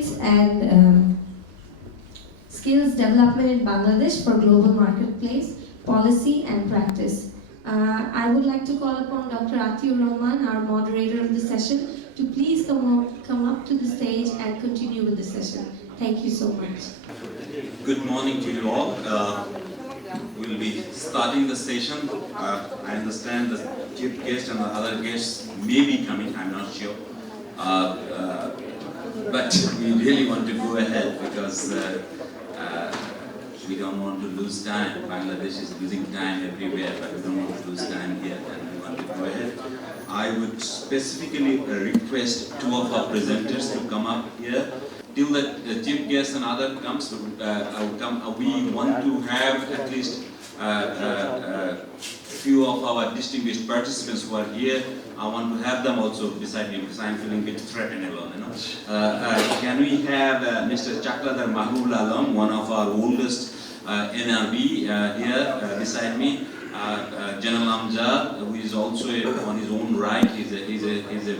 Markets and Skills Development in Bangladesh for Global Marketplace, Policy and Practice. I would like to call upon Dr. Atiur Rahman, our moderator of the session, to please come up to the stage and continue with the session. Thank you so much. Good morning to you all. We'll be starting the session. I understand the chief guest and the other guests may be coming, I'm not sure. But we really want to go ahead because we don't want to lose time. Bangladesh is losing time everywhere, but we don't want to lose time here, and we want to go ahead. I would specifically request two of our presenters to come up here. Till the chief guest and other comes, we want to have at least few of our distinguished participants who are here. I want to have them also beside me because I'm feeling a bit threatened alone. You know? Can we have Mr. Chakladar Mahbubul Alam, one of our oldest NRB here beside me. General Amjad, who is also on his own right, he's a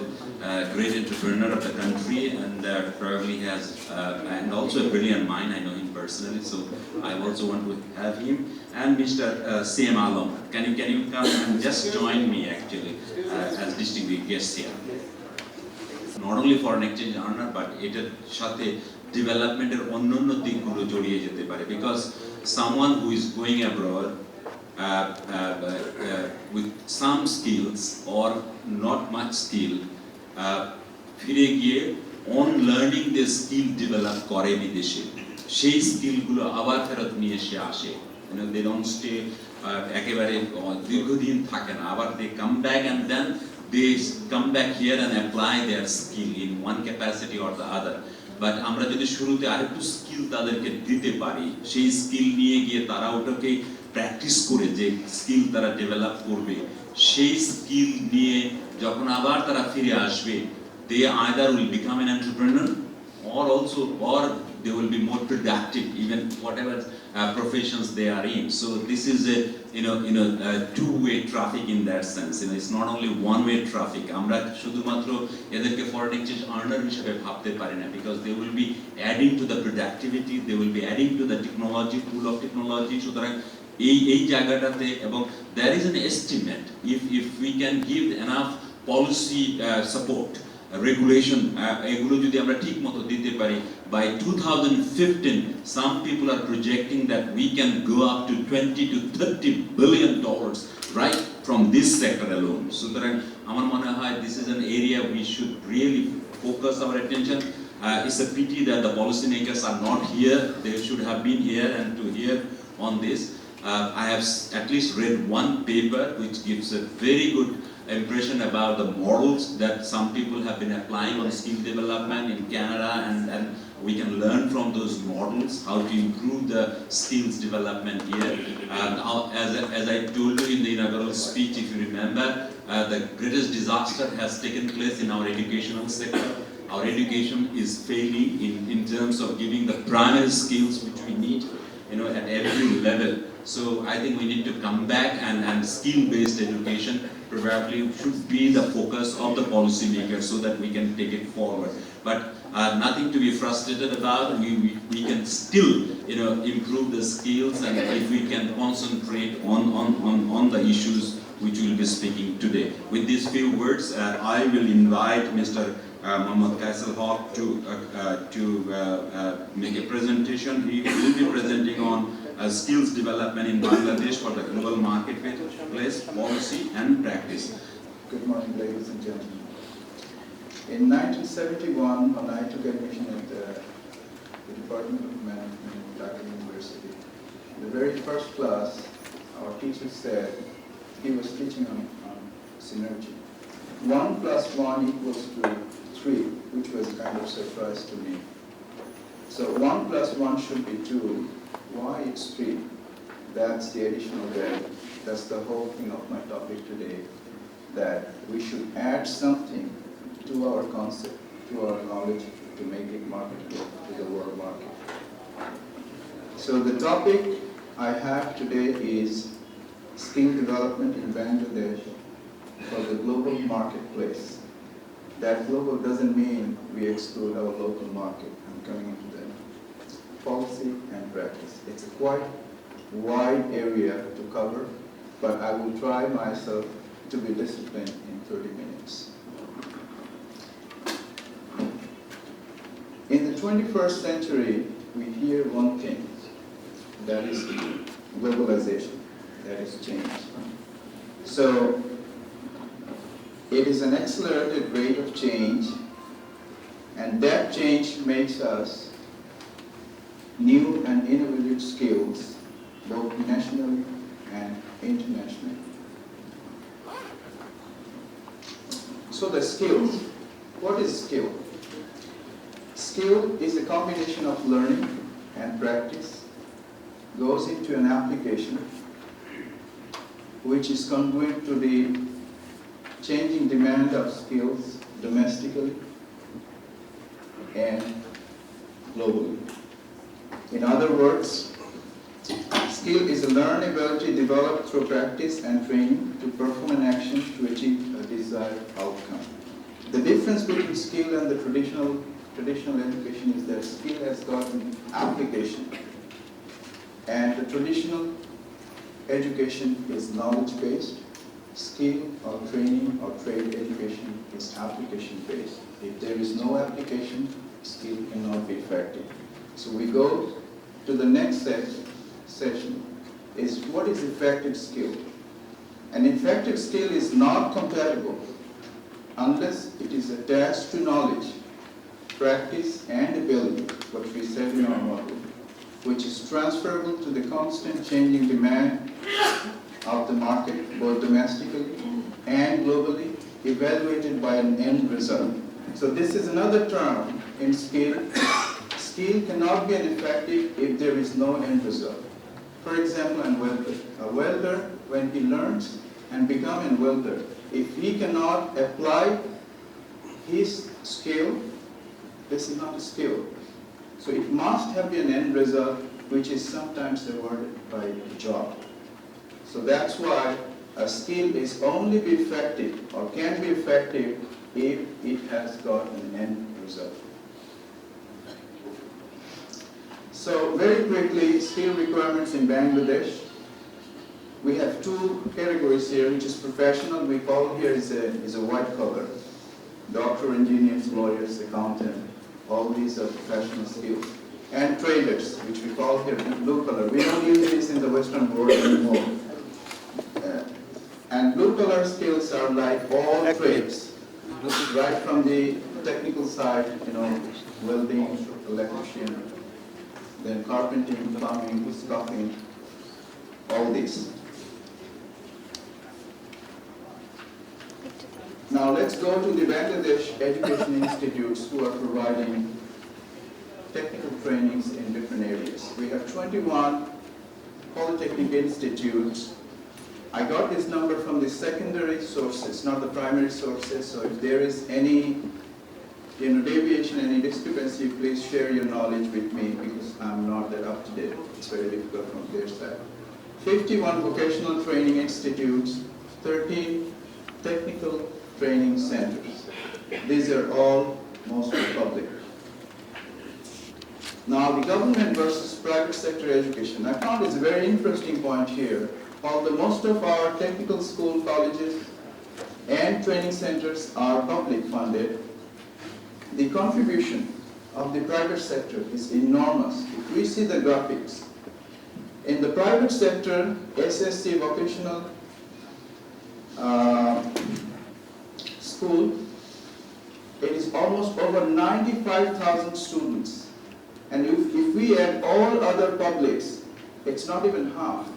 great entrepreneur of the country and probably has, and also a brilliant mind. I know him personally, so I also want to have him. And Mr. Same Alam, can you come and just join me actually as distinguished guests here? Not only foreign exchange earner, but etar sathe development er onnonno dikgulo jodiye jete pare, because someone who is going abroad with some skills or not much skill, ফিরে গিয়ে on learning the skill develop করে বিদেশে, সেই স্কিলগুলো আবার ফেরত নিয়ে এসে আসে, they don't stay একেবারে দীর্ঘদিন থাকে না, আবার they come back and then they come back here and apply their skill in one capacity or the other. But আমরা যদি শুরুতে আরেকটু স্কিল তাদেরকে দিতে পারি, সেই স্কিল নিয়ে গিয়ে তারা ওটাকে প্র্যাকটিস করে যে স্কিল তারা ডেভেলপ করবে, সেই স্কিল নিয়ে যখন আবার তারা ফিরে আসবে, they either will become an entrepreneur or they will be more productive even whatever professions they are in. So this is a two-way traffic in that sense. It's not only one-way traffic. আমরা শুধুমাত্র এদেরকে foreign exchange earner হিসেবে ভাবতে পারি না, because they will be adding to the productivity, they will be adding to the technology, pool of technology. সুতরাং এই জায়গাটাতে, এবং there is an estimate, if we can give enough policy support, regulation, এগুলো যদি আমরা ঠিক মতো দিতে পারি, by 2015 some people are projecting that we can go up to $20 to $30 billion right from this sector alone. সুতরাং আমার মনে হয় this is an area we should really focus our attention. It's a pity that the policymakers are not here. They should have been here and to hear on this. I have at least read one paper which gives a very good impression about the models that some people have been applying on skill development in Canada, and we can learn from those models how to improve the skills development here. As I told you in the inaugural speech, if you remember, the greatest disaster has taken place in our educational sector. Our education is failing in terms of giving the primary skills which we need, at every level. So I think we need to come back, and skill-based education probably should be the focus of the policymakers so that we can take it forward. But nothing to be frustrated about. We can still improve the skills, and if we can concentrate on the issues which we will be speaking today. With these few words, I will invite Mr. Mohammad Kaisal Haq to make a presentation. He will be presenting on skills development in Bangladesh for the global marketplace, policy and practice. Good morning, ladies and gentlemen. In 1971, when I took admission at the Department of Management at Dhaka University, the very first class, our teacher said, he was teaching on synergy. 1 plus 1 equals to 3, which was a kind of surprise to me. So 1 plus 1 should be 2. Why it's 3? That's the additional value. That's the whole thing of my topic today, that we should add something to our concept, to our knowledge, to make it marketable to the world market. So the topic I have today is skill development in Bangladesh for the global marketplace. that global doesn't mean we exclude our local market. I'm coming into that. Policy and practice. It's a quite wide area to cover, but I will try myself to be disciplined in 30 minutes. In the 21st century, we hear one thing, that is globalization, that is change. So, it is an accelerated rate of change, and that change makes us new and innovative skills, both nationally and internationally. So the skills, what is skill? Skill is a combination of learning and practice, goes into an application which is congruent to the changing demand of skills domestically and globally. In other words, skill is a learned ability developed through practice and training to perform an action to achieve a desired outcome. The difference between skill and the traditional education is that skill has got an application, and the traditional education is knowledge-based. Skill or training or trade education is application-based. If there is no application, skill cannot be effective. So we go to the next session, is what is effective skill? An effective skill is not compatible unless it is attached to knowledge, practice, and ability, what we said in our model, which is transferable to the constant changing demand of the market, both domestically and globally, evaluated by an end result. So this is another term in skill. Skill cannot be effective if there is no end result. For example, a welder, when he learns and becomes a welder, if he cannot apply his skill, this is not a skill. So it must have an end result, which is sometimes awarded by a job. So that's why a skill is only be effective or can be effective if it has got an end result. So very quickly, skill requirements in Bangladesh. We have two categories here, which is professional. We call here is a white collar. Doctor, engineers, lawyers, accountant, all these are professional skills. And traders, which we call here blue collar. We don't use this in the Western world anymore. And blue collar skills are like all trades, right from the technical side, welding, electrician, then carpentering, plumbing, scuffing, all these. Now let's go to the Bangladesh education institutes who are providing technical trainings in different areas. We have 21 polytechnic institutes. I got this number from the secondary sources, not the primary sources, so if there is any deviation, any discrepancy, please share your knowledge with me because I'm not that up to date. It's very difficult from their side. 51 vocational training institutes, 13 technical training centers. These are all mostly public. Now the government versus private sector education. I found it's a very interesting point here. Although most of our technical school colleges and training centers are public funded, the contribution of the private sector is enormous. If we see the graphics, in the private sector, SSC vocational school, it is almost over 95,000 students. And if we add all other publics, it's not even half.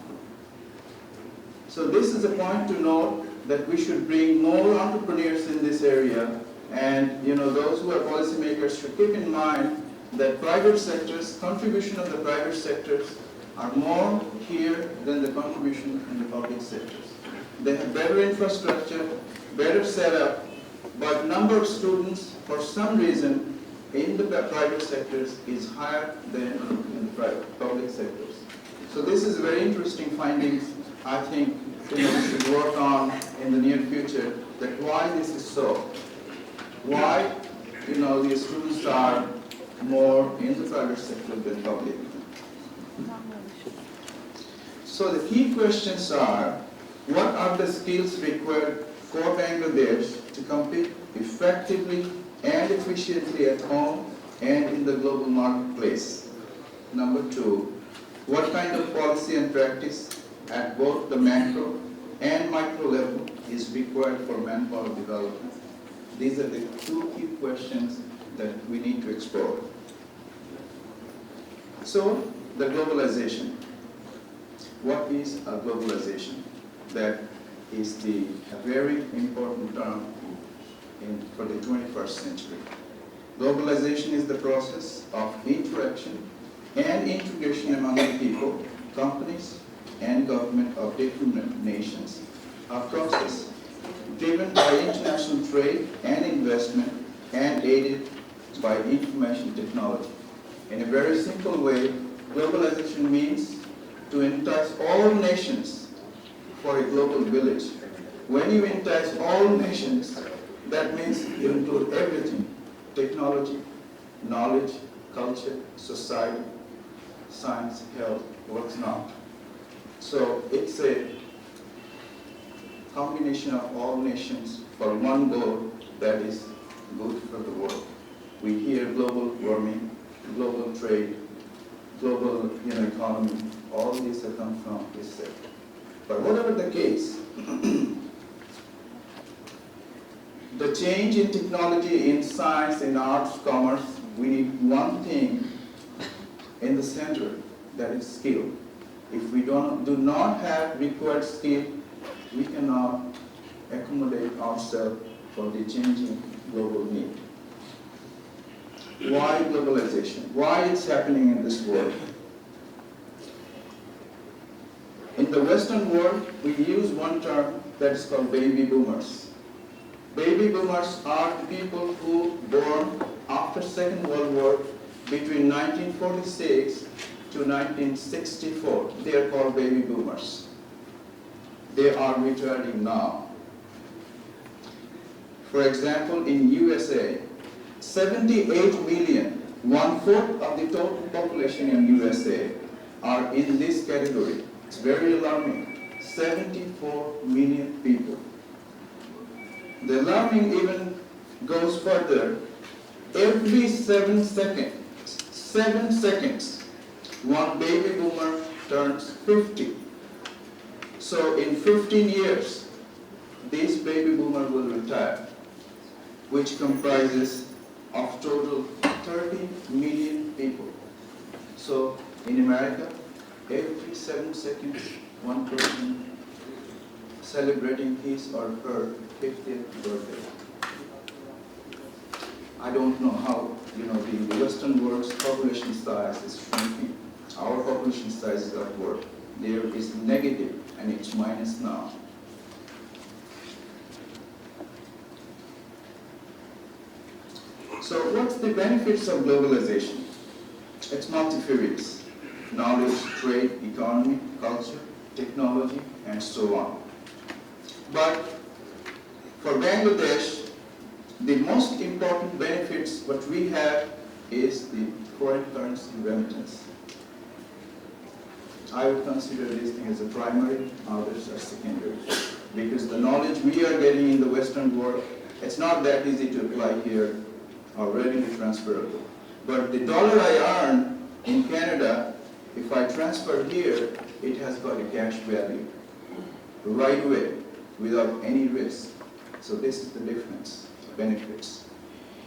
So this is a point to note that we should bring more entrepreneurs in this area, and those who are policymakers should keep in mind that private sectors, contribution of the private sectors are more here than the contribution in the public sectors. They have better infrastructure, better setup, but number of students, for some reason, in the private sectors is higher than in the public sectors. So this is very interesting findings. I think we should work on in the near future that why this is so. Why, the students are more in the private sector than public. So the key questions are, what are the skills required for Bangladesh to compete effectively and efficiently at home and in the global marketplace? Number two, what kind of policy and practice at both the macro and micro level is required for manpower development? These are the two key questions that we need to explore. So, the globalization. What is a globalization? That is a very important term for the 21st century. Globalization is the process of interaction and integration among the people, companies, and government of different nations, a process driven by international trade and investment and aided by information technology. In a very simple way, globalization means to entice all nations for a global village. When you entice all nations, that means you include everything: technology, knowledge, culture, society, science, health, what's not. So it's a combination of all nations for one goal that is good for the world. We hear global warming, global trade, global economy, all these have come from this sector. But whatever the case, the change in technology, in science, in arts, commerce, we need one thing in the center, that is skill. If we do not have required skill, we cannot accommodate ourselves for the changing global need. Why globalization? Why it's happening in this world? In the Western world, we use one term that is called baby boomers. Baby boomers are the people who born after Second World War between 1946 to 1964. They are called baby boomers. They are retiring now. For example, in USA, 78 million, one-fourth of the total population in USA, are in this category. It's very alarming. 74 million people. The alarming even goes further. Every 7 seconds, one baby boomer turns 50. So in 15 years, this baby boomer will retire, which comprises of total 30 million people. So in America, every 7 seconds, one person celebrating his or her 50th birthday. I don't know how, the Western world's population size is shrinking. Our population size is upward. There is negative, and it's minus now. So what's the benefits of globalization? It's multifarious. Knowledge, trade, economy, culture, technology, and so on. But for Bangladesh, the most important benefits what we have is the foreign currency remittance. I would consider this thing as a primary, others are secondary. Because the knowledge we are getting in the Western world, it's not that easy to apply here or readily transferable. But the dollar I earn in Canada, if I transfer here, it has got a cash value right away without any risk. So this is the difference, benefits.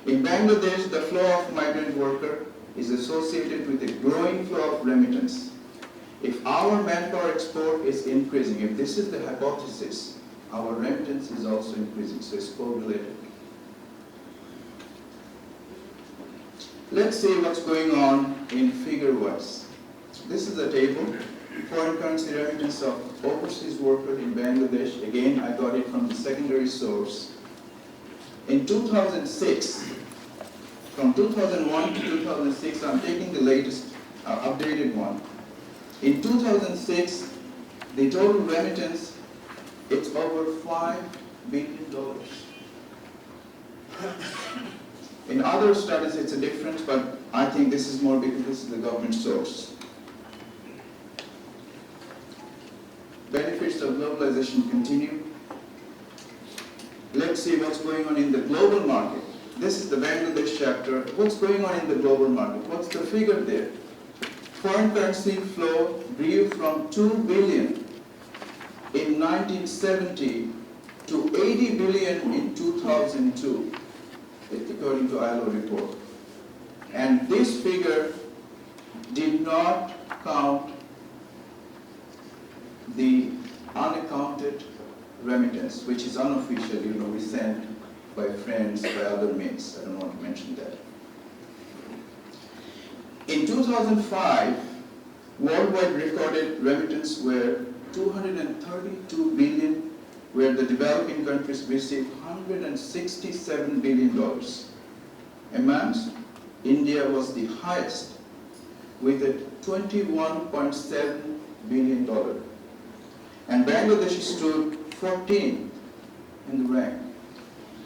In Bangladesh, the flow of migrant worker is associated with a growing flow of remittance. If our manpower export is increasing, if this is the hypothesis, our remittance is also increasing, so it's correlated. Let's see what's going on in figure-wise. This is a table, foreign currency remittance of overseas workers in Bangladesh. Again, I got it from the secondary source. In 2006, from 2001 to 2006, I'm taking the latest, updated one. In 2006, the total remittance, it's over $5 billion. In other studies it's a difference, but I think this is more because this is the government source. Benefits of globalization continue. Let's see what's going on in the global market. This is the Bangladesh chapter. What's going on in the global market? What's the figure there? Foreign currency flow grew from 2 billion in 1970 to 80 billion in 2002, according to ILO report. And this figure did not count the unaccounted remittance, which is unofficial, we send by friends, by other means. I don't want to mention that. In 2005, worldwide recorded remittance were 232 billion, where the developing countries received $167 billion. Amongst, India was the highest, with a $21.7 billion. And Bangladesh stood 14th in the rank,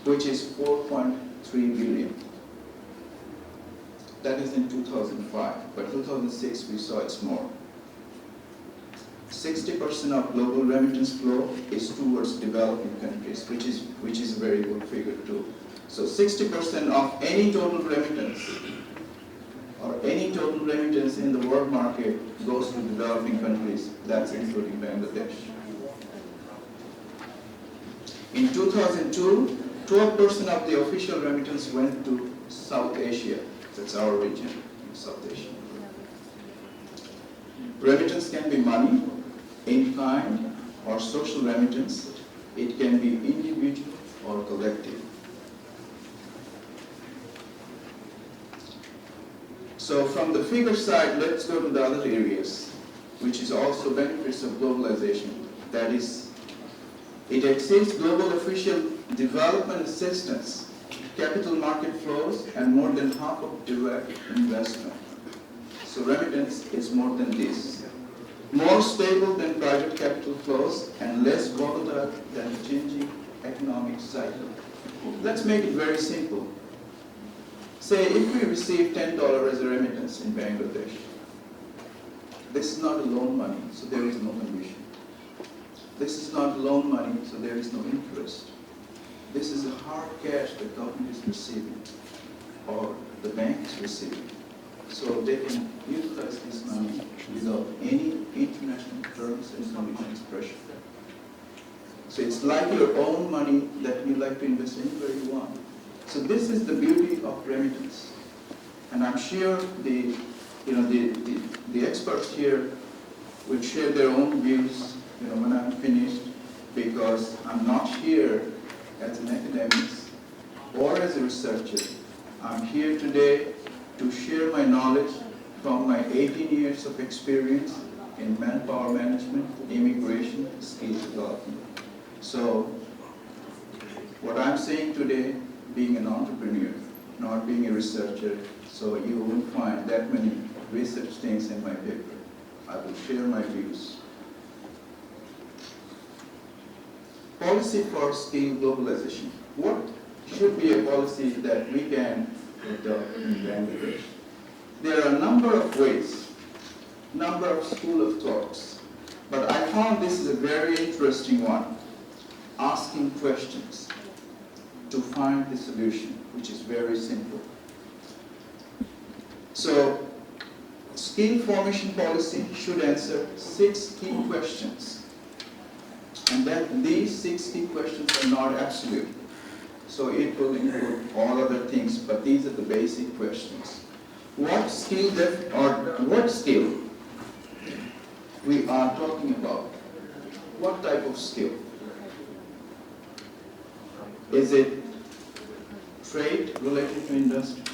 which is 4.3 billion. That is in 2005, but 2006 we saw it's more. 60% of global remittance flow is towards developing countries, which is a very good figure too. So 60% of any total remittance or any total remittance in the world market goes to developing countries, that's including Bangladesh. In 2002, 12% of the official remittance went to South Asia. That's our region, South Asia. Remittance can be money, in kind, or social remittance. It can be individual or collective. So from the figure side, let's go to the other areas, which is also benefits of globalization. That is, it exceeds global official development assistance, capital market flows, and more than half of direct investment. So remittance is more than this. More stable than private capital flows and less volatile than changing economic cycle. Let's make it very simple. Say if we receive $10 as a remittance in Bangladesh, this is not a loan money, so there is no commission. This is not loan money, so there is no interest. This is a hard cash the government is receiving or the bank is receiving. So they can utilize this money without any international terms and conditions pressure. So it's like your own money that you like to invest anywhere you want. So this is the beauty of remittance. And I'm sure the experts here will share their own views when I'm finished, because I'm not here as an academic or as a researcher. I'm here today to share my knowledge from my 18 years of experience in manpower management, immigration, skills development. So what I'm saying today, being an entrepreneur, not being a researcher, so you won't find that many research things in my paper. I will share my views. Policy for skill globalization. What should be a policy that we can adopt in Bangladesh? There are a number of ways, number of school of thoughts, but I found this is a very interesting one. Asking questions to find the solution, which is very simple. So, skill formation policy should answer 6 key questions. And then these 6 key questions are not absolute. So it will include all other things, but these are the basic questions. What skill we are talking about? What type of skill? Is it trade related to industry?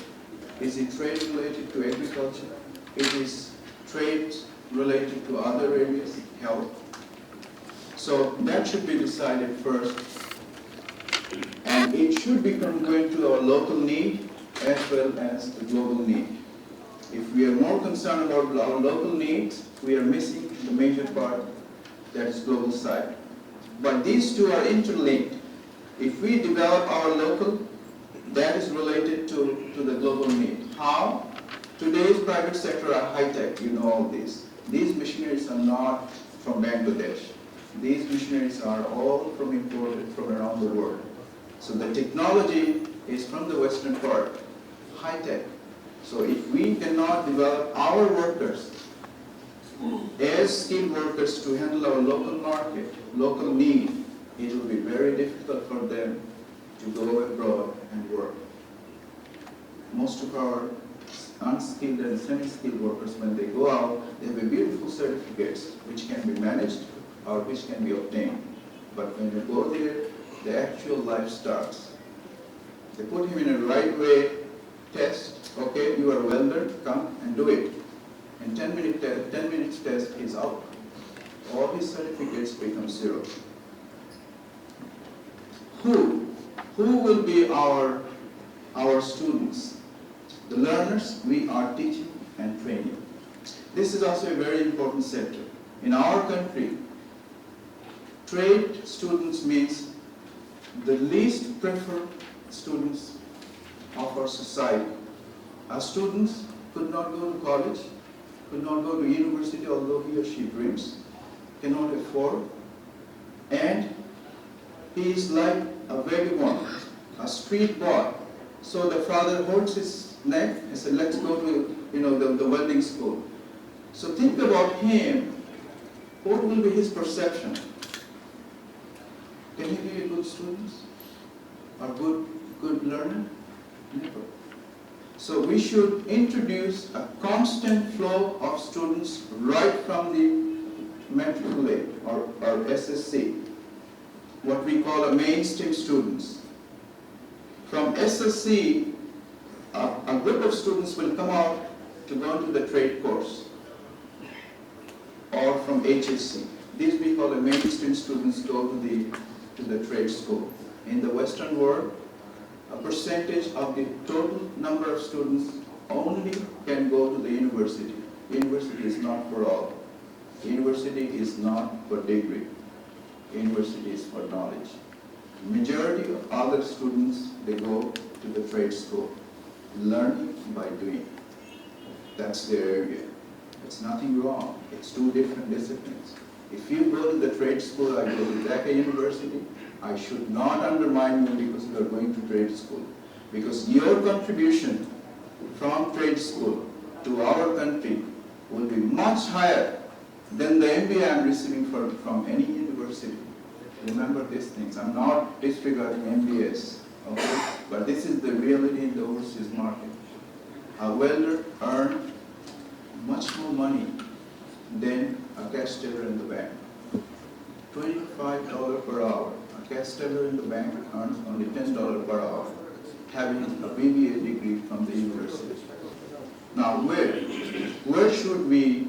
Is it trade related to agriculture? It is trade related to other areas, health. So that should be decided first. And it should be congruent to our local need as well as the global need. If we are more concerned about our local needs, we are missing the major part, that is global side. But these two are interlinked. If we develop our local, that is related to the global need. How? Today's private sector are high-tech, you know all this. These machineries are not from Bangladesh. These machineries are all imported from around the world. So the technology is from the western part, high-tech. So if we cannot develop our workers as skilled workers to handle our local market, local need, it will be very difficult for them to go abroad and work. Most of our unskilled and semi-skilled workers, when they go out, they have a beautiful certificates which can be managed or which can be obtained. But when you go there, the actual life starts. They put him in a right way test. Okay, you are a welder, come and do it. In 10 minutes test, he's out. All his certificates become zero. Who will be our students? The learners we are teaching and training. This is also a very important sector. In our country, trade students means the least preferred students of our society. Our students could not go to college, could not go to university, although he or she dreams, cannot afford, and he is like a vagabond, a street boy. So the father holds his neck and said, let's go to the welding school. So think about him. What will be his perception? Can he be a good student? Or good learner? Never. So we should introduce a constant flow of students right from the matriculate or SSC, what we call a mainstream students. From SSC, a group of students will come out to go into the trade course, or from HSC. These we call the mainstream students go to the trade school. In the Western world, a percentage of the total number of students only can go to the university. University is not for all. University is not for degree. University is for knowledge. Majority of other students, they go to the trade school, learning by doing. That's their area. It's nothing wrong. It's two different disciplines. If you go to the trade school, I go to Dhaka University, I should not undermine you because you are going to trade school. Because your contribution from trade school to our country will be much higher than the MBA I'm receiving from any university. Remember these things. I'm not disregarding MBAs, okay? But this is the reality in the overseas market. A welder earns much more money than a cash teller in the bank. $25 per hour. A cash teller in the bank earns only $10 per hour, having a BBA degree from the university. Now, where should we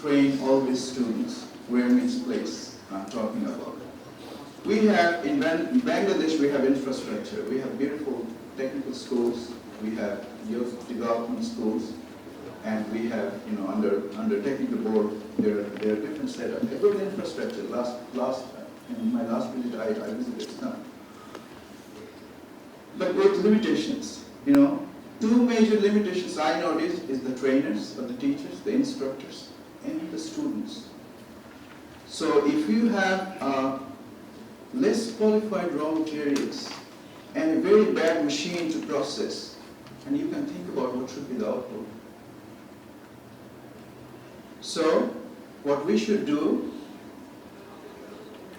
train all these students? Where means place I'm talking about. We have, in Bangladesh, we have infrastructure. We have beautiful technical schools. We have youth development schools. And we have, under technical board, there are different setups. A good infrastructure. In my last visit, I visited some. But with limitations, two major limitations I noticed is the trainers, or the teachers, the instructors, and the students. So if you have less qualified raw materials and a very bad machine to process, and you can think about what should be the output. So, what we should do,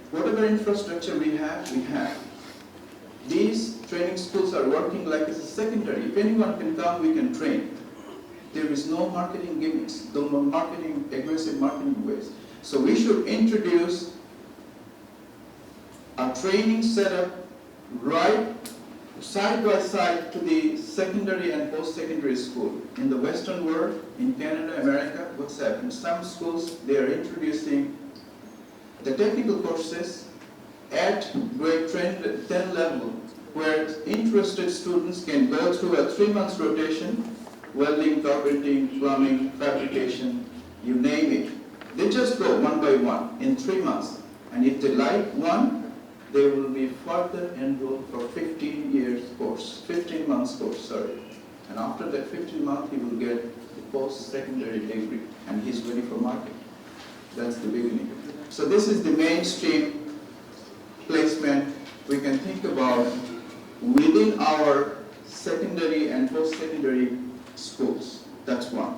whatever infrastructure we have. These training schools are working like it's a secondary. If anyone can come, we can train. There is no marketing gimmicks, no aggressive marketing ways. So we should introduce a training setup right side by side to the secondary and post-secondary school. In the Western world, in Canada, America, what's happened? Some schools, they are introducing the technical courses at grade 10 level, where interested students can go through a 3-month rotation, welding, carpentering, plumbing, fabrication, you name it. They just go one by one in 3 months. And if they like one, they will be further enrolled for 15 months course, sorry. And after that 15 months, he will get the post-secondary degree, and he's ready for market. That's the beginning. So this is the mainstream placement we can think about within our secondary and post-secondary schools. That's one.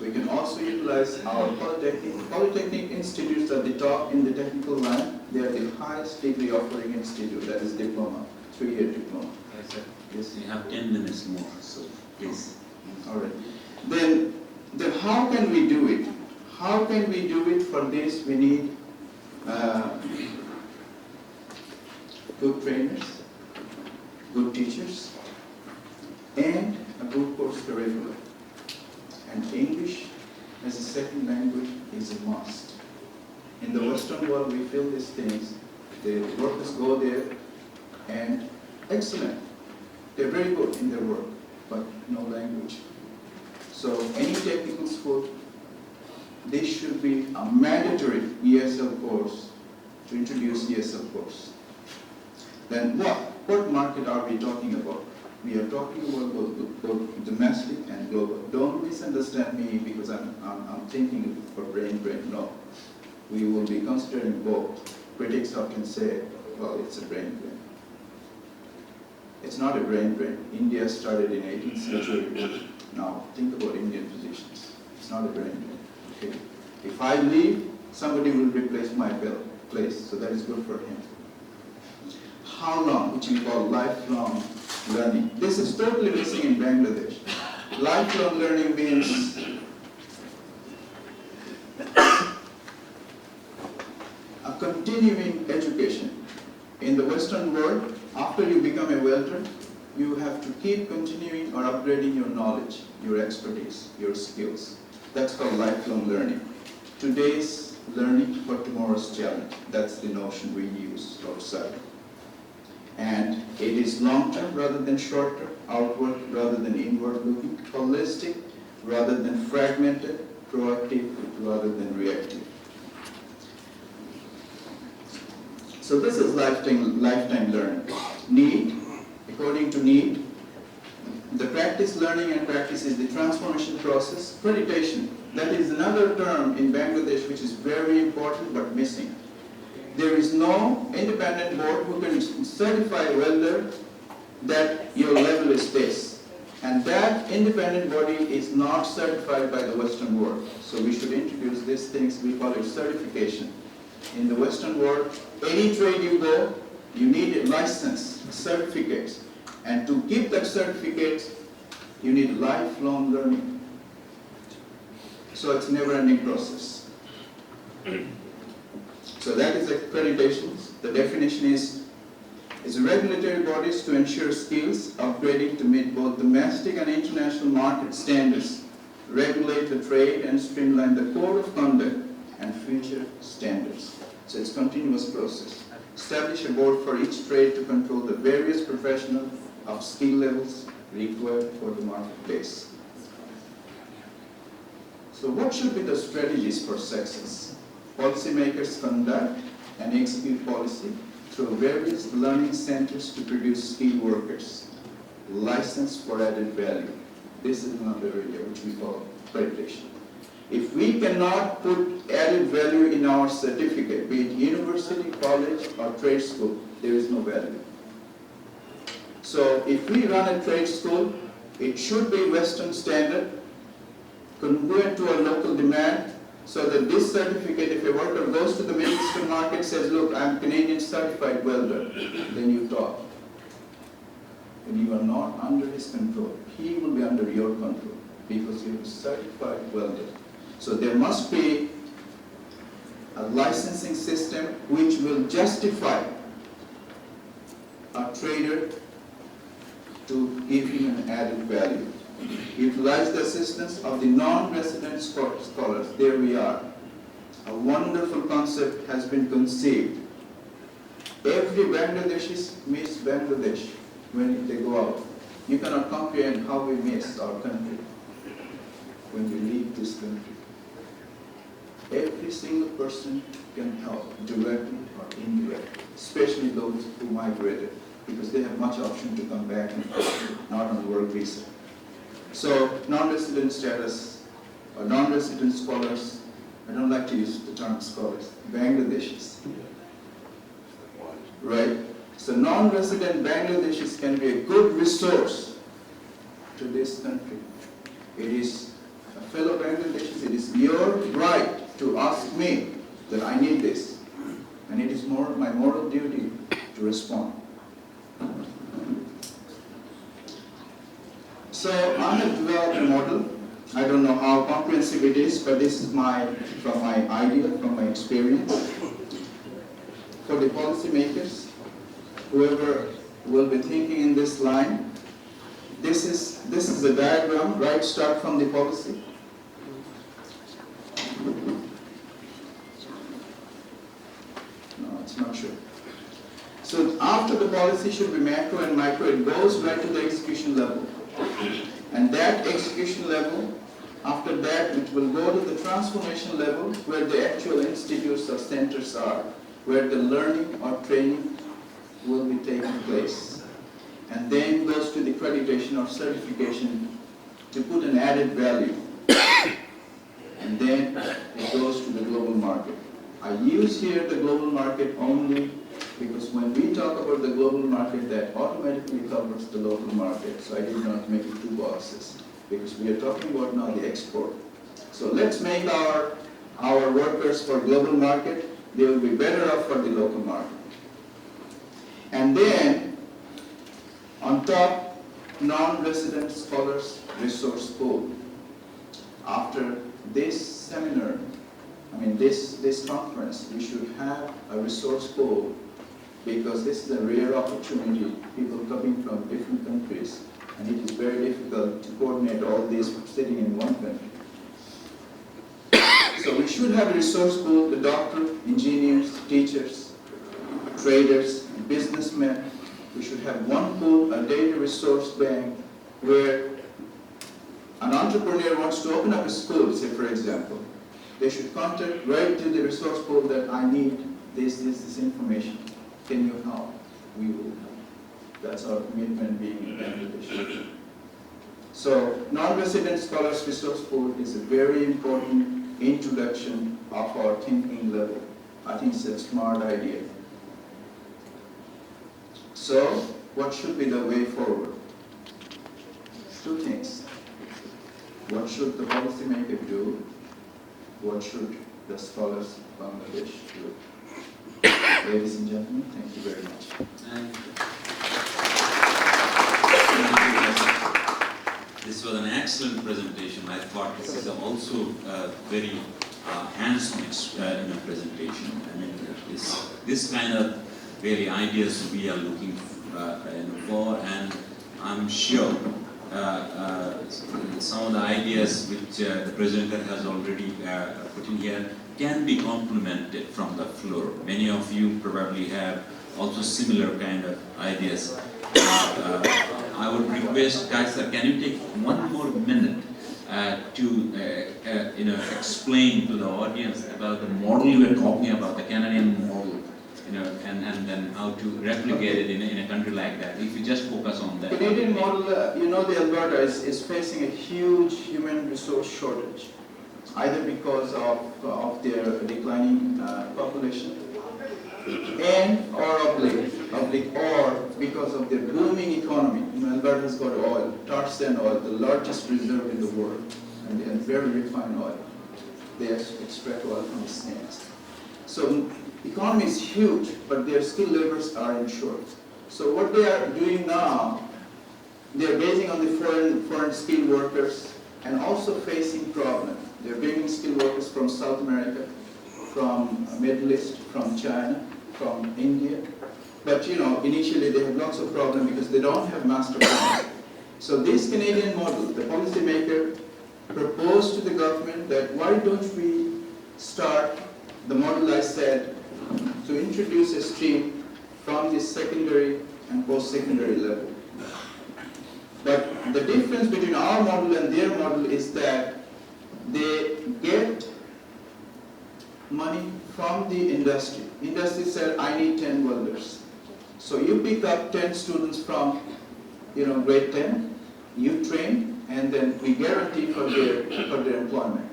We can also utilize our polytechnic. Polytechnic institutes at the top in the technical line. They are the highest degree offering institute, that is diploma, 3-year diploma. Yes, we have 10 minutes more, so please. All right. Then how can we do it? How can we do it? For this, we need good trainers, good teachers, and a good course curriculum. And English as a second language is a must. In the Western world, we feel these things. The workers go there and excellent. They're very good in their work, but no language. So any technical school, this should be a mandatory ESL course to introduce ESL course. Then what market are we talking about? We are talking about both domestic and global. Don't misunderstand me because I'm thinking for brain. No. We will be considering both. Critics often say, well, it's a brain. It's not a brain. India started in 18th century. Now, think about Indian physicians. It's not a brain. Okay. If I leave, somebody will replace my place, so that is good for him. How long, which we call lifelong learning. This is totally missing in Bangladesh. Lifelong learning means a continuing education. In the Western world, after you become a welder, you have to keep continuing or upgrading your knowledge, your expertise, your skills. That's called lifelong learning. Today's learning for tomorrow's challenge. That's the notion we use outside. And it is long-term rather than short-term, outward rather than inward-looking, holistic rather than fragmented, proactive rather than reactive. So this is lifetime learning. Need, according to need, the practice, learning and practice is the transformation process. Accreditation, that is another term in Bangladesh which is very important but missing. There is no independent board who can certify a welder that your level is this. And that independent body is not certified by the Western world. So we should introduce these things, we call it certification. In the Western world, any trade you go, you need a license, a certificate. And to keep that certificate, you need lifelong learning. So it's a never-ending process. So that is accreditations. The definition is regulatory bodies to ensure skills upgrading to meet both domestic and international market standards, regulate the trade and streamline the code of conduct and future standards. So it's a continuous process. Establish a board for each trade to control the various professional of skill levels required for the marketplace. So what should be the strategies for success? Policymakers conduct and execute policy through various learning centers to produce skilled workers, licensed for added value. This is another area which we call accreditation. If we cannot put added value in our certificate, be it university, college, or trade school, there is no value. So if we run a trade school, it should be Western standard, congruent to our local demand, so that this certificate, if a worker goes to the Middle Eastern market, says, look, I'm Canadian certified welder, then you talk. When you are not under his control, he will be under your control, because you're a certified welder. So there must be a licensing system which will justify a trader to give him an added value. Utilize the assistance of the non-resident scholars. There we are. A wonderful concept has been conceived. Every Bangladeshi miss Bangladesh when they go out. You cannot comprehend how we miss our country when we leave this country. Every single person can help directly or indirectly, especially those who migrated, because they have much option to come back and not on work visa. So non-resident status or non-resident scholars, I don't like to use the term scholars, Bangladeshis, right? So non-resident Bangladeshis can be a good resource to this country. It is a fellow Bangladeshis, it is your right to ask me that I need this. And it is my moral duty to respond. So I have developed a model. I don't know how comprehensive it is, but this is from my idea, from my experience. For the policymakers, whoever will be thinking in this line, this is a diagram, right? Start from the policy. No, it's not sure. So after the policy should be macro and micro, it goes right to the execution level. And that execution level, after that, it will go to the transformation level where the actual institutes or centers are, where the learning or training will be taking place. And then goes to the accreditation or certification to put an added value. And then it goes to the global market. I use here the global market only because when we talk about the global market, that automatically covers the local market. So I did not make it 2 boxes because we are talking about now the export. So let's make our workers for global market. They will be better off for the local market. And then on top, non-resident scholars resource pool. After this seminar, this conference, we should have a resource pool because this is a rare opportunity, people coming from different countries, and it is very difficult to coordinate all these sitting in one country. So we should have a resource pool, the doctor, engineers, teachers, traders, businessmen. We should have one pool, a data resource bank, where an entrepreneur wants to open up a school, say for example. They should contact right to the resource pool that I need this information. Can you help? We will help. That's our commitment being in Bangladesh. So non-resident scholars resource pool is a very important introduction of our thinking level. I think it's a smart idea. So what should be the way forward? 2 things. What should the policymaker do? What should the scholars of Bangladesh do? Ladies and gentlemen, thank you very much. This was an excellent presentation. I thought this is also a very hands-on presentation. I mean, this kind of really ideas we are looking for, and I'm sure some of the ideas which the presenter has already put in here can be complemented from the floor. Many of you probably have also similar kind of ideas. I would request, guys, sir, can you take 1 more minute to explain to the audience about the model you were talking about, the Canadian model, and then how to replicate it in a country like that. If you just focus on that. Canadian model, the Alberta is facing a huge human resource shortage, either because of their declining population and or because of their booming economy. Alberta has got oil, tar sand oil, the largest reserve in the world, and very refined oil. They extract oil from the sands. So economy is huge, but their skilled laborers are in short. So what they are doing now, they are basing on the foreign skilled workers and also facing problems. They're bringing skilled workers from South America, from Middle East, from China, from India. But initially they have lots of problems because they don't have master plans. So this Canadian model, the policymaker proposed to the government that why don't we start the model I said to introduce a stream from the secondary and post-secondary level. But the difference between our model and their model is that they get money from the industry. Industry said, I need 10 welders. So you pick up 10 students from, grade 10, you train, and then we guarantee for their employment.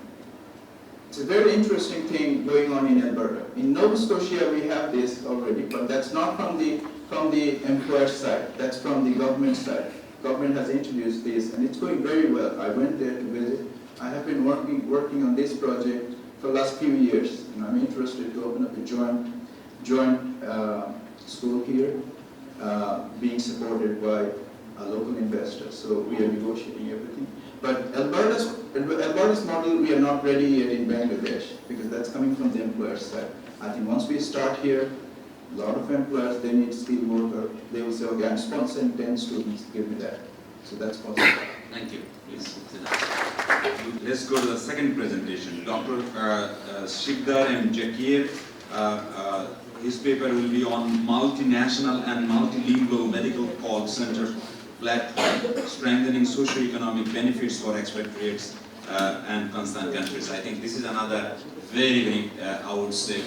It's a very interesting thing going on in Alberta. In Nova Scotia, we have this already, but that's not from the employer side. That's from the government side. Government has introduced this, and it's going very well. I went there to visit. I have been working on this project for the last few years, and I'm interested to open up a joint school here, being supported by a local investor. So we are negotiating everything. But Alberta's model, we are not ready yet in Bangladesh, because that's coming from the employer side. I think once we start here, a lot of employers, they need skilled worker. They will say, okay, I'm sponsoring 10 students, give me that. So that's possible. Thank you. Please sit down. Let's go to the second presentation. Dr. Shikdar M. Jakir, his paper will be on multinational and multilingual medical call center platform, strengthening socio-economic benefits for expatriates and concerned countries. I think this is another very, I would say,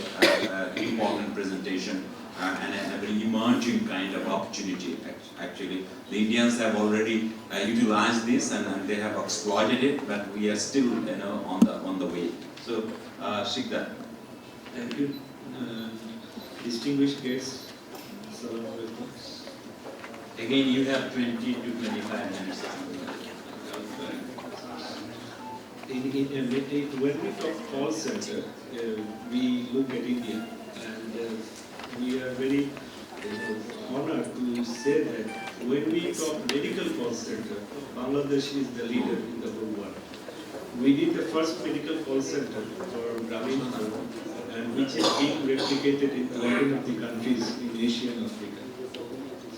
important presentation and a very emerging kind of opportunity. Actually, the Indians have already utilized this and they have exploited it, but we are still, on the way. So, Shikdar. Thank you, distinguished guests. Again, you have 20 to 25 minutes. When we talk call center, we look at India, and we are very honored to say that when we talk medical call center, Bangladesh is the leader in the whole world. We did the first medical call center for Grameen, and which is being replicated in 11 of the countries in Asia and Africa.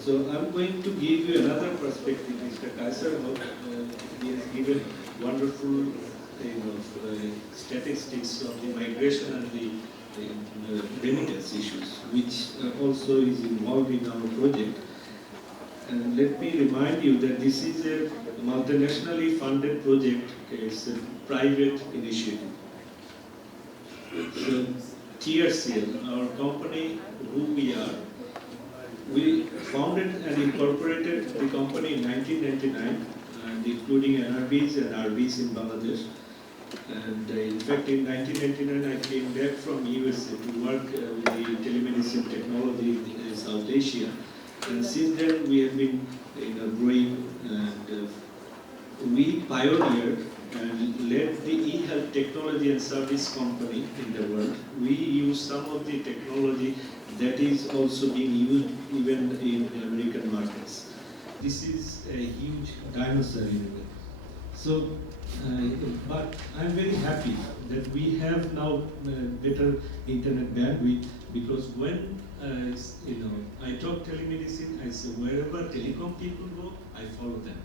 So I'm going to give you another perspective. Mr. Kaiser, he has given wonderful statistics of the migration and the remittance issues, which also is involved in our project. And let me remind you that this is a multinationally funded project. It's a private initiative. So TRCL, our company, who we are, we founded and incorporated the company in 1999, and including NRBs and RBs in Bangladesh. And in fact, in 1999, I came back from USA to work with the telemedicine technology in South Asia. And since then, we have been growing, and we pioneered and led the e-health technology and service company in the world. We use some of the technology that is also being used even in American markets. This is a huge dinosaur in a way. So, but I'm very happy that we have now better internet bandwidth, because when I talk telemedicine, I say wherever telecom people go, I follow them.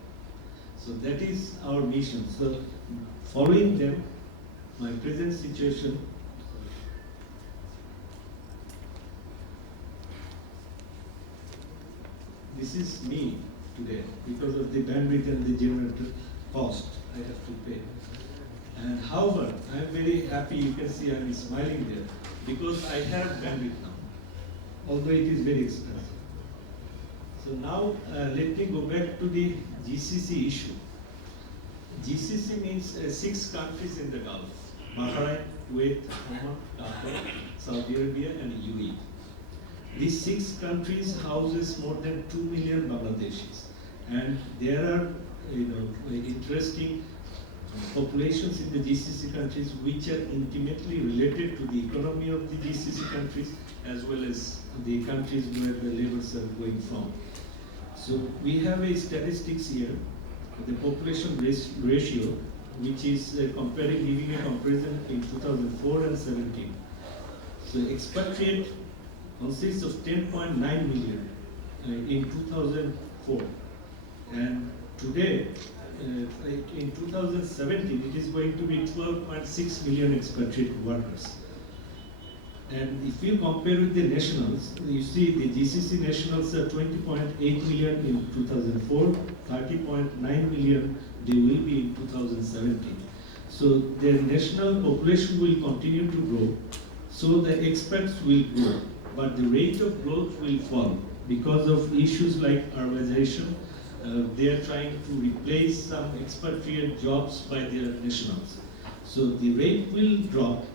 So that is our mission. So following them, my present situation, this is me today because of the bandwidth and the generator cost I have to pay. And however, I am very happy, you can see I am smiling there, because I have bandwidth now, although it is very expensive. So now let me go back to the GCC issue. GCC means 6 countries in the Gulf: Bahrain, Kuwait, Oman, Dhaka, Saudi Arabia, and UAE. These 6 countries houses more than 2 million Bangladeshis, and there are interesting populations in the GCC countries which are intimately related to the economy of the GCC countries as well as the countries where the labors are going from. So we have a statistics here, the population ratio, which is giving a comparison in 2004 and 17. So expatriate consists of 10.9 million in 2004, and today in 2017 it is going to be 12.6 million expatriate workers. And if you compare with the nationals, you see the GCC nationals are 20.8 million in 2004, 30.9 million they will be in 2017. So their national population will continue to grow, So the experts will grow, but the rate of growth will fall because of issues like urbanization. They are trying to replace some expatriate jobs by their nationals. So the rate will drop,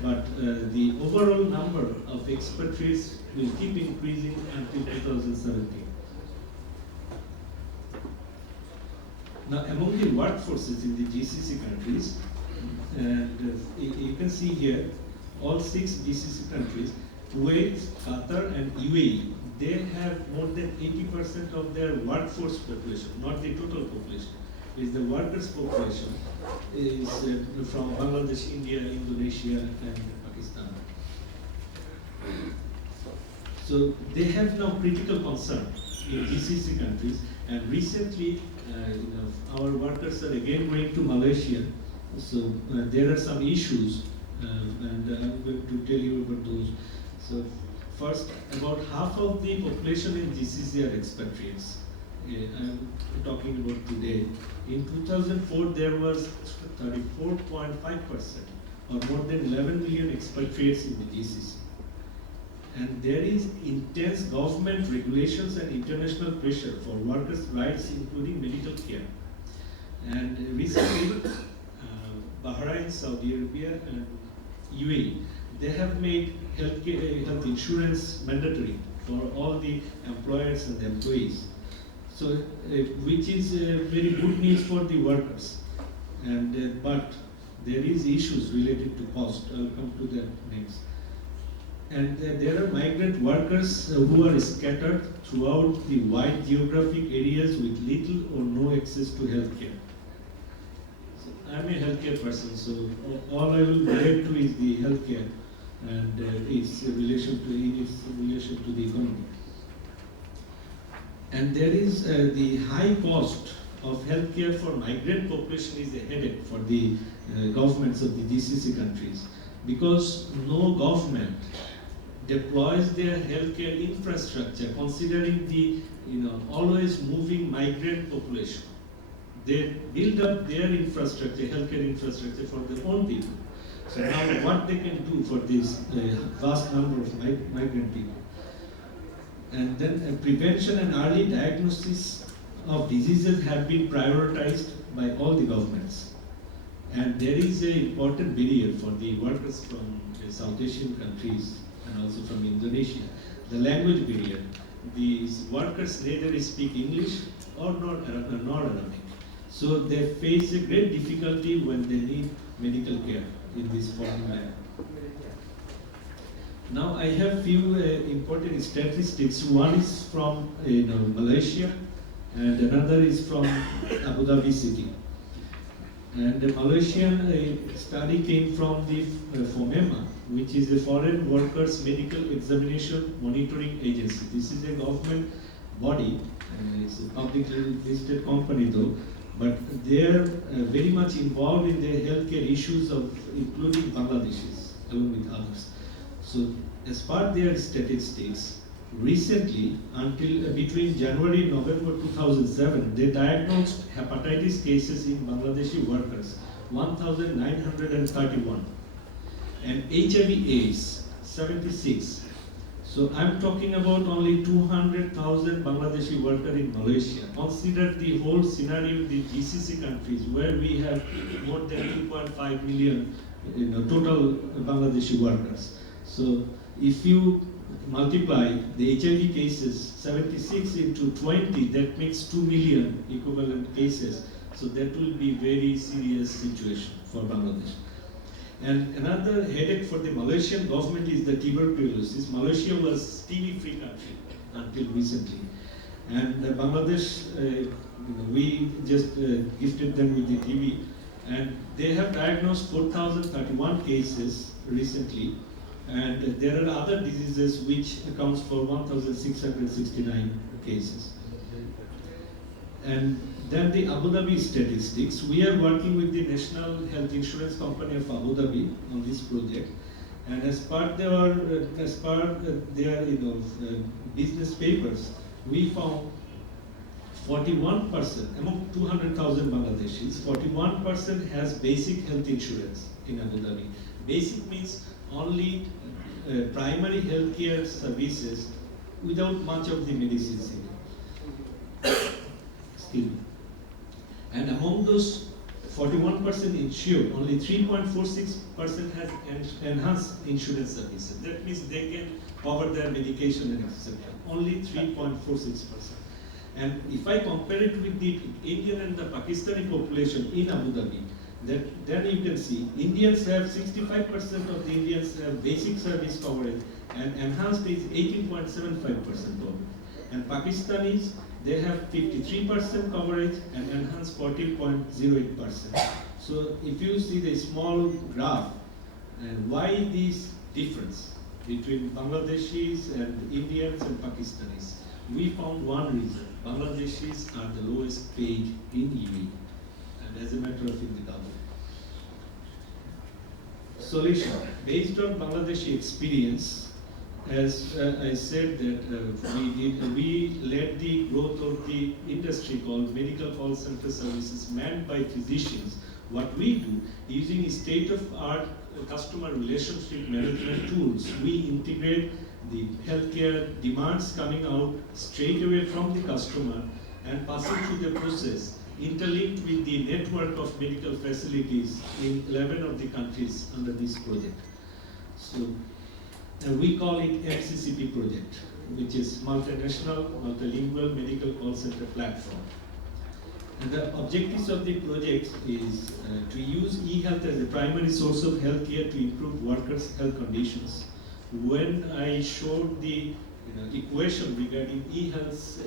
but the overall number of expatriates will keep increasing until 2017. Now, among the workforces in the GCC countries, and you can see here, all 6 GCC countries, Kuwait, Qatar, and UAE, they have more than 80% of their workforce population, not the total population. Is the workers' population is from Bangladesh, India, Indonesia, and Pakistan. So they have now critical concern in GCC countries, and recently, our workers are again going to Malaysia. So there are some issues, and I'm going to tell you about those. So first, about half of the population in GCC are expatriates. I'm talking about today. In 2004, there was 34.5%, or more than 11 million expatriates in the GCC. And there is intense government regulations and international pressure for workers' rights, including medical care. And recently, Bahrain, Saudi Arabia, and UAE, they have made health insurance mandatory for all the employers and the employees. So, which is very good news for the workers. And but there is issues related to cost. I'll come to that next. And there are migrant workers who are scattered throughout the wide geographic areas with little or no access to healthcare. So I'm a healthcare person, so all I will relate to is the healthcare and its relation to the economy. And there is the high cost of healthcare for migrant population is a headache for the governments of the GCC countries, because no government deploys their healthcare infrastructure considering the always moving migrant population. They build up their infrastructure, healthcare infrastructure for their own people. So now what they can do for this vast number of migrant people? And then prevention and early diagnosis of diseases have been prioritized by all the governments. And there is an important barrier for the workers from the South Asian countries and also from Indonesia, the language barrier. These workers neither speak English or nor Arabic. So they face a great difficulty when they need medical care in this foreign land. Now I have few important statistics. One is from Malaysia, and another is from Abu Dhabi city. And the Malaysian study came from the FOMEMA, which is the Foreign Workers Medical Examination Monitoring Agency. This is a government body, it's a publicly listed company though, but they are very much involved in the healthcare issues of including Bangladeshis along with others. So as per their statistics, recently until between January and November 2007, they diagnosed hepatitis cases in Bangladeshi workers, 1,931, and HIV/AIDS, 76. So I'm talking about only 200,000 Bangladeshi workers in Malaysia. Consider the whole scenario in the GCC countries where we have more than 2.5 million total Bangladeshi workers. So if you multiply the HIV cases, 76 into 20, that makes 2 million equivalent cases. So that will be very serious situation for Bangladesh. And another headache for the Malaysian government is the tuberculosis. Malaysia was TB-free country until recently. And Bangladesh, we just gifted them with the TB. And they have diagnosed 4,031 cases recently. And there are other diseases which accounts for 1,669 cases. And then the Abu Dhabi statistics. We are working with the National Health Insurance Company of Abu Dhabi on this project. And as part their business papers, we found 41% among 200,000 Bangladeshis, 41% has basic health insurance in Abu Dhabi. Basic means only primary healthcare services without much of the medicines in it. Excuse me. And among those 41% insured, only 3.46% has enhanced insurance services. That means they can cover their medication and etc. Only 3.46%. And if I compare it with the Indian and the Pakistani population in Abu Dhabi, then you can see Indians have 65% of the Indians have basic service coverage, and enhanced is 18.75% coverage. And Pakistanis, they have 53% coverage and enhanced 14.08%. So if you see the small graph, and why this difference between Bangladeshis and Indians and Pakistanis, we found one reason. Bangladeshis are the lowest paid in UAE, and as a matter of in the double. Solution. Based on Bangladeshi experience, as I said that we led the growth of the industry called medical call center services manned by physicians. What we do, using state-of-art customer relationship management tools, we integrate the healthcare demands coming out straight away from the customer and passing through the process, interlinked with the network of medical facilities in 11 of the countries under this project. So we call it MCCP project, which is Multinational Multilingual Medical Call Center Platform. And the objectives of the project is to use e-health as a primary source of healthcare to improve workers' health conditions. When I showed the equation regarding e-health's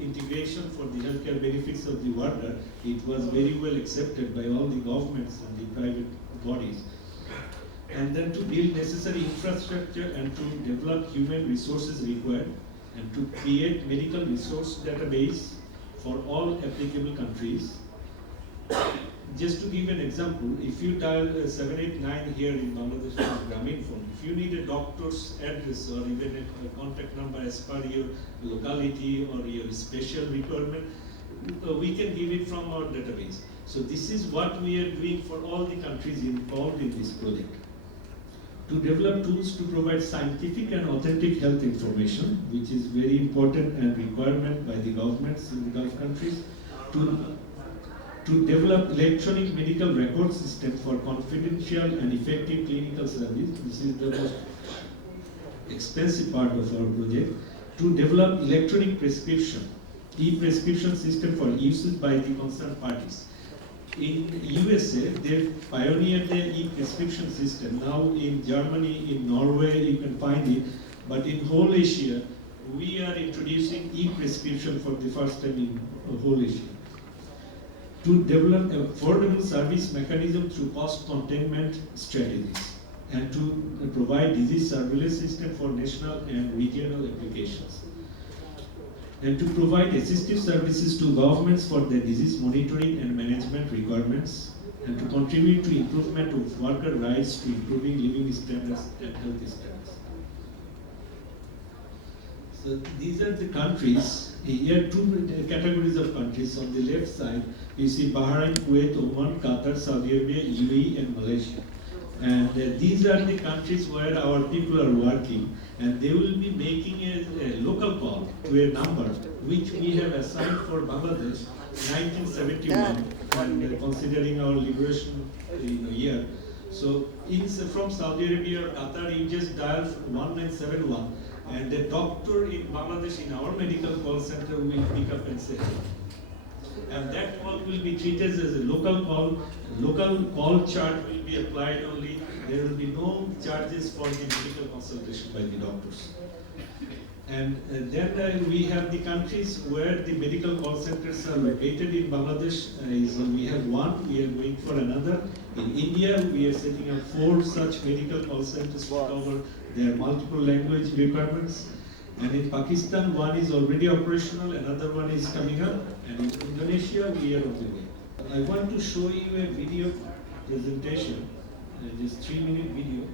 integration for the healthcare benefits of the worker, it was very well accepted by all the governments and the private bodies. And then to build necessary infrastructure and to develop human resources required, and to create medical resource database for all applicable countries. Just to give an example, if you dial 789 here in Bangladesh Grameen phone, if you need a doctor's address or even a contact number as per your locality or your special requirement, we can give it from our database. So this is what we are doing for all the countries involved in this project. To develop tools to provide scientific and authentic health information, which is very important and requirement by the governments in the Gulf countries. To develop electronic medical record system for confidential and effective clinical service. This is the most expensive part of our project. To develop electronic prescription, e-prescription system for usage by the concerned parties. In USA, they pioneered the e-prescription system. Now in Germany, in Norway, you can find it. But in whole Asia, we are introducing e-prescription for the first time in whole Asia. To develop affordable service mechanism through cost containment strategies, and to provide disease surveillance system for national and regional applications, and to provide assistive services to governments for their disease monitoring and management requirements, and to contribute to improvement of worker rights to improving living standards and health standards. So these are the countries. Here are two categories of countries. On the left side, you see Bahrain, Kuwait, Oman, Qatar, Saudi Arabia, UAE, and Malaysia. And these are the countries where our people are working, and they will be making a local call to a number which we have assigned for Bangladesh 1971, and considering our liberation year. So from Saudi Arabia or Qatar, you just dial 1971, and the doctor in Bangladesh in our medical call center will pick up and say hello. And that call will be treated as a local call. Local call charge will be applied only. There will be no charges for the medical consultation by the doctors. And then we have the countries where the medical call centers are located in Bangladesh. We have one, we are going for another. In India, we are setting up 4 such medical call centers to cover their multiple language requirements. And in Pakistan, one is already operational, another one is coming up. And in Indonesia, we are on the way. I want to show you a video presentation, just 3-minute video.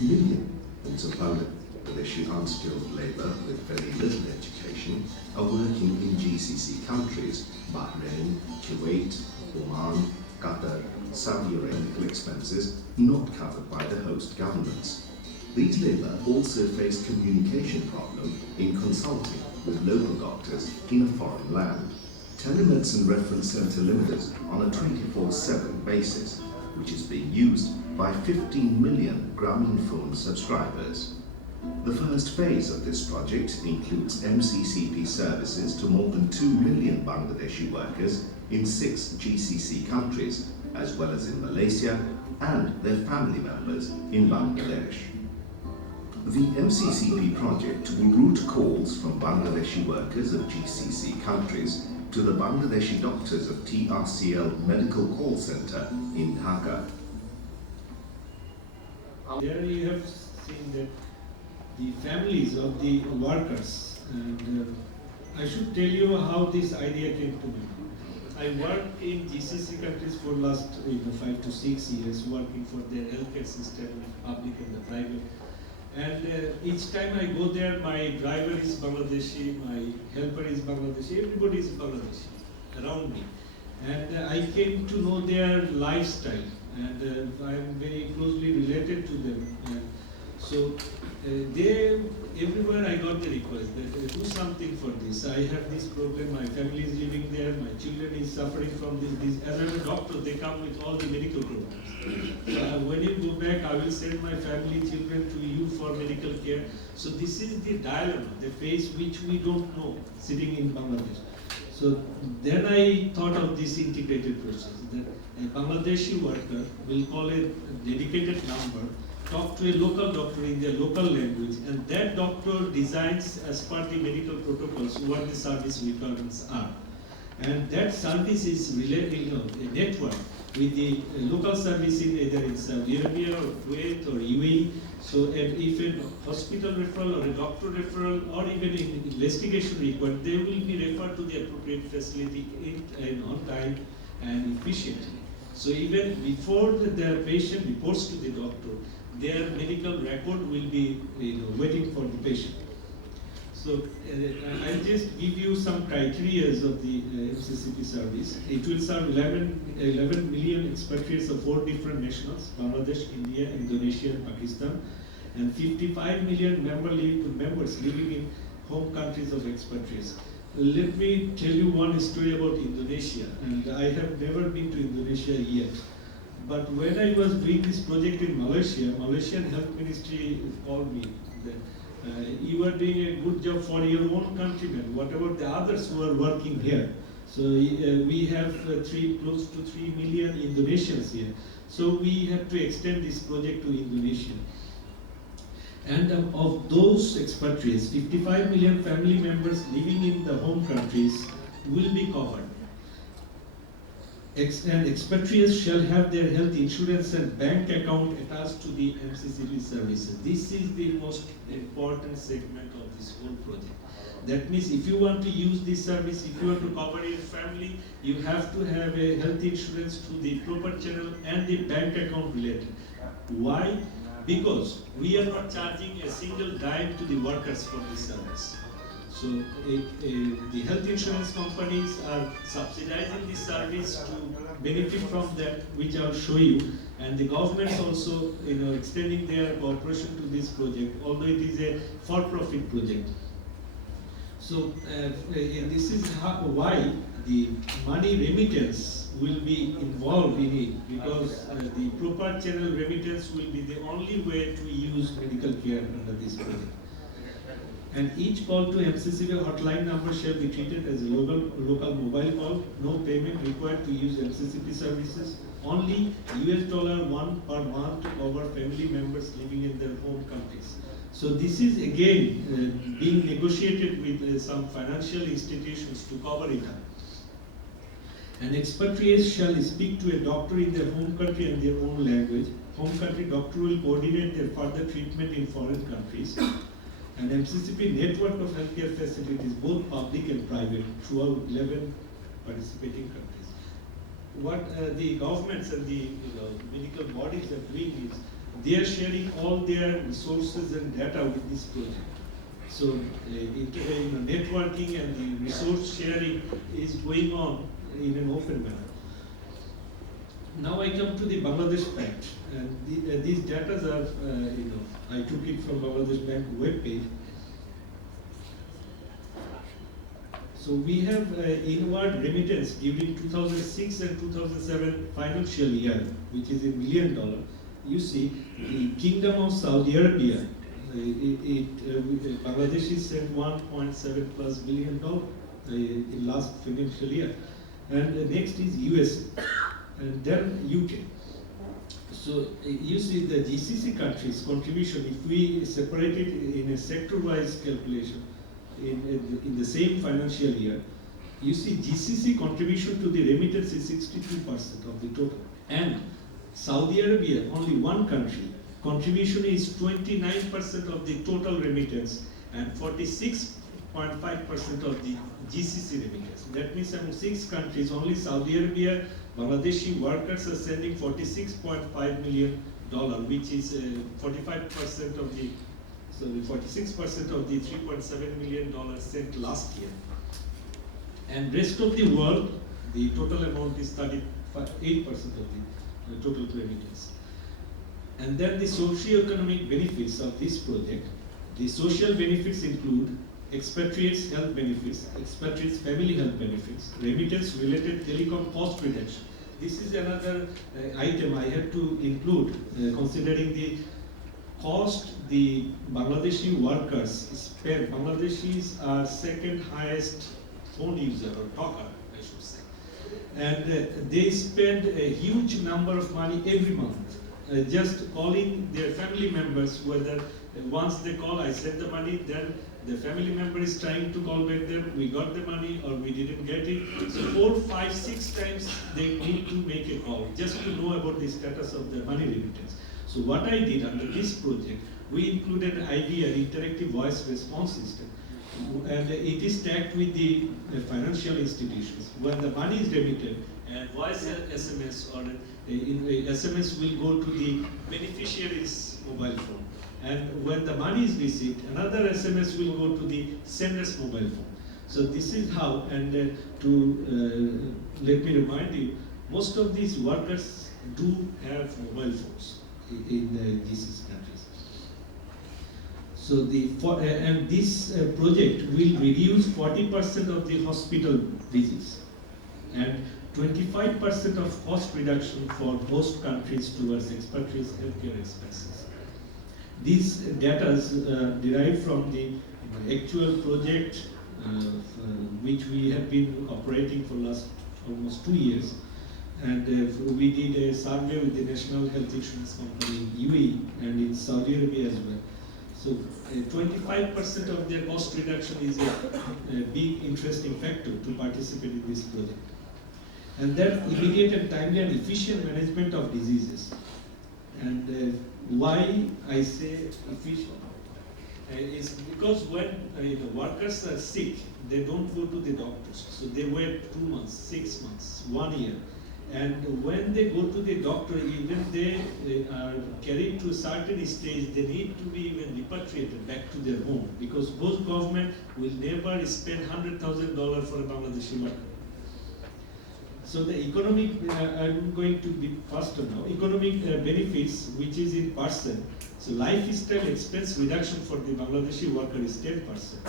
Million principality. Bangladeshi unskilled labour with very little education are working in GCC countries, Bahrain, Kuwait, Oman, Qatar, Saudi Arabia expenses not covered by the host governments. These labour also face communication problem in consulting with local doctors in a foreign land. Telemedicine Reference Centre Limited on a 24/7 basis, which is being used by 15 million Grameenphone subscribers. The first phase of this project includes MCCP services to more than 2 million Bangladeshi workers in 6 GCC countries, as well as in Malaysia and their family members in Bangladesh. The MCCP project will route calls from Bangladeshi workers of GCC countries to the Bangladeshi doctors of TRCL Medical Call Center in Dhaka. There you have seen that the families of the workers, and I should tell you how this idea came to me. I worked in GCC countries for last 5 to 6 years, working for their healthcare system, public and the private. And each time I go there, my driver is Bangladeshi, my helper is Bangladeshi, everybody is Bangladeshi around me. And I came to know their lifestyle, and I am very closely related to them. And so everywhere I got the request that do something for this. I have this problem, my family is living there, my children is suffering from this. As I'm a doctor, they come with all the medical problems. So when you go back, I will send my family, children to you for medical care. So this is the dilemma, the phase which we don't know sitting in Bangladesh. So then I thought of this integrated process, that a Bangladeshi worker will call a dedicated number, talk to a local doctor in their local language, and that doctor designs as per the medical protocols what the service requirements are. And that service is related, a network with the local service in either in Saudi Arabia or Kuwait or UAE. So if a hospital referral or a doctor referral or even an investigation required, they will be referred to the appropriate facility on time and efficiently. So even before the patient reports to the doctor, their medical record will be waiting for the patient. So I'll just give you some criteria of the MCCP service. It will serve 11 million expatriates of 4 different nationals: Bangladesh, India, Indonesia, and Pakistan, and 55 million members living in home countries of expatriates. Let me tell you one story about Indonesia, and I have never been to Indonesia yet. But when I was doing this project in Malaysia, Malaysian Health Ministry called me that you are doing a good job for your own countrymen, whatever the others who are working here. So we have close to 3 million Indonesians here. So we have to extend this project to Indonesia. And of those expatriates, 55 million family members living in the home countries will be covered. And expatriates shall have their health insurance and bank account attached to the MCCP services. This is the most important segment of this whole project. That means if you want to use this service, if you want to cover your family, you have to have a health insurance through the proper channel and the bank account related. Why? Because we are not charging a single dime to the workers for this service. So the health insurance companies are subsidizing this service to benefit from that, which I'll show you. And the government's also extending their cooperation to this project, although it is a for-profit project. So this is why the money remittance will be involved in it, because the proper channel remittance will be the only way to use medical care under this project. And each call to MCCP hotline number shall be treated as a local mobile call. No payment required to use MCCP services. Only $1 per month to cover family members living in their home countries. So this is again being negotiated with some financial institutions to cover it up. And expatriates shall speak to a doctor in their home country and their own language. Home country doctor will coordinate their further treatment in foreign countries. And MCCP network of healthcare facilities, both public and private, throughout 11 participating countries. What the governments and the medical bodies are doing is they are sharing all their resources and data with this project. So networking and the resource sharing is going on in an open manner. Now I come to the Bangladesh Pact, and these data are, I took it from Bangladesh Bank webpage. So we have inward remittance during 2006 and 2007 financial year, which is $1 million. You see, the Kingdom of Saudi Arabia, Bangladesh sent $1.7+ billion in last financial year, and next is US, and then UK. So you see the GCC countries' contribution. If we separate it in a sector-wise calculation, in the same financial year, you see GCC contribution to the remittance is 62% of the total. And Saudi Arabia, only one country, contribution is 29% of the total remittance and 46.5% of the GCC remittance. That means among 6 countries, only Saudi Arabia, Bangladeshi workers are sending $46.5 million, which is 45% of the 46% of the $3.7 million sent last year. And rest of the world, the total amount is 38% of the total remittance. And then the socio-economic benefits of this project. The social benefits include expatriates' health benefits, expatriates' family health benefits, remittance-related telecom cost reduction. This is another item I have to include, considering the cost the Bangladeshi workers spend. Bangladeshis are second highest phone user, or talker, I should say. And they spend a huge number of money every month, just calling their family members, whether once they call, I send the money, then the family member is trying to call back them, we got the money or we didn't get it. So 4, 5, 6 times they need to make a call just to know about the status of the money remittance. So what I did under this project, we included IVR, interactive voice response system, and it is tagged with the financial institutions. When the money is remitted, and voice SMS or SMS will go to the beneficiary's mobile phone. And when the money is received, another SMS will go to the sender's mobile phone. So this is how, and let me remind you, most of these workers do have mobile phones in the GCC countries. So and this project will reduce 40% of the hospital visits and 25% of cost reduction for host countries towards expatriates' healthcare expenses. These data derived from the actual project which we have been operating for last almost 2 years. And we did a survey with the National Health Insurance Company, UAE, and in Saudi Arabia as well. So 25% of their cost reduction is a big interesting factor to participate in this project. And then immediate and timely and efficient management of diseases. And why I say efficient is because when workers are sick, they don't go to the doctors. So they wait 2 months, 6 months, 1 year. And when they go to the doctor, even they are carried to a certain stage, they need to be even repatriated back to their home, because host government will never spend $100,000 for a Bangladeshi worker. So the economic, I'm going to be faster now, economic benefits, which is in percent. So lifestyle expense reduction for the Bangladeshi worker is 10%.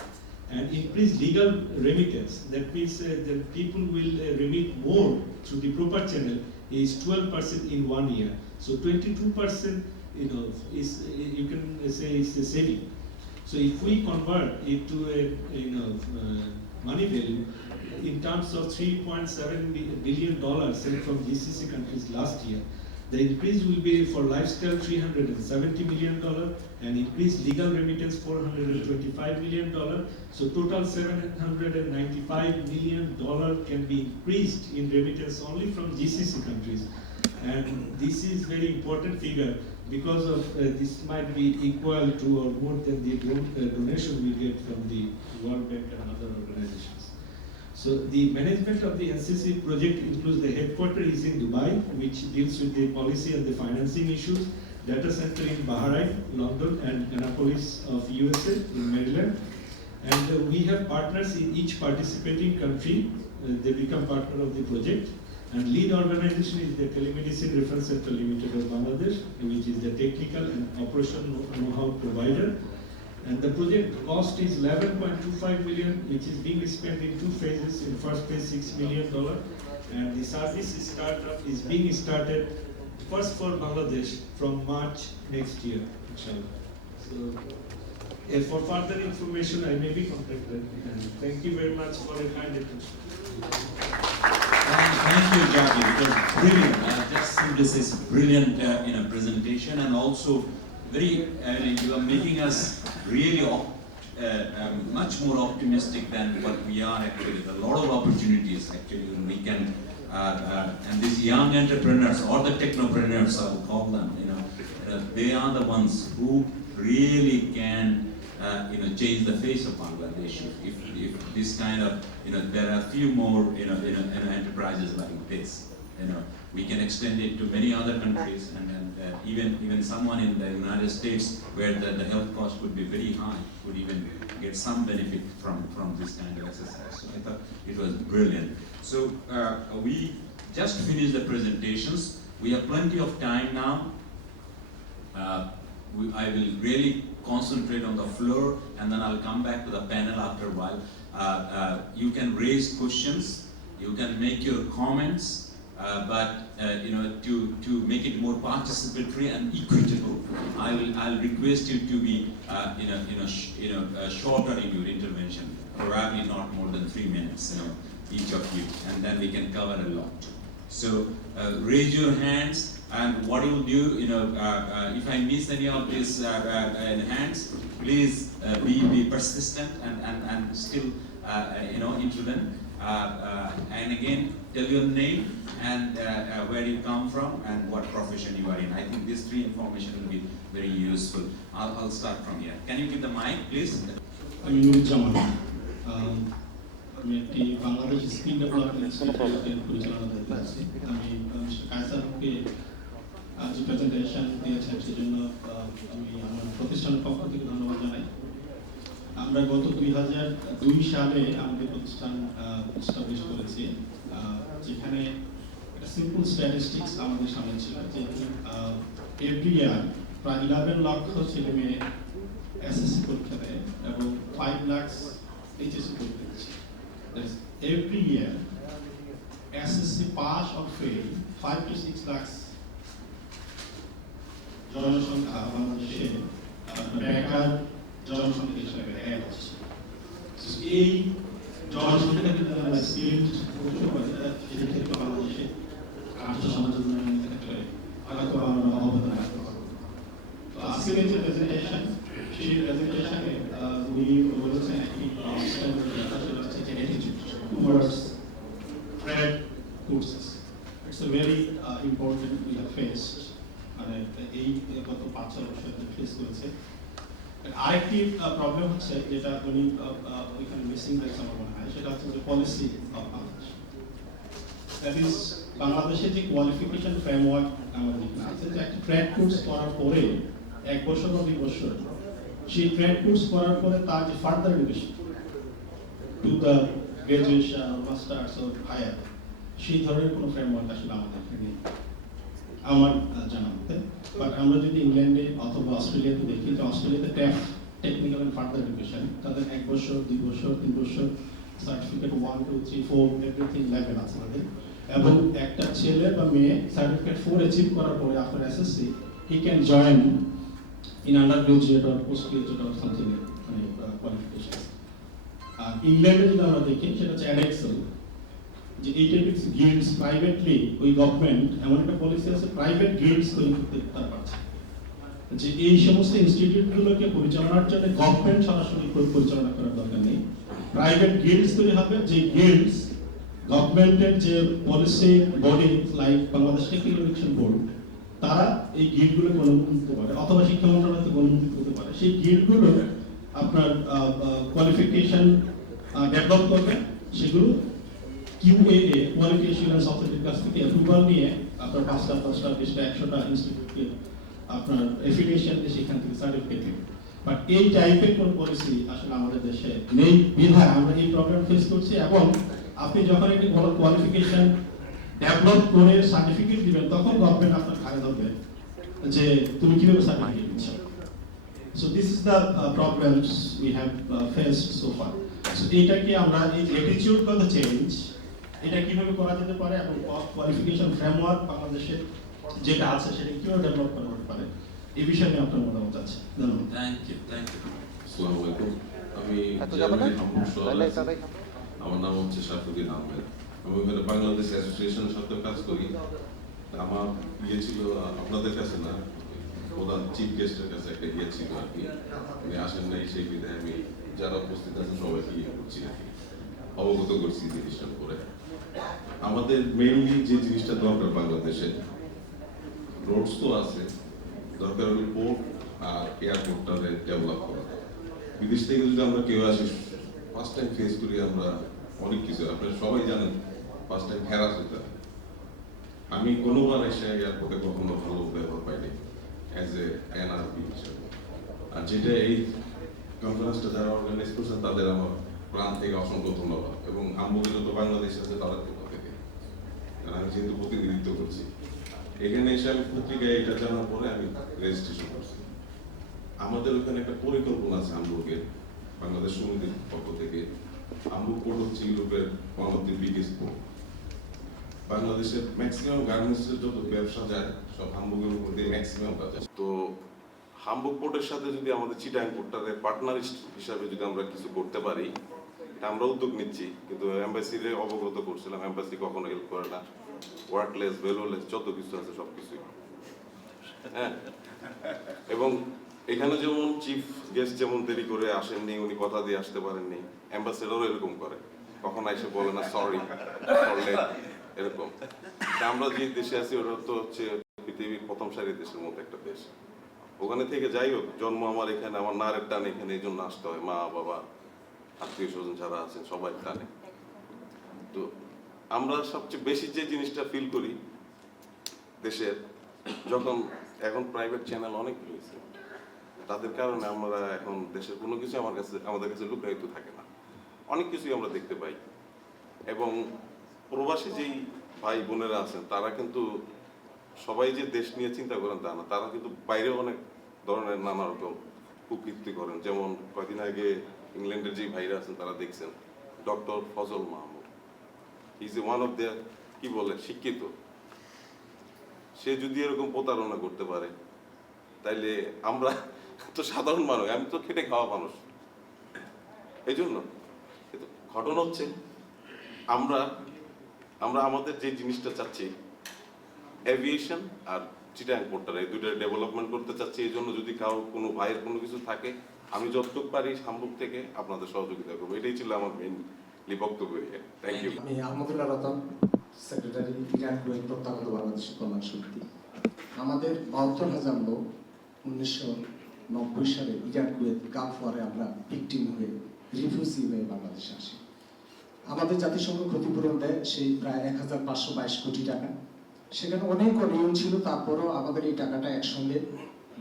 And increased legal remittance, that means that people will remit more through the proper channel, is 12% in 1 year. So 22%, is, you can say, is a saving. So if we convert it to a money value, in terms of $3.7 billion sent from GCC countries last year, the increase will be for lifestyle $370 million and increased legal remittance $425 million. So total $795 million can be increased in remittance only from GCC countries. And this is very important figure because of this might be equal to or more than the donation we get from the World Bank and other organizations. So the management of the NCC project includes the headquarters is in Dubai, which deals with the policy and the financing issues. data center in Bahrain, London, and Annapolis of USA in Maryland. And we have partners in each participating country. They become partner of the project. And lead organization is the Telemedicine Reference Center Limited of Bangladesh, which is the technical and operational know-how provider. And the project cost is 11.25 million, which is being spent in 2 phases. In first phase, $6 million. And the service startup is being started first for Bangladesh from March next year, inshallah. So, for further information, I may be contacted. And thank you very much for your kind attention. Thank you, Javi. It was brilliant. Just simply says brilliant, presentation, and also very. You are making us really much more optimistic than what we are actually. There are a lot of opportunities actually, when we can. And these young entrepreneurs or the technopreneurs, I will call them. They are the ones who really can. Change the face of Bangladesh. If this kind of, there are a few more, enterprises like this. We can extend it to many other countries, and even someone in the United States where the health cost would be very high would even get some benefit from this kind of exercise. So I thought it was brilliant. So we just finished the presentations. We have plenty of time now. I will really concentrate on the floor, and then I'll come back to the panel after a while. You can raise questions, you can make your comments, but to make it more participatory and equitable, I'll request you to be shorter in your intervention, probably not more than 3 minutes, each of you, and then we can cover a lot. So raise your hands. And what you'll do, if I miss any of these hands, please be persistent and still, intervene. And again, tell your name and where you come from and what profession you are in. I think these 3 information will be very useful. I'll start from here. Can you give the mic, please? I'm আমি একটি Bangladesh skill development ইনস্টিটিউটের পরিচালনা করতে আছি। আমি mister কায়সারকে আজ presentation দিয়েছেন, সেজন্য আমি আমার প্রতিষ্ঠানের পক্ষ থেকে ধন্যবাদ জানাই। আমরা গত 2002 সালে আমাদের প্রতিষ্ঠান এস্টাবলিশ করেছি, যেখানে একটা সিম্পল স্ট্যাটিস্টিক্স আমাদের সামনে ছিল যে এভরি ইয়ার প্রায় 11 লক্ষ ছেলে মেয়ে এসএসসি পরীক্ষা দেয় এবং 5 লাখ এইচএসসি পরীক্ষা দিচ্ছে। Every year, SSC pass or fail 5 to 6 lakhs জনসংখ্যা বাংলাদেশে বেকার জনসংখ্যা হিসেবে দেখা যাচ্ছে। এই জনসংখ্যা কিন্তু আমরা স্কিলড সেটা থেকে বাংলাদেশে আর্থ সমাজ উন্নয়নের ক্ষেত্রে হয়তো আমরা অবদান রাখতে পারবো। তো আজকের এই যে প্রেজেন্টেশন, সেই প্রেজেন্টেশনে উনি বলেছেন একটি towards trade courses. It's a very important we have faced, and এই গত 5-6 বছর ফেস করেছে। আরেকটি প্রবলেম হচ্ছে যেটা উনি ওইখানে মিসিং রয়েছে আমার মনে হয়, সেটা হচ্ছে যে policy of Bangladesh. That is বাংলাদেশের যে কোয়ালিফিকেশন ফ্রেমওয়ার্ক আমাদের এখানে আছে, যে একটা ট্রেড কোর্স করার পরে 1 বছর বা 2 বছর সেই ট্রেড কোর্স করার পরে তার যে further education to the graduation, masters ও হায়ার, সেই ধরনের কোনো ফ্রেমওয়ার্ক আসলে আমাদের এখানে আমার জানা মতে। বাট আমরা যদি ইংল্যান্ডে অথবা অস্ট্রেলিয়াতে দেখি, যে অস্ট্রেলিয়াতে টেকনিক্যাল অ্যান্ড ফার্দার এডুকেশন তাদের 1 বছর, 2 বছর, 3 বছর সার্টিফিকেট 1, 2, 3, 4 এভরিথিং লেভেল আছে আমাদের। এবং একটা ছেলে বা মেয়ে সার্টিফিকেট 4 অ্যাচিভ করার পরে after SSC he can join in under graduate or post graduate or something qualification. ইংল্যান্ডে যদি আমরা দেখি, সেটা হচ্ছে অ্যাডেক্সেল, যে এই টাইপের গিল্ডস প্রাইভেটলি ওই গভর্নমেন্ট এমন একটা পলিসি আছে, প্রাইভেট গিল্ডস তৈরি করতে তারা পারছে, যে এই সমস্ত ইনস্টিটিউটগুলোকে পরিচালনার জন্য গভর্নমেন্ট সরাসরি পরিচালনা করার দরকার নেই। প্রাইভেট গিল্ডস তৈরি হবে, যে গিল্ডস গভর্নমেন্টের যে policy body like Bangladesh technical education board, তারা এই গিল্ডগুলোকে অনুমোদন দিতে পারে অথবা শিক্ষা মন্ত্রণালয় থেকে অনুমোদিত করতে পারে। সেই গিল্ডগুলো আপনার কোয়ালিফিকেশন ডেভেলপ করবে, সেগুলো QAA কোয়ালিটি অ্যাসুরেন্স অথরিটির কাছ থেকে অ্যাপ্রুভাল নিয়ে আপনার 5টা, 10টা, 20টা, 100টা ইনস্টিটিউটকে আপনার এফিলিয়েশন সেখান থেকে সার্টিফিকেট দিবে। বাট এই টাইপের কোন পলিসি আসলে আমাদের দেশে নেই বিধায় আমরা এই প্রবলেম ফেস করছি। এবং আপনি যখন একটি কোয়ালিফিকেশন ডেভেলপ করে সার্টিফিকেট দিবেন তখন গভর্নমেন্ট আপনার ঘাড়ে ধরবে যে তুমি কিভাবে সার্টিফিকেট দিচ্ছ। So this is the problems we have faced so far. So এটাকে আমরা এই অ্যাটিটিউড গত চেঞ্জ এটা কিভাবে করা যেতে পারে এবং কোয়ালিফিকেশন ফ্রেমওয়ার্ক বাংলাদেশে যেটা আছে সেটা কিভাবে ডেভেলপ করা যেতে পারে এই বিষয়ে আমি আপনার মতামত আছে। ধন্যবাদ। থ্যাংক ইউ আসসালামু আলাইকুম। আমি চেয়ারম্যান হামবুক শহরে আছি। আমার নাম হচ্ছে শাফুদ্দিন আহমেদ। আমি এখানে বাংলাদেশ অ্যাসোসিয়েশনের সাথে কাজ করি। আমার ছিল আপনাদের কাছে না, প্রধান চিফ গেস্টের কাছে একটা ছিল আর কি। উনি আসেন নাই, সেই বিধায় আমি যারা উপস্থিত আছেন সবাইকে করছি আর কি, অবগত করছি জিনিসটা করে। আমাদের মেইনলি যে জিনিসটা দরকার বাংলাদেশে, রোডস তো আছে, দরকার হলো পোর্ট আর এয়ারপোর্টটারে ডেভেলপ করা। বিদেশ থেকে যদি আমরা কেউ আসি, ফার্স্ট টাইম ফেস করি আমরা অনেক কিছু। আপনারা সবাই জানেন ফার্স্ট টাইম হ্যারাস হতে হয়। আমি কোনোবার এসে এয়ারপোর্টে কখনো ভালো ব্যবহার পাইনি অ্যাজ এ NRB হিসেবে। আর যেটা এই কনফারেন্সটা যারা অর্গানাইজ করছেন তাদের আমার প্রাণ থেকে অসংখ্য ধন্যবাদ, এবং হামবুকে যত বাংলাদেশ আছে তাদের পক্ষ থেকে, আমি যেহেতু প্রতিনিধিত্ব করছি। এখানে এসে আমি পত্রিকায় এটা জানার পরে আমি রেজিস্ট্রেশন করছি। আমাদের ওখানে একটা পরিকল্পনা আছে হামবুর্গের, বাংলাদেশ সমিতির পক্ষ থেকে। হামবুর্গ পোর্ট হচ্ছে ইউরোপের one of the biggest port. বাংলাদেশের ম্যাক্সিমাম গার্মেন্টসের যত ব্যবসা যায় সব হামবুর্গের উপর দিয়ে ম্যাক্সিমাম কাজ আছে। তো হামবুর্গ পোর্টের সাথে যদি আমাদের চিটাগাং পোর্টটারে পার্টনার হিসাবে যদি আমরা কিছু করতে পারি, এটা আমরা উদ্যোগ নিচ্ছি, কিন্তু এম্বাসিরে অবগত করছিলাম, এম্বাসি কখনো হেল্প করে না। ওয়ার্কলেস, ভ্যালুলেস যত কিছু আছে সব কিছুই, হ্যাঁ। এবং এখানে যেমন চিফ গেস্ট যেমন দেরি করে আসেননি, উনি কথা দিয়ে আসতে পারেননি, অ্যাম্বাসেডরও এরকম করে, কখন এসে বলে না সরি এরকম। আমরা যে দেশে আছি ওটা তো হচ্ছে পৃথিবীর প্রথম সারির দেশের মধ্যে একটা দেশ। ওখানে থেকে যাই হোক, জন্ম আমার এখানে, আমার নারের টান এখানে, এই জন্য আসতে হয়। মা বাবা আত্মীয় স্বজন যারা আছেন সবাই টানে। তো আমরা সবচেয়ে বেশি যে জিনিসটা ফিল করি দেশের, যখন এখন প্রাইভেট চ্যানেল অনেক রয়েছে, তাদের কারণে আমরা এখন দেশের কোনো কিছু আমাদের কাছে লুকায়িত থাকে না, অনেক কিছুই আমরা দেখতে পাই। এবং প্রবাসী যেই ভাই বোনেরা আছেন তারা কিন্তু সবাই যে দেশ নিয়ে চিন্তা করেন তা না, তারা কিন্তু বাইরে অনেক ধরনের নানা রকম কুকীর্তি করেন। যেমন কয়েকদিন আগে ইংল্যান্ডের যে ভাইরা আছেন তারা দেখছেন doctor Fazal Mahmud, is a one of the কি বলে শিক্ষিত, সে যদি এরকম প্রতারণা করতে পারে তাইলে আমরা তো সাধারণ মানুষ, আমি তো খেটে খাওয়া মানুষ। এই জন্য ঘটনা হচ্ছে আমরা আমাদের যে জিনিসটা চাচ্ছি, এভিয়েশন আর চিটাগাং পোর্টটা, এই দুইটা ডেভেলপমেন্ট করতে চাচ্ছি। এই জন্য যদি কোনো ভাইয়ের কোনো কিছু থাকে, আমি যতটুকু পারি হামবুর্গ থেকে আপনাদের সহযোগিতা করবো। এটাই ছিল আমার মেইনলি বক্তব্য। Thank you. আমি Ahmadullah Ratan, secretary Iran Kuwait প্রত্যাগত বাংলাদেশ কল্যাণ সমিতি। আমাদের 72,000 লোক 1990 সালে ইরান কুয়েত গালফ ওয়ারে আমরা ভিকটিম হয়ে রিফিউজি হয়ে বাংলাদেশে আসি। আমাদের জাতিসংঘ ক্ষতিপূরণ দেয় সেই প্রায় 1,522 কোটি টাকা। সেখানে অনেক অনিয়ম ছিল, তারপরও আমাদের এই টাকাটা একসঙ্গে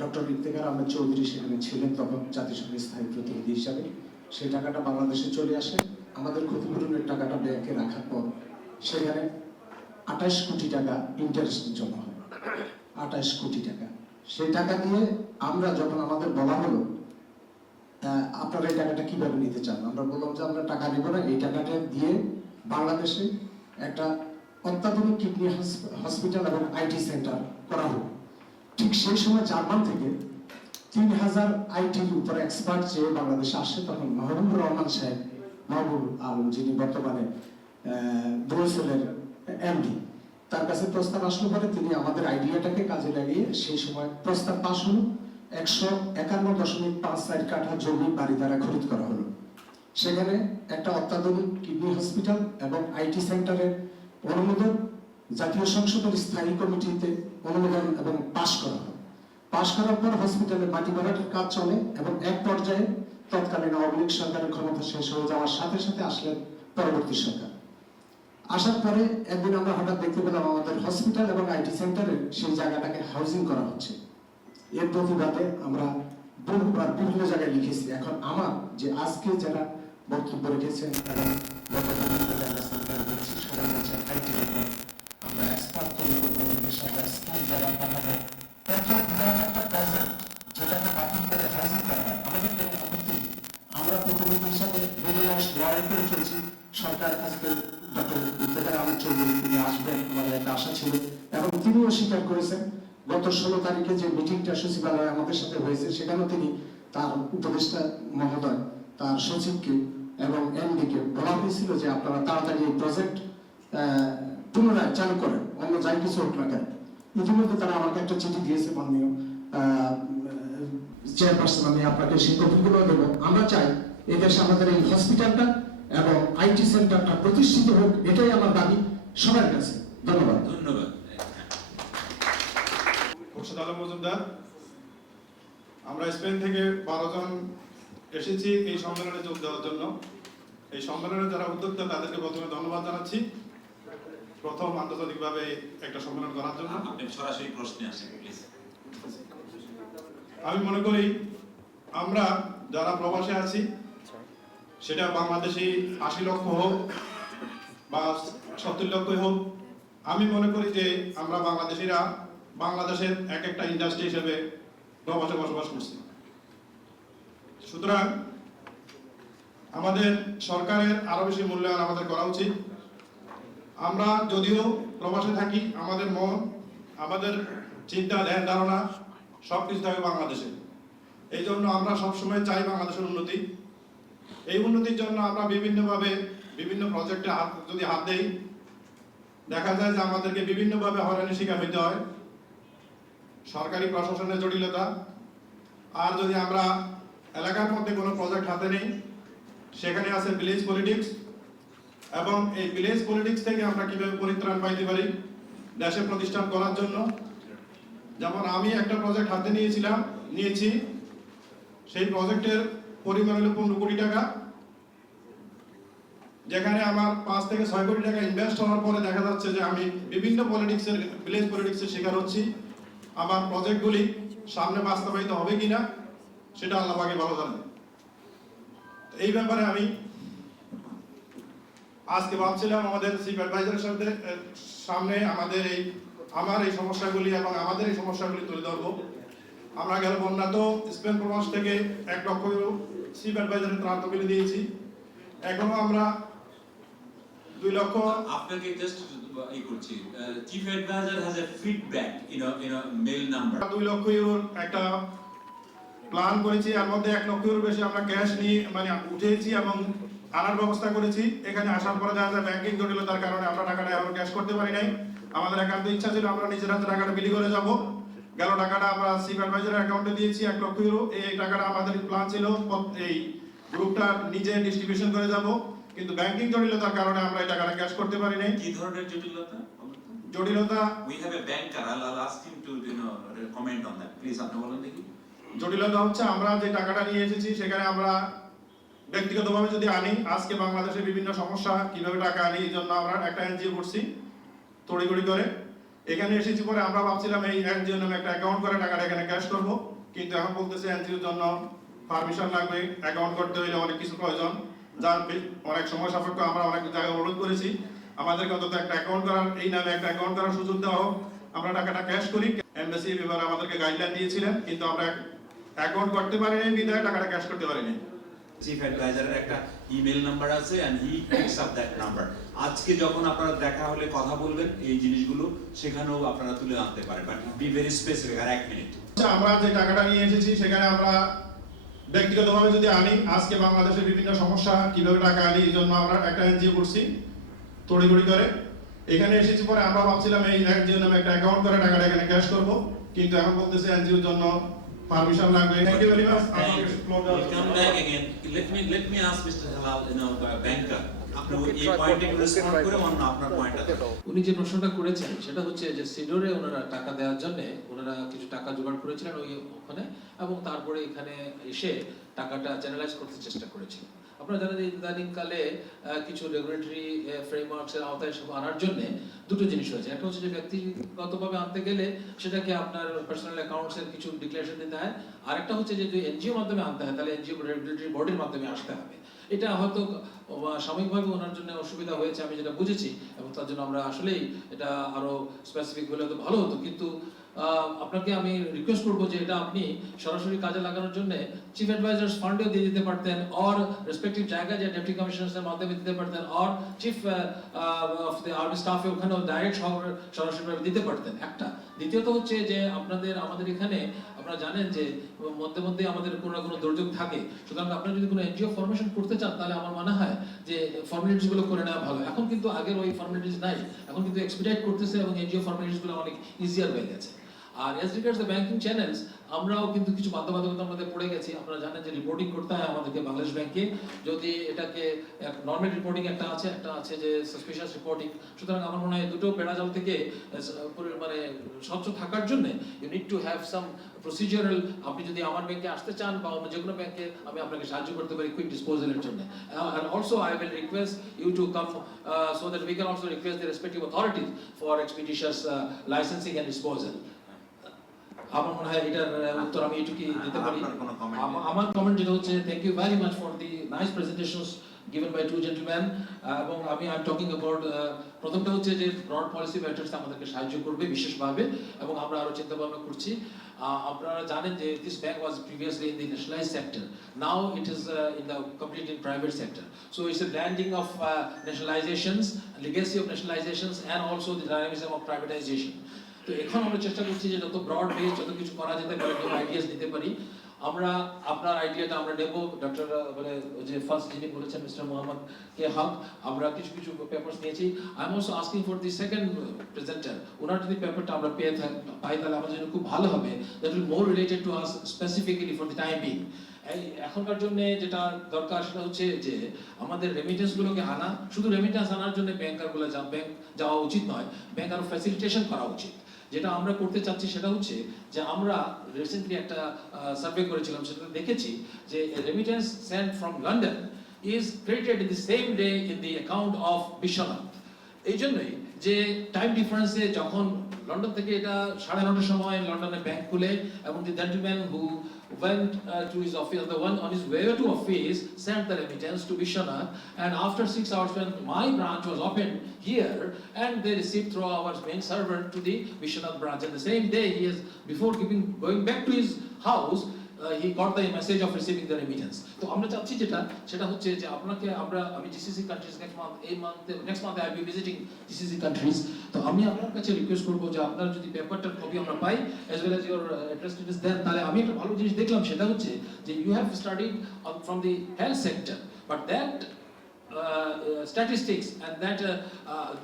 ডক্টর ইফতেখার আহমেদ চৌধুরী সেখানে ছিলেন তখন জাতিসংঘের স্থায়ী প্রতিনিধি হিসাবে। সেই টাকাটা বাংলাদেশে চলে আসে। আমাদের ক্ষতিপূরণের টাকাটা ব্যাংকে রাখার পর সেখানে 28 কোটি টাকা ইন্টারেস্ট জমা হয়, 28 কোটি টাকা। সেই টাকা দিয়ে আমরা যখন আমাদের বলা হলো আপনারা এই টাকাটা কিভাবে নিতে চান, আমরা বললাম যে আমরা টাকা নেব না, এই টাকাটা দিয়ে বাংলাদেশে একটা অত্যাধুনিক কিডনি হসপিটাল এবং আইটি সেন্টার করা হোক। ঠিক সেই সময় জার্মান থেকে 3,000 আইটির উপর এক্সপার্ট যে বাংলাদেশে আসে, তখন মাহবুবুর রহমান সাহেব, মাহবুব আলম যিনি বর্তমানে ব্রুসেলের এমডি, তার কাছে প্রস্তাব আসলো পরে তিনি আমাদের আইডিয়াটাকে কাজে লাগিয়ে সেই সময় প্রস্তাব পাস হলো। 151.54 কাঠা জমি বাড়ি দ্বারা খরিদ করা হলো। সেখানে একটা অত্যাধুনিক কিডনি হসপিটাল এবং আইটি সেন্টারের অনুমোদন জাতীয় সংসদের স্থায়ী কমিটিতে অনুমোদন এবং পাশ করা হয়। পাশ করার পর হসপিটালে মাটি ভরাটের কাজ চলে এবং এক পর্যায়ে তৎকালীন আওয়ামী লীগ সরকারের ক্ষমতা শেষ হয়ে যাওয়ার সাথে সাথে আসলেন পরবর্তী সরকার। আসার পরে একদিন আমরা হঠাৎ দেখতে পেলাম আমাদের হসপিটাল এবং আইটি সেন্টারের সেই জায়গাটাকে হাউজিং করা হচ্ছে। এর প্রতিবাদে আমরা বহুবার বিভিন্ন জায়গায় লিখেছি। এখন আমার যে আজকে যারা বক্তব্য রেখেছেন তারা সবাই বলছেন আইটি আমরা এক্সপার্ট তৈরি করবো, সব এক্সপার্ট যারা পাঠাবো যেটাকে বাতিল করে হাজির করা হয় আমাদের কোনো আপত্তি। আমরা প্রতিনিধি হিসাবে লড়াই করে চলছি। সরকার আজকে ডক্টর ইফতেখার আহমেদ চৌধুরী তিনি আসবেন, আমাদের একটা আশা ছিল এবং তিনিও স্বীকার করেছেন। গত 16 তারিখে যে মিটিংটা সচিবালয়ে আমাদের সাথে হয়েছে সেখানেও তিনি তার উপদেষ্টা মহোদয়, তার সচিবকে এবং এমডিকে বলা হয়েছিল যে আপনারা তাড়াতাড়ি এই প্রজেক্ট পুনরায় চালু করেন, অন্য যাই কিছু হোক না কেন। ইতিমধ্যে তারা আমাকে একটা চিঠি দিয়েছে, মাননীয় চেয়ারপারসন, আমি আপনাকে সেই কপিগুলো দেবো। আমরা চাই এই দেশে আমাদের এই হসপিটালটা এবং আইটি সেন্টারটা প্রতিষ্ঠিত হোক, এটাই আমার দাবি সবার কাছে। ধন্যবাদ। ধন্যবাদ। খোরশেদ আলম মজুমদার, আমরা স্পেন থেকে 12 জন এসেছি এই সম্মেলনে যোগ দেওয়ার জন্য। এই সম্মেলনে যারা উদ্যোক্তা তাদেরকে প্রথমে ধন্যবাদ জানাচ্ছি, প্রথম আন্তর্জাতিকভাবে একটা সম্মেলন করার জন্য। আপনি সরাসরি প্রশ্নে আসেন প্লিজ। আমি মনে করি আমরা যারা প্রবাসে আছি, সেটা বাংলাদেশি 80 লক্ষ হোক বা 70 লক্ষই হোক, আমি মনে করি যে আমরা বাংলাদেশিরা বাংলাদেশের এক একটা ইন্ডাস্ট্রি হিসেবে প্রবাসে বসবাস করছি। সুতরাং আমাদের সরকারের আরো বেশি মূল্যায়ন আমাদের করা উচিত। আমরা যদিও প্রবাসে থাকি, আমাদের মন, আমাদের চিন্তা, ধ্যান ধারণা সবকিছু থাকে বাংলাদেশে। এই জন্য আমরা সবসময় চাই বাংলাদেশের উন্নতি। এই উন্নতির জন্য আমরা বিভিন্নভাবে বিভিন্ন প্রজেক্টে যদি হাত দেই, দেখা যায় যে আমাদেরকে বিভিন্নভাবে হয়রানির শিকার হইতে হয়। সরকারি প্রশাসনের জটিলতা, আর যদি আমরা এলাকার মধ্যে কোনো প্রজেক্ট হাতে নেই, সেখানে আছে ভিলেজ পলিটিক্স। এবং এই ভিলেজ পলিটিক্স থেকে আমরা কিভাবে পরিত্রাণ পাইতে পারি দেশে প্রতিষ্ঠান করার জন্য। যেমন আমি একটা প্রজেক্ট হাতে নিয়েছি, সেই প্রজেক্টের পরিমাণ হলো 15 কোটি টাকা, যেখানে আমার 5 থেকে 6 কোটি টাকা ইনভেস্ট হওয়ার পরে দেখা যাচ্ছে যে আমি বিভিন্ন ভিলেজ পলিটিক্সের শিকার হচ্ছি। আমার প্রজেক্টগুলি সামনে বাস্তবায়িত হবে কিনা সেটা আল্লাহ পাকই ভালো জানেন। এই ব্যাপারে আমি আজকে ভাবছিলাম আমাদের চিফ অ্যাডভাইজারের সামনে আমার এই সমস্যাগুলি এবং আমাদের এই সমস্যাগুলি তুলে ধরবো। আমরা গেল বন্যা তো স্পেন প্রবাস থেকে 1 লক্ষ ইউরো চিফ অ্যাডভাইজারের ত্রাণ তহবিলে দিয়েছি। এখনো আমরা 2 লক্ষ। আপনাকে জাস্ট ই করছি, chief adviser has a feedback in a mail number. 2 lakh ইউরোর একটা প্ল্যান করেছি, এর মধ্যে 1 লক্ষ ইউরো বেশি আমরা ক্যাশ নিয়ে উঠেছি এবং আনার ব্যবস্থা করেছি। এখানে আসার পরে দেখা যায় ব্যাংকিং জটিলতার কারণে আমরা টাকাটা এখন ক্যাশ করতে পারি নাই। আমাদের একান্ত ইচ্ছা ছিল আমরা নিজের হাতে টাকাটা বিলি করে যাব। গেল টাকাটা আমরা চিফ অ্যাডভাইজারের অ্যাকাউন্টে দিয়েছি 1 লক্ষ ইউরো। এই টাকাটা আমাদের প্ল্যান ছিল এই গ্রুপটা নিজে ডিস্ট্রিবিউশন করে যাব, কিন্তু ব্যাংকিং জটিলতার কারণে আমরা এই টাকাটা ক্যাশ করতে পারি নাই। কি ধরনের জটিলতা? we have a banker, I'll ask him to comment on that, please আপনি বলেন দেখি। জটিলতা হচ্ছে আমরা যে টাকাটা নিয়ে এসেছি সেখানে আমরা ব্যক্তিগতভাবে যদি আনি, আজকে বাংলাদেশে বিভিন্ন সমস্যা, কিভাবে টাকা আনি, এই জন্য আমরা একটা এনজিও করছি তড়িঘড়ি করে। এখানে এসেছি পরে আমরা ভাবছিলাম এই এনজিওর নামে একটা অ্যাকাউন্ট করে টাকাটা এখানে ক্যাশ করব, কিন্তু এখন বলতেছে এনজিওর জন্য পারমিশন লাগবে, অ্যাকাউন্ট করতে হলে অনেক কিছু প্রয়োজন, যার অনেক সময় সাপেক্ষ। আমরা অনেক জায়গায় অনুরোধ করেছি আমাদেরকে অন্তত একটা অ্যাকাউন্ট করার, এই নামে একটা অ্যাকাউন্ট করার সুযোগ দেওয়া হোক, আমরা টাকাটা ক্যাশ করি। এমবাসি এবারে আমাদেরকে গাইডলাইন দিয়েছিলেন, কিন্তু আমরা অ্যাকাউন্ট করতে পারিনি, বিধায় টাকাটা ক্যাশ করতে পারিনি। চিফ অ্যাডভাইজারের একটা ইমেল নাম্বার আছে and he picks up that number. আজকে যখন আপনারা দেখা হলে কথা বলবেন এই জিনিসগুলো, সেখানেও আপনারা তুলে আনতে পারেন, বাট বি ভেরি স্পেসিফিক। আর 1 মিনিট, আমরা যে টাকাটা নিয়ে এসেছি সেখানে আমরা ব্যক্তিগতভাবে যদি আনি, আজকে বাংলাদেশের বিভিন্ন সমস্যা, কিভাবে টাকা আনি, এই জন্য আমরা একটা এনজিও করছি তড়িঘড়ি করে। এখানে এসেছি পরে আমরা ভাবছিলাম এই এনজিওর নামে একটা অ্যাকাউন্ট করে টাকাটা এখানে ক্যাশ করব, কিন্তু এখন বলতেছে এনজিওর জন্য পারমিশন লাগবে। Thank you very much. come back again. Let me ask Mr. Halal, banker, আপনি এই পয়েন্টে রেসপন্ড করে আপনার পয়েন্টটা দেন। উনি যে প্রশ্নটা করেছেন সেটা হচ্ছে যে সিডোরে ওনারা টাকা দেওয়ার জন্য ওনারা কিছু টাকা জোগাড় করেছিলেন ওখানে, এবং তারপরে এখানে এসে টাকাটা চ্যানেলাইজ করতে চেষ্টা করেছিলেন। আপনারা জানেন যে ইদানিংকালে কিছু রেগুলেটরি ফ্রেমওয়ার্কসের আওতায় সব আনার জন্য দুটো জিনিস হয়েছে। একটা হচ্ছে যে ব্যক্তিগতভাবে আনতে গেলে সেটাকে আপনার পার্সোনাল অ্যাকাউন্টসের কিছু ডিক্লারেশন দিতে হয়, আর একটা হচ্ছে যে যদি এনজিও মাধ্যমে আনতে হয় তাহলে এনজিও রেগুলেটরি বডির মাধ্যমে আসতে হবে। এটা হয়তো সাময়িকভাবে ওনার জন্য অসুবিধা হয়েছে আমি যেটা বুঝেছি, এবং তার জন্য আমরা আসলেই এটা আরো স্পেসিফিক হলে তো ভালো হতো। কিন্তু আপনাকে আমি রিকোয়েস্ট করবো যে এটা আপনি সরাসরি কাজে লাগানোর জন্য চিফ অ্যাডভাইজার্স ফান্ডেও দিয়ে দিতে পারতেন, অর রেসপেক্টিভ জায়গায় যে ডেপুটি কমিশনার্সের মাধ্যমে দিতে পারতেন, or chief of the army স্টাফে ওখানেও ডাইরেক্ট সরাসরিভাবে দিতে পারতেন। একটা দ্বিতীয়ত হচ্ছে যে আমাদের এখানে আপনারা জানেন যে মধ্যে মধ্যে আমাদের কোনো না কোনো দুর্যোগ থাকে, সুতরাং আপনারা যদি কোনো এনজিও ফরমেশন করতে চান তাহলে আমার মনে হয় যে ফর্মালিটিস গুলো করে নেওয়া ভালো। এখন কিন্তু আগের ওই ফর্মালিটিস নাই, এখন কিন্তু এক্সপিডাইট করতেছে এবং এনজিও ফর্মালিটিস গুলো অনেক ইজিয়ার হয়ে গেছে। আর as regards the banking channels আমরাও কিন্তু কিছু বাধ্যবাধকতার মধ্যে পড়ে গেছি। আপনারা জানেন যে রিপোর্টিং করতে হয় আমাদেরকে বাংলাদেশ ব্যাংকে, যদি এটাকে নর্মাল রিপোর্টিং একটা আছে যে সাসপিশিয়াস রিপোর্টিং। সুতরাং আমার মনে হয় দুটো বেড়াজাল থেকে মানে স্বচ্ছ থাকার জন্য you need to have some procedural. আপনি যদি আমার ব্যাংকে আসতে চান বা অন্য যে কোনো ব্যাংকে, আমি আপনাকে সাহায্য করতে পারি কুইক ডিসপোজালের জন্য। And also I will request you to come so that we can also request the respective authorities for expeditious licensing and disposal. আমার মনে হয় এটার উত্তর আমি এটুকুই দিতে পারি। আমার কমেন্ট যেটা হচ্ছে, thank you very much for the nice presentations given by two gentlemen, এবং আমি আই এম টকিং অ্যাবাউট প্রথমটা হচ্ছে যে ব্রড পলিসি ম্যাটার্স আমাদেরকে সাহায্য করবে বিশেষভাবে, এবং আমরা আরো চিন্তা ভাবনা করছি। আপনারা জানেন যে this bank was previously in the nationalised sector, now it is in the complete in private sector. So it's a blending of nationalizations, legacy of nationalizations and also the dynamism of privatization. তো এখন আমরা চেষ্টা করছি যে যত broad base যত কিছু করা যেতে পারে, নিউ আইডিয়াস দিতে পারি। আমরা আপনার আইডিয়াটা আমরা নেব। ডক্টর মানে যে ফার্স্ট যিনি বলেছেন মিস্টার মোহাম্মদ কে হক, আমরা কিছু পেপারস নিয়েছি। I am also asking for the second presenter, ওনার যদি পেপারটা আমরা পাই তাহলে আমাদের জন্য খুব ভালো হবে। That will more related to us specifically for the time being. এখনকার জন্য যেটা দরকার সেটা হচ্ছে যে আমাদের রেমিটেন্স গুলোকে আনা, শুধু রেমিটেন্স আনার জন্য ব্যাংক যাওয়া উচিত নয়, ব্যাংক আরো ফ্যাসিলিটেশন করা উচিত। যেটা আমরা করতে চাচ্ছি সেটা হচ্ছে যে আমরা রিসেন্টলি একটা সার্ভে করেছিলাম, সেটা দেখেছি যে remittance sent from London is credited in the same day in the account of Biswanath. এই জন্যই যে টাইম ডিফারেন্সে যখন লন্ডন থেকে এটা 9:30টার সময় লন্ডনে ব্যাংক খুলে, এবং the gentleman who went to his office, the one on his way to office sent the remittance to Vishwanath, and after 6 hours when my branch was opened here, and they received through our main server to the Vishwanath branch, and the same day he is, before going back to his house, he got the message of receiving the remittance. তো আমরা চাচ্ছি সেটা হচ্ছে যে আমি GCC countries next মান্থে I be visiting GCC countries. তো আমি আপনার কাছে রিকোয়েস্ট করবো যে আপনার যদি পেপারটার কপি আমরা পাই as well as your address is there, তাহলে আমি একটা ভালো জিনিস দেখলাম, সেটা হচ্ছে যে you have studied from the health sector, but that statistics and that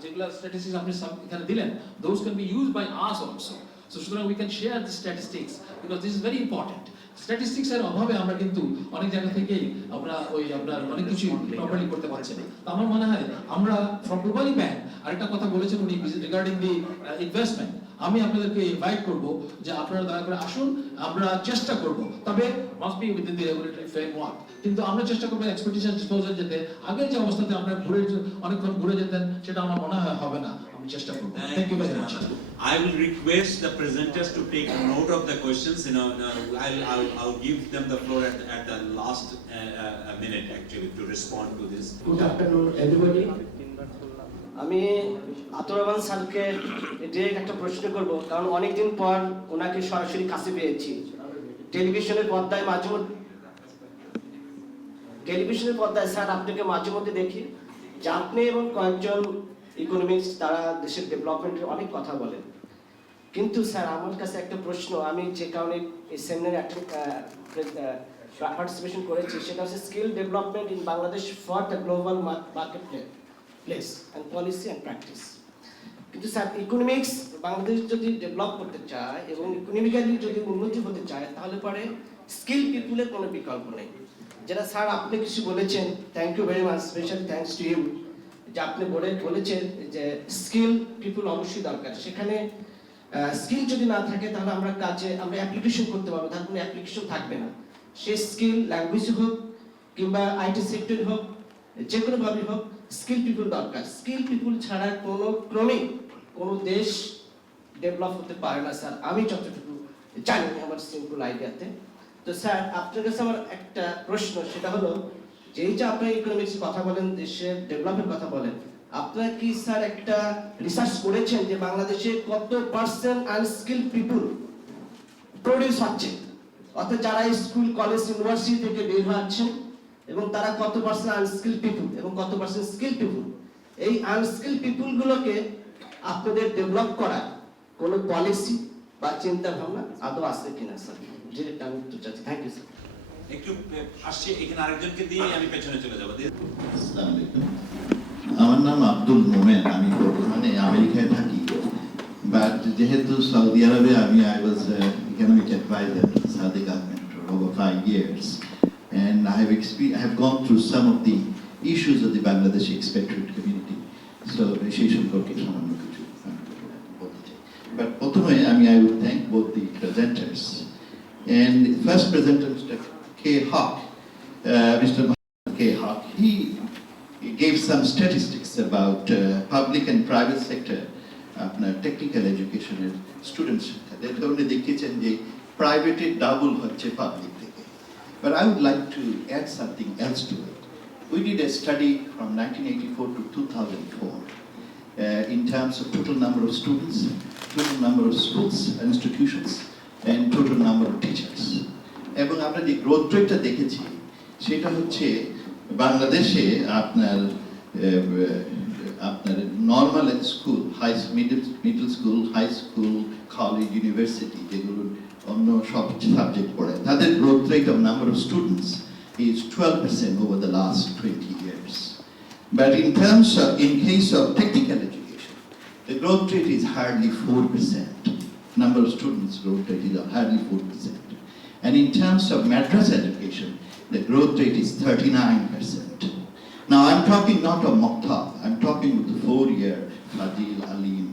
যেগুলা statistics আপনি এখানে দিলেন, those can be used by us also. So সুতরাং we can share the statistics because this is very important. Statistics এর অভাবে আমরা কিন্তু অনেক জায়গা থেকে আমরা আপনার অনেক কিছু প্রপারলি করতে পারছি না। তো আমার মনে হয় আমরা ফ্রম গ্লোবালি ব্যাংক আরেকটা কথা বলেছেন উনি রিগার্ডিং দি ইনভেস্টমেন্ট, আমি আপনাদেরকে ইনভাইট করব যে আপনারা দয়া করে আসুন, আমরা চেষ্টা করব, তবে must be within the regulatory framework. কিন্তু আমরা চেষ্টা করব এক্সপেডিশন ডিসপোজাল যেতে আগের যে অবস্থাতে আমরা অনেকক্ষণ ঘুরে যেতেন সেটা আমার মনে হয় হবে না। চেষ্টা করব। Thank you very much. I will request the presenters to take note of the questions. I'll give them the floor at the last minute actually to respond to this. Good afternoon, everybody. আমি আতর রহমান স্যারকে direct একটা প্রশ্ন করব, কারণ অনেকদিন পর ওনাকে সরাসরি কাছে পেয়েছি। টেলিভিশনের পর্দায় স্যার আপনাকে মাঝে মধ্যে দেখি যে আপনি এবং কয়েকজন ইকোনমিক্স তারা দেশের ডেভেলপমেন্টের অনেক কথা বলেন। কিন্তু স্যার আমার কাছে একটা প্রশ্ন, আমি যে কারণে এই সেমিনারে পার্টিসিপেশন করেছি সেটা হচ্ছে skill development in Bangladesh for the global market place and policy and practice. কিন্তু স্যার ইকোনমিক্স বাংলাদেশ যদি ডেভেলপ করতে চায় এবং ইকোনমিক্যালি যদি উন্নতি হতে চায় তাহলে পরে স্কিল পিপুলের কোনো বিকল্প নেই। যেটা স্যার আপনি কিছু বলেছেন, thank you very much, special thanks to you, যে আপনি বলেছেন যে স্কিল পিপুল অবশ্যই দরকার। সেখানে স্কিল যদি না থাকে তাহলে আমরা অ্যাপ্লিকেশন করতে পারবো, তার কোনো অ্যাপ্লিকেশন থাকবে না। সেই স্কিল ল্যাঙ্গুয়েজ হোক, কিংবা আইটি সেক্টর হোক, যে কোনোভাবে হোক, স্কিল পিপুল দরকার। স্কিল পিপুল ছাড়া কোনো ক্রমেই কোনো দেশ ডেভেলপ হতে পারে না স্যার, আমি যতটুকু জানি আমার সিম্পল আইডিয়াতে। তো স্যার আপনার কাছে আমার একটা প্রশ্ন, সেটা হলো যে এই যে আপনি ইকোনমিক্স কথা বলেন, দেশের ডেভেলপের কথা বলেন, আপনারা কি স্যার একটা রিসার্চ করেছেন যে বাংলাদেশে কত পার্সেন্ট আনস্কিল পিপুল প্রডিউস হচ্ছে, অর্থাৎ যারা স্কুল কলেজ ইউনিভার্সিটি থেকে বের হচ্ছেন, এবং তারা কত পার্সেন্ট আনস্কিল পিপুল এবং কত পার্সেন্ট স্কিল পিপুল? এই আনস্কিল পিপুল গুলোকে আপনাদের ডেভেলপ করা কোনো পলিসি বা চিন্তা ভাবনা আদৌ আছে কিনা স্যার, যেটা আমি একটু চাচ্ছি। Thank you sir. একটু আসছে এখানে আরেকজনকে দিয়ে আমি পেছনে চলে যাবো। আসসালামু আলাইকুম। আমার নাম আব্দুল মোমেন, আমি বর্তমানে আমেরিকায় থাকি, বাট যেহেতু সৌদি আরবে আমি I was economic advisor to the Saudi government for over 5 years, and I have gone through some of the issues of the Bangladeshi expatriate community. So সেই সম্পর্কে সামান্য কিছু বলতে চাই। But প্রথমে I would thank both the presenters. And the first presenter, Mr. K. Hawk, Mr. K. Hawk, he gave some statistics about public and private sector technical education students. They only দেখেছেন যে private double হচ্ছে public থেকে. But I would like to add something else to it. We did a study from 1984 to 2004 in terms of total number of students, total number of schools and institutions, and total number of teachers. এবং আমরা যে growth রেটটা দেখেছি সেটা হচ্ছে বাংলাদেশে আপনার normal school, middle school, high school, college, university, যেগুলো অন্য সব সাবজেক্ট পড়ে, তাদের growth rate of number of students is 12% over the last 20 years. But in case of technical education, the growth rate is hardly 4%. Number of students growth rate is hardly 4%. And in terms of madrasa education, the growth rate is 39%. Now I'm talking not of Mokhtar, I'm talking with the 4-year Fadil Alim.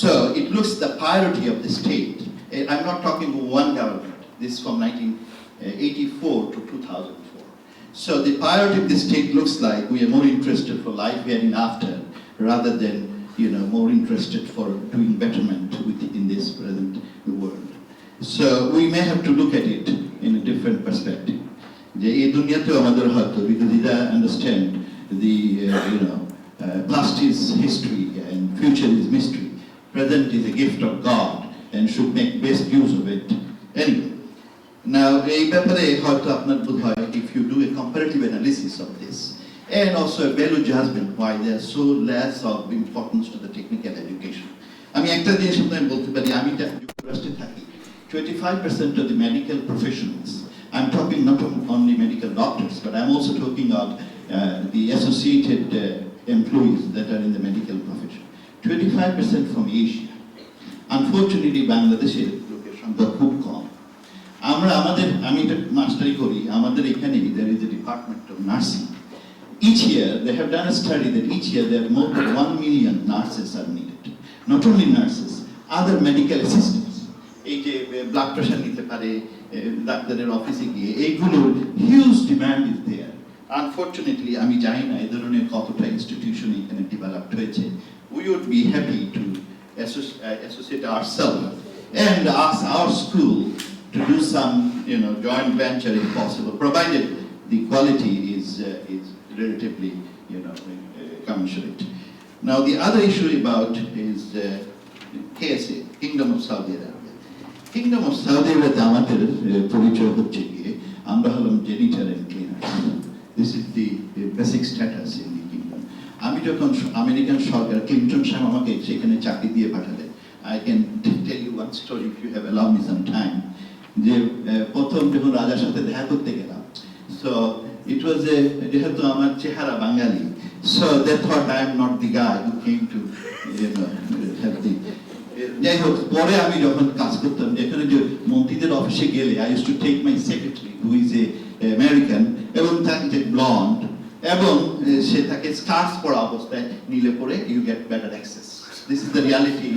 So it looks the priority of the state. I'm not talking of one government. This is from 1984 to 2004. So the priority of the state looks like we are more interested for life hereafter rather than more interested for doing betterment in this present world. So we may have to look at it in a different perspective. Because they understand the past is history and future is mystery. Present is a gift of God and should make best use of it. Anyway, now if you do a comparative analysis of this, and also a value judgment why there are so less of importance to the technical education. আমি একটা জিনিস আপনাকে বলতে পারি, আমি যুক্তরাষ্ট্রে থাকি, 25% of the medical professionals, I'm talking not only medical doctors, but I'm also talking of the associated employees that are in the medical profession. 25% from Asia. Unfortunately, Bangladesher লোকের সংখ্যা খুব কম। আমি এটা মাস্টারি করি, আমাদের এখানে there is a department of nursing. Each year, they have done a study that each year there are more than 1 million nurses are needed. Not only nurses, other medical assistants. এই যে ব্লাড প্রেশার নিতে পারে ডাক্তারের অফিসে গিয়ে, এইগুলোর huge demand is there. Unfortunately আমি জানি না এই ধরনের কতটা ইনস্টিটিউশন এখানে ডেভেলপড হয়েছে। We would be happy to associate ourselves and ask our school to do some joint venture if possible, provided the quality is relatively commensurate. Now the other issue about is KSA, Kingdom of Saudi Arabia. Kingdom of Saudi Arabia আমাদের পরিচয় হচ্ছে গিয়ে আমরা হলাম janitor and cleaners. This is the basic status in the kingdom. আমি যখন American সরকার Clinton সাহেব আমাকে সেখানে চাকরি দিয়ে পাঠালেন, I can tell you one story if you have allowed me some time. যে প্রথম যখন রাজার সাথে দেখা করতে গেলাম, so it was যেহেতু আমার চেহারা বাঙালি, so they thought I am not the guy who came to have the যাই হোক, পরে আমি যখন কাজ করতাম যেখানে যে মন্ত্রীদের অফিসে গেলে I used to take my secretary who is a American এবং তাকে ব্লন্ড এবং সে তাকে স্কার্ফ পরা অবস্থায় নিলে পরে you get better access. This is the reality.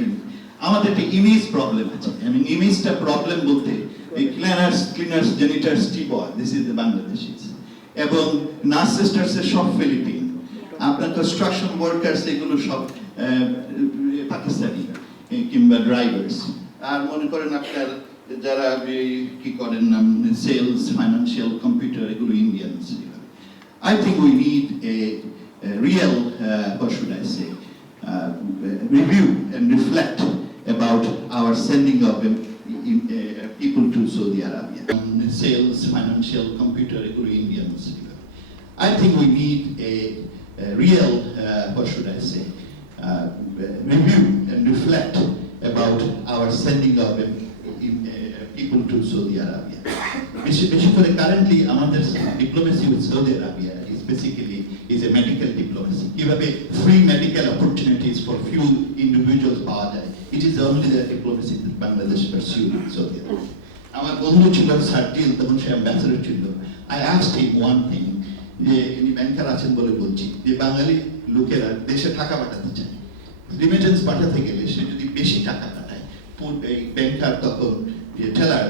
আমাদের একটা ইমেজ প্রবলেম আছে। ইমেজটা প্রবলেম বলতে এই cleaners, janitors, tea boy, this is the Bangladeshis. এবং নার্স সিস্টার্সের সব ফিলিপিন, আপনার কনস্ট্রাকশন ওয়ার্কার্স এগুলো সব পাকিস্তানি কিংবা ড্রাইভার্স, আর মনে করেন আপনার যারা কি করেন সেলস, ফাইন্যান্সিয়াল, কম্পিউটার, এগুলো Indians. I think we need a real, what should I say, review and reflect about our sending of people to Saudi Arabia. Sales, financial, computer, Indians. I think we need a real, what should I say, review and reflect about our sending of people to Saudi Arabia. Basically, currently, আমাদের diplomacy with Saudi Arabia is a medical diplomacy. Give away free medical opportunities for few individuals পাওয়া যায়. It is only the diplomacy that Bangladesh pursued in Saudi Arabia. আমার বন্ধু ছিল সার্টিল, তখন সে ambassador ছিল। I asked him one thing, যে ইনি ব্যাংকার আছেন বলে বলছি, যে বাঙালি লোকেরা দেশে টাকা পাঠাতে চায়, রিমিটেন্স পাঠাতে গেলে সে যদি বেশি টাকা পাঠায়, এই ব্যাংকার তখন ঠেলার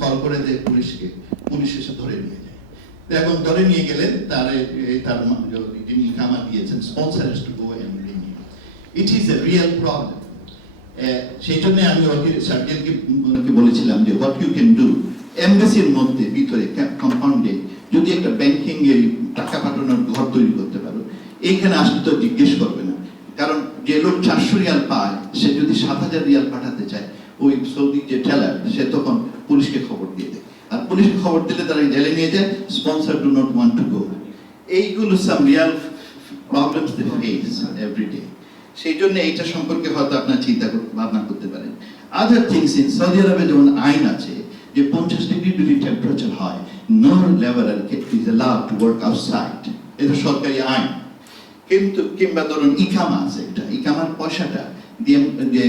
কল করে দেয় পুলিশকে, পুলিশ এসে ধরে নিয়ে যায়। এবং ধরে নিয়ে গেলে তার যিনি ইকামা দিয়েছেন sponsor has to go and renew. It is a real problem. সেই জন্য আমি সার্জেনকে বলেছিলাম যে হোয়াট ইউ ক্যান ডু, এমবেসির মধ্যে ভিতরে কম্পাউন্ডে যদি একটা ব্যাংকিং এর টাকা পাঠানোর ঘর তৈরি করতে পারো, এইখানে আসলে তো জিজ্ঞেস করবে না, কারণ যে লোক 400 রিয়াল পায় সে যদি 7000 রিয়াল পাঠাতে চায়, ওই সৌদি যে টেলার সে তখন পুলিশকে খবর দিয়ে দেয়, আর পুলিশকে খবর দিলে তারা জেলে নিয়ে যায়, sponsor do not want to go. এইগুলো some real problems they face every day. সেই জন্য এইটা সম্পর্কে হয়তো আপনার চিন্তা ভাবনা করতে পারেন। আদার থিংস, ইন সৌদি আরবে যেমন আইন আছে যে 50 ডিগ্রি যদি টেম্পারেচার হয়, no labourer is allowed to work outside, এটা সরকারি আইন। কিন্তু কিংবা ধরুন ইকামা আছে, একটা ইকামার পয়সাটা দিয়ে যে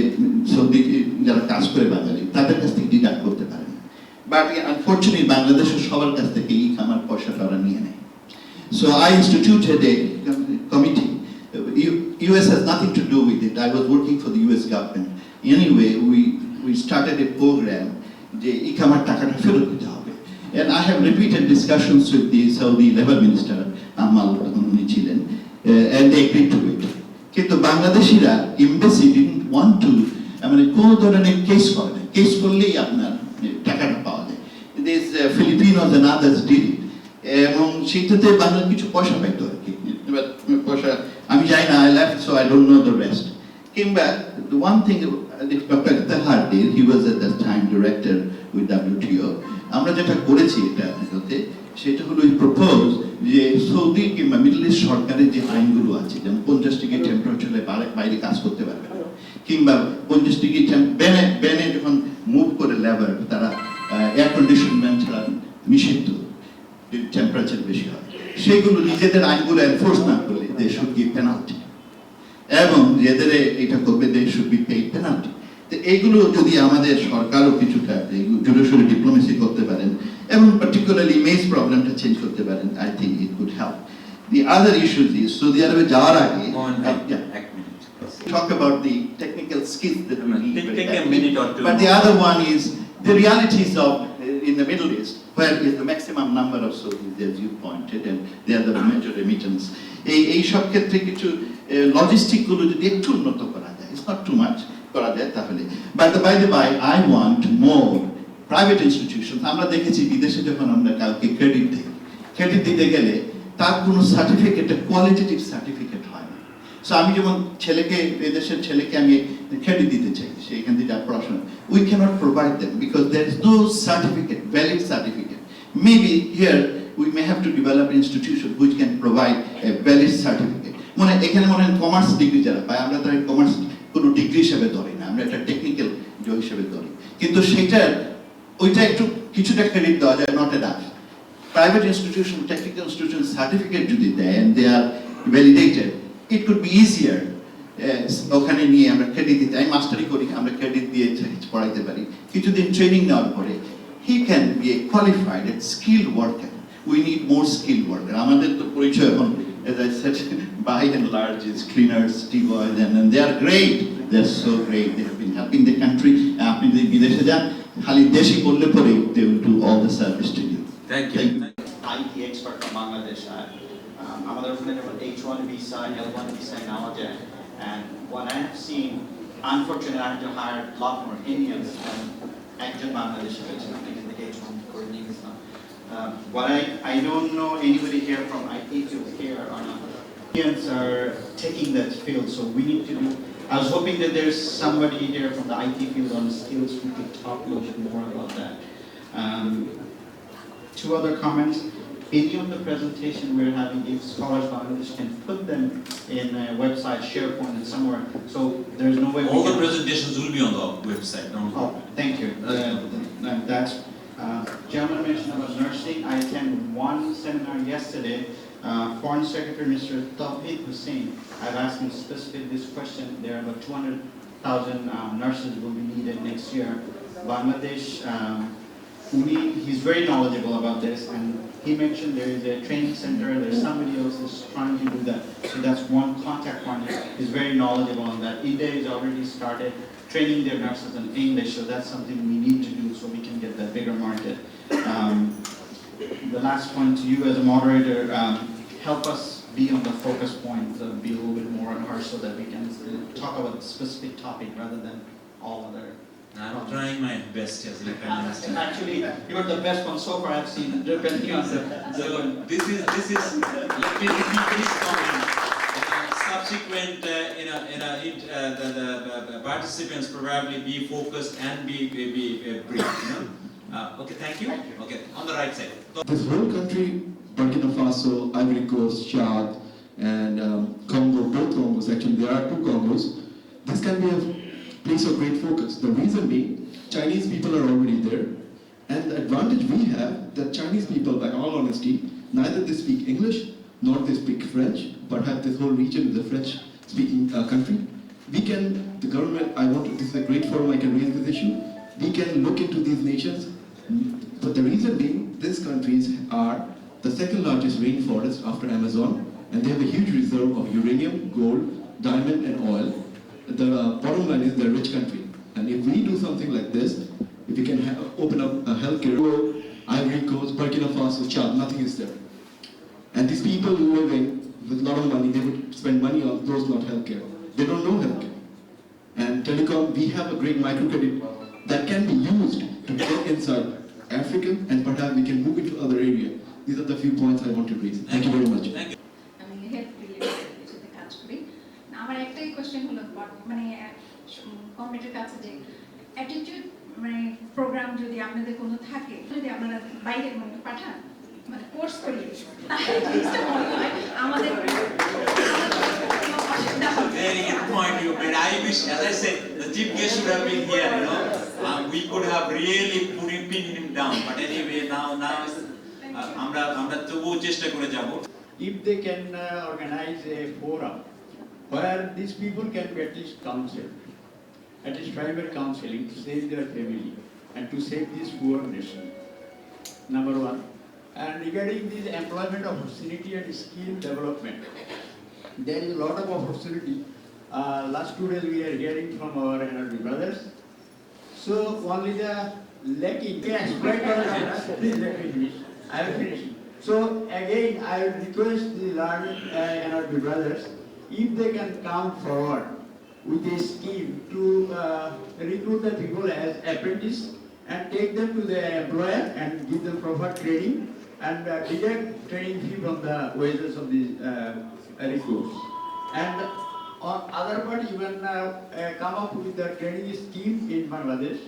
সৌদি যারা কাজ করে বাঙালি তাদের কাছ থেকে ডিডাক্ট করতে পারেন, বাট আনফরচুনেটলি বাংলাদেশের সবার কাছ থেকে ইকামার পয়সাটা ওরা নিয়ে নেয়। So I instituted a committee. US has nothing to do with it. I was working for the US government. Anyway, we started a program যে ইকামার টাকাটা ফেরত দিতে হবে, and I have repeated discussions with the Saudi Labor Minister Amal, উনি ছিলেন, and they agreed to it. কিন্তু বাংলাদেশিরা embassy didn't want to, মানে কোন ধরনের কেস করে না, কেস করলেই আপনার টাকাটা পাওয়া যায়। These Filipinos and others did it, এবং সেইটাতে বাংলা কিছু পয়সা পাইতো আর কি, পয়সা আমি যাই না, I left so I don't know the rest. কিংবা the one thing Dr. Tahar did, he was at that time director with WTO, আমরা যেটা করেছি এটা সেটা হলো প্রপোজ যে সৌদি কিংবা মিডল ইস্ট সরকারের যে আইনগুলো আছে, যেমন 50 ডিগ্রি টেম্পারেচারে বাইরে কাজ করতে পারবে না, কিংবা 50 ডিগ্রি ব্যানে যখন মুভ করে লেবার তারা এয়ার কন্ডিশনমেন্ট ছাড়া নিষিদ্ধ, টেম্পারেচার বেশি হয়, সেগুলো নিজেদের আইনগুলো এনফোর্স না করলে দে শুড গিভ পেনাল্টি, এবং যাদের এটা করবে they should be paid penalty. তো এইগুলো যদি আমাদের সরকারও কিছুটা জুডিশিয়ারি ডিপ্লোমেসি করতে পারেন এবং পার্টিকুলারলি ইমেজ প্রবলেমটা চেঞ্জ করতে পারেন, I think it could help. The other issues is Saudi আরবে যাওয়ার আগে talk about the technical skills that we need. Take a minute or two. But the other one is the realities of in the Middle East, where is the maximum number of Saudis, as you pointed, and they are the major remittance. এই সব ক্ষেত্রে কিছু logistic গুলো যদি একটু উন্নত করা যায়, it's not too much করা যায় তাহলে। But by the by, I want more private institutions. আমরা দেখেছি বিদেশে যখন আমরা কাউকে ক্রেডিট দিই, ক্রেডিট দিতে গেলে তার কোনো সার্টিফিকেট, কোয়ালিটেটিভ সার্টিফিকেট হয় না। সো আমি যেমন ছেলেকে, এদেশের ছেলেকে আমি ক্রেডিট দিতে চাই, সেইখান থেকে যার পড়াশোনা, we cannot provide them because there is no certificate, valid certificate. Maybe here we may have to develop an institution which can provide a valid certificate. এখানে মনে হয় কমার্স ডিগ্রি যারা পায়, আমরা তার কমার্স কোনো ডিগ্রি হিসেবে ধরি না, আমরা একটা টেকনিক্যাল হিসেবে ধরি, কিন্তু ওইটা একটু কিছুটা ক্রেডিট দেওয়া যায়, not enough. Private institution, technical institution certificate যদি দেয় and they are validated, it could be easier. ওখানে নিয়ে আমরা ক্রেডিট দিতে, আমি মাস্টারি করি, আমরা ক্রেডিট দিয়ে পড়াইতে পারি, কিছুদিন ট্রেনিং নেওয়ার পরে he can be a qualified and skilled worker. We need more skilled worker. আমাদের তো পরিচয় এখন, as I said, by and large is cleaners, tea boys, and they are great. They are so great. They have been helping the country. আপনি যদি বিদেশে যান, খালি দেশি বললে পরে they will do all the service to you. Thank you. I IT expert from Bangladesh. আমাদের ওখানে যেমন H1 visa, L1 visa নেওয়া যায়. And what I have seen, unfortunately, I had to hire a lot more Indians than একজন বাংলাদেশি হয়েছে এখান থেকে H1 করে নিয়ে গেছিলাম. What I don't know anybody here from IT field here or not. Indians are taking that field, so we need to do. I was hoping that there's somebody here from the IT field on skills who could talk a little bit more about that. Two other comments. Any of the presentation we're having, if Scholars Bangladesh can put them in a website, SharePoint, and somewhere, so there's no way. All the presentations will be on the website. Don't Oh, thank you. That's gentleman mentioned about nursing. I attended one seminar yesterday. Foreign Secretary Mr. Tawfiq Hussain, I've asked him specifically this question. There are about 200,000 nurses will be needed next year. Bangladesh, he's very knowledgeable about this, and he mentioned there is a training center, there's somebody else who's trying to do that. So that's one contact point. He's very knowledgeable on that. India has already started training their nurses in English, so that's something we need to do so we can get that bigger market. The last point to you as a moderator, help us be on the focus point, be a little bit more on her so that we can talk about a specific topic rather than all other. I'm trying my best as a Prime Minister. Actually, you are the best one so far I've seen, depending on the. So this is. Let me repeat this comment. Subsequent, the participants probably be focused and be brief. Okay, thank you. Okay, on the right side. This whole country, Burkina Faso, Ivory Coast, Chad, and Congo, both Congos actually, there are two Congos. This can be a place of great focus. The reason being, Chinese people are already there, and the advantage we have that Chinese people, by all honesty, neither they speak English nor they speak French, but have this whole region is a French-speaking country. We can, the government, this is a great forum I can raise this issue. We can look into these nations, but the reason being, these countries are the second largest rainforest after Amazon, and they have a huge reserve of uranium, gold, diamond, and oil. The bottom line is they're a rich country, and if we do something like this, if we can open up a healthcare, Ivory Coast, Burkina Faso, Chad, nothing is there. And these people living with a lot of money, they would spend money on those not healthcare. They don't know healthcare. And telecom, we have a great microcredit that can be used to get inside Africa, and perhaps we can move into other areas. These are the few points I want to raise. Thank you very much. Thank you. আমি help related সাথে কাজ করি না আমার একটাই question হলো মানে কমিটির কাছে যে অ্যাটিটিউড মানে প্রোগ্রাম যদি আপনাদের কোনো থাকে যদি আপনারা বাইরে মানে পাঠান মানে কোর্স করিয়ে জিনিসটা মনে হয় আমাদের Very good point you made. I wish, as I said, the chief guest should have been here. We could have really pinned him down. But anyway, now আমরা তবুও চেষ্টা করে যাব. If they can organize a forum where these people can be at least counseled, at least private counseling to save their family and to save this poor nation. Number one. And regarding this employment opportunity and skill development, there is a lot of opportunity. Last 2 days we are hearing from our NRB brothers. So only the lacking, please let me finish. I will finish. So again, I will request the learned NRB brothers, if they can come forward with a scheme to recruit the people as apprentice and take them to the employer and give them proper training and deduct training fee from the wages of the recruits. And on other part, even come up with the training scheme in Bangladesh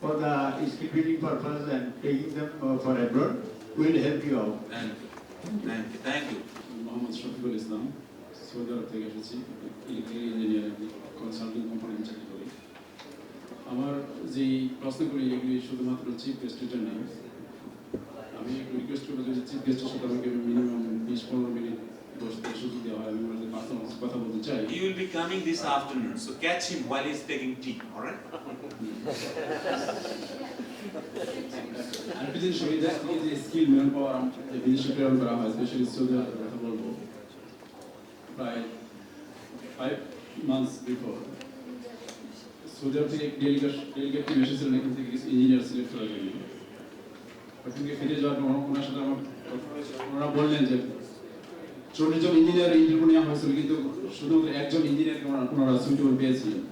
for the skill building purpose and taking them for abroad will help you out. Thank you. Mohammed Shafiqul Islam, Saudi Arab থেকে এসেছি, electrical engineering consulting কোম্পানিতে চাকরি করি। আমার যে প্রশ্নগুলি এগুলি শুধুমাত্র চিফ গেস্টের নেই। আমি রিকোয়েস্ট করবো যে চিফ গেস্টের সাথে আমাকে মিনিমাম 20-15 মিনিট বসতে সুযোগ দেওয়া হয়, আমি ওনাদের পার্সোনাল কথা বলতে চাই। He will be coming this afternoon, so catch him while he's taking tea, all right? আরেকটা জিনিস বিদেশ থেকে যে স্কিল ম্যান পাওয়ার বিদেশে প্রেরণ করা হয়, স্পেশালি সৌদি আরবের কথা বলবো, প্রায় 5 months before সৌদি আরব থেকে ডেলিগেট টিম এসেছিলেন এখান থেকে কিছু ইঞ্জিনিয়ার সিলেক্ট করার জন্য। ওখানে ফিরে যাওয়ার পর ওনার সাথে আমার ওনারা বললেন যে 40 জন ইঞ্জিনিয়ার ইন্টারভিউ নেওয়া হয়েছিল, কিন্তু শুধু একজন ইঞ্জিনিয়ারকে ওনারা সুইটেবল পেয়েছিলেন।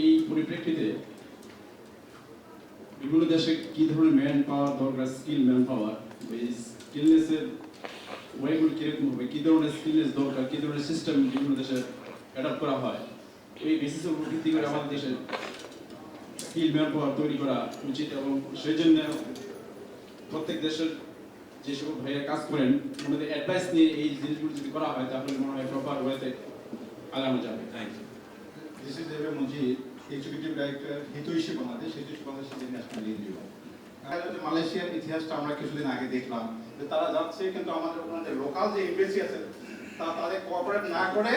এই পরিপ্রেক্ষিতে বিভিন্ন দেশে কি ধরনের ম্যান পাওয়ার দরকার, স্কিল ম্যান পাওয়ার, এই স্কিলনেসের ওয়েগুলো কিরকম হবে, কি ধরনের স্কিলনেস দরকার, কি ধরনের সিস্টেম বিভিন্ন দেশে অ্যাডাপ্ট করা হয়, এই বেসিসের উপর ভিত্তি করে আমাদের দেশে স্কিল ম্যান পাওয়ার তৈরি করা উচিত। এবং সেই জন্য প্রত্যেক দেশের যে সকল ভাইয়া কাজ করেন ওনাদের অ্যাডভাইস নিয়ে এই জিনিসগুলো যদি করা হয় তাহলে মনে হয় প্রপার ওয়েতে আগানো যাবে। Thank you. This is David Mujib, Executive Director, Hitoishi Bangladesh, International NGO. মালয়েশিয়ার ইতিহাসটা আমরা কিছুদিন আগে দেখলাম যে তারা যাচ্ছে কিন্তু আমাদের ওখানে লোকাল যে এমবেসি আছে তাদের কোঅপারেট না করে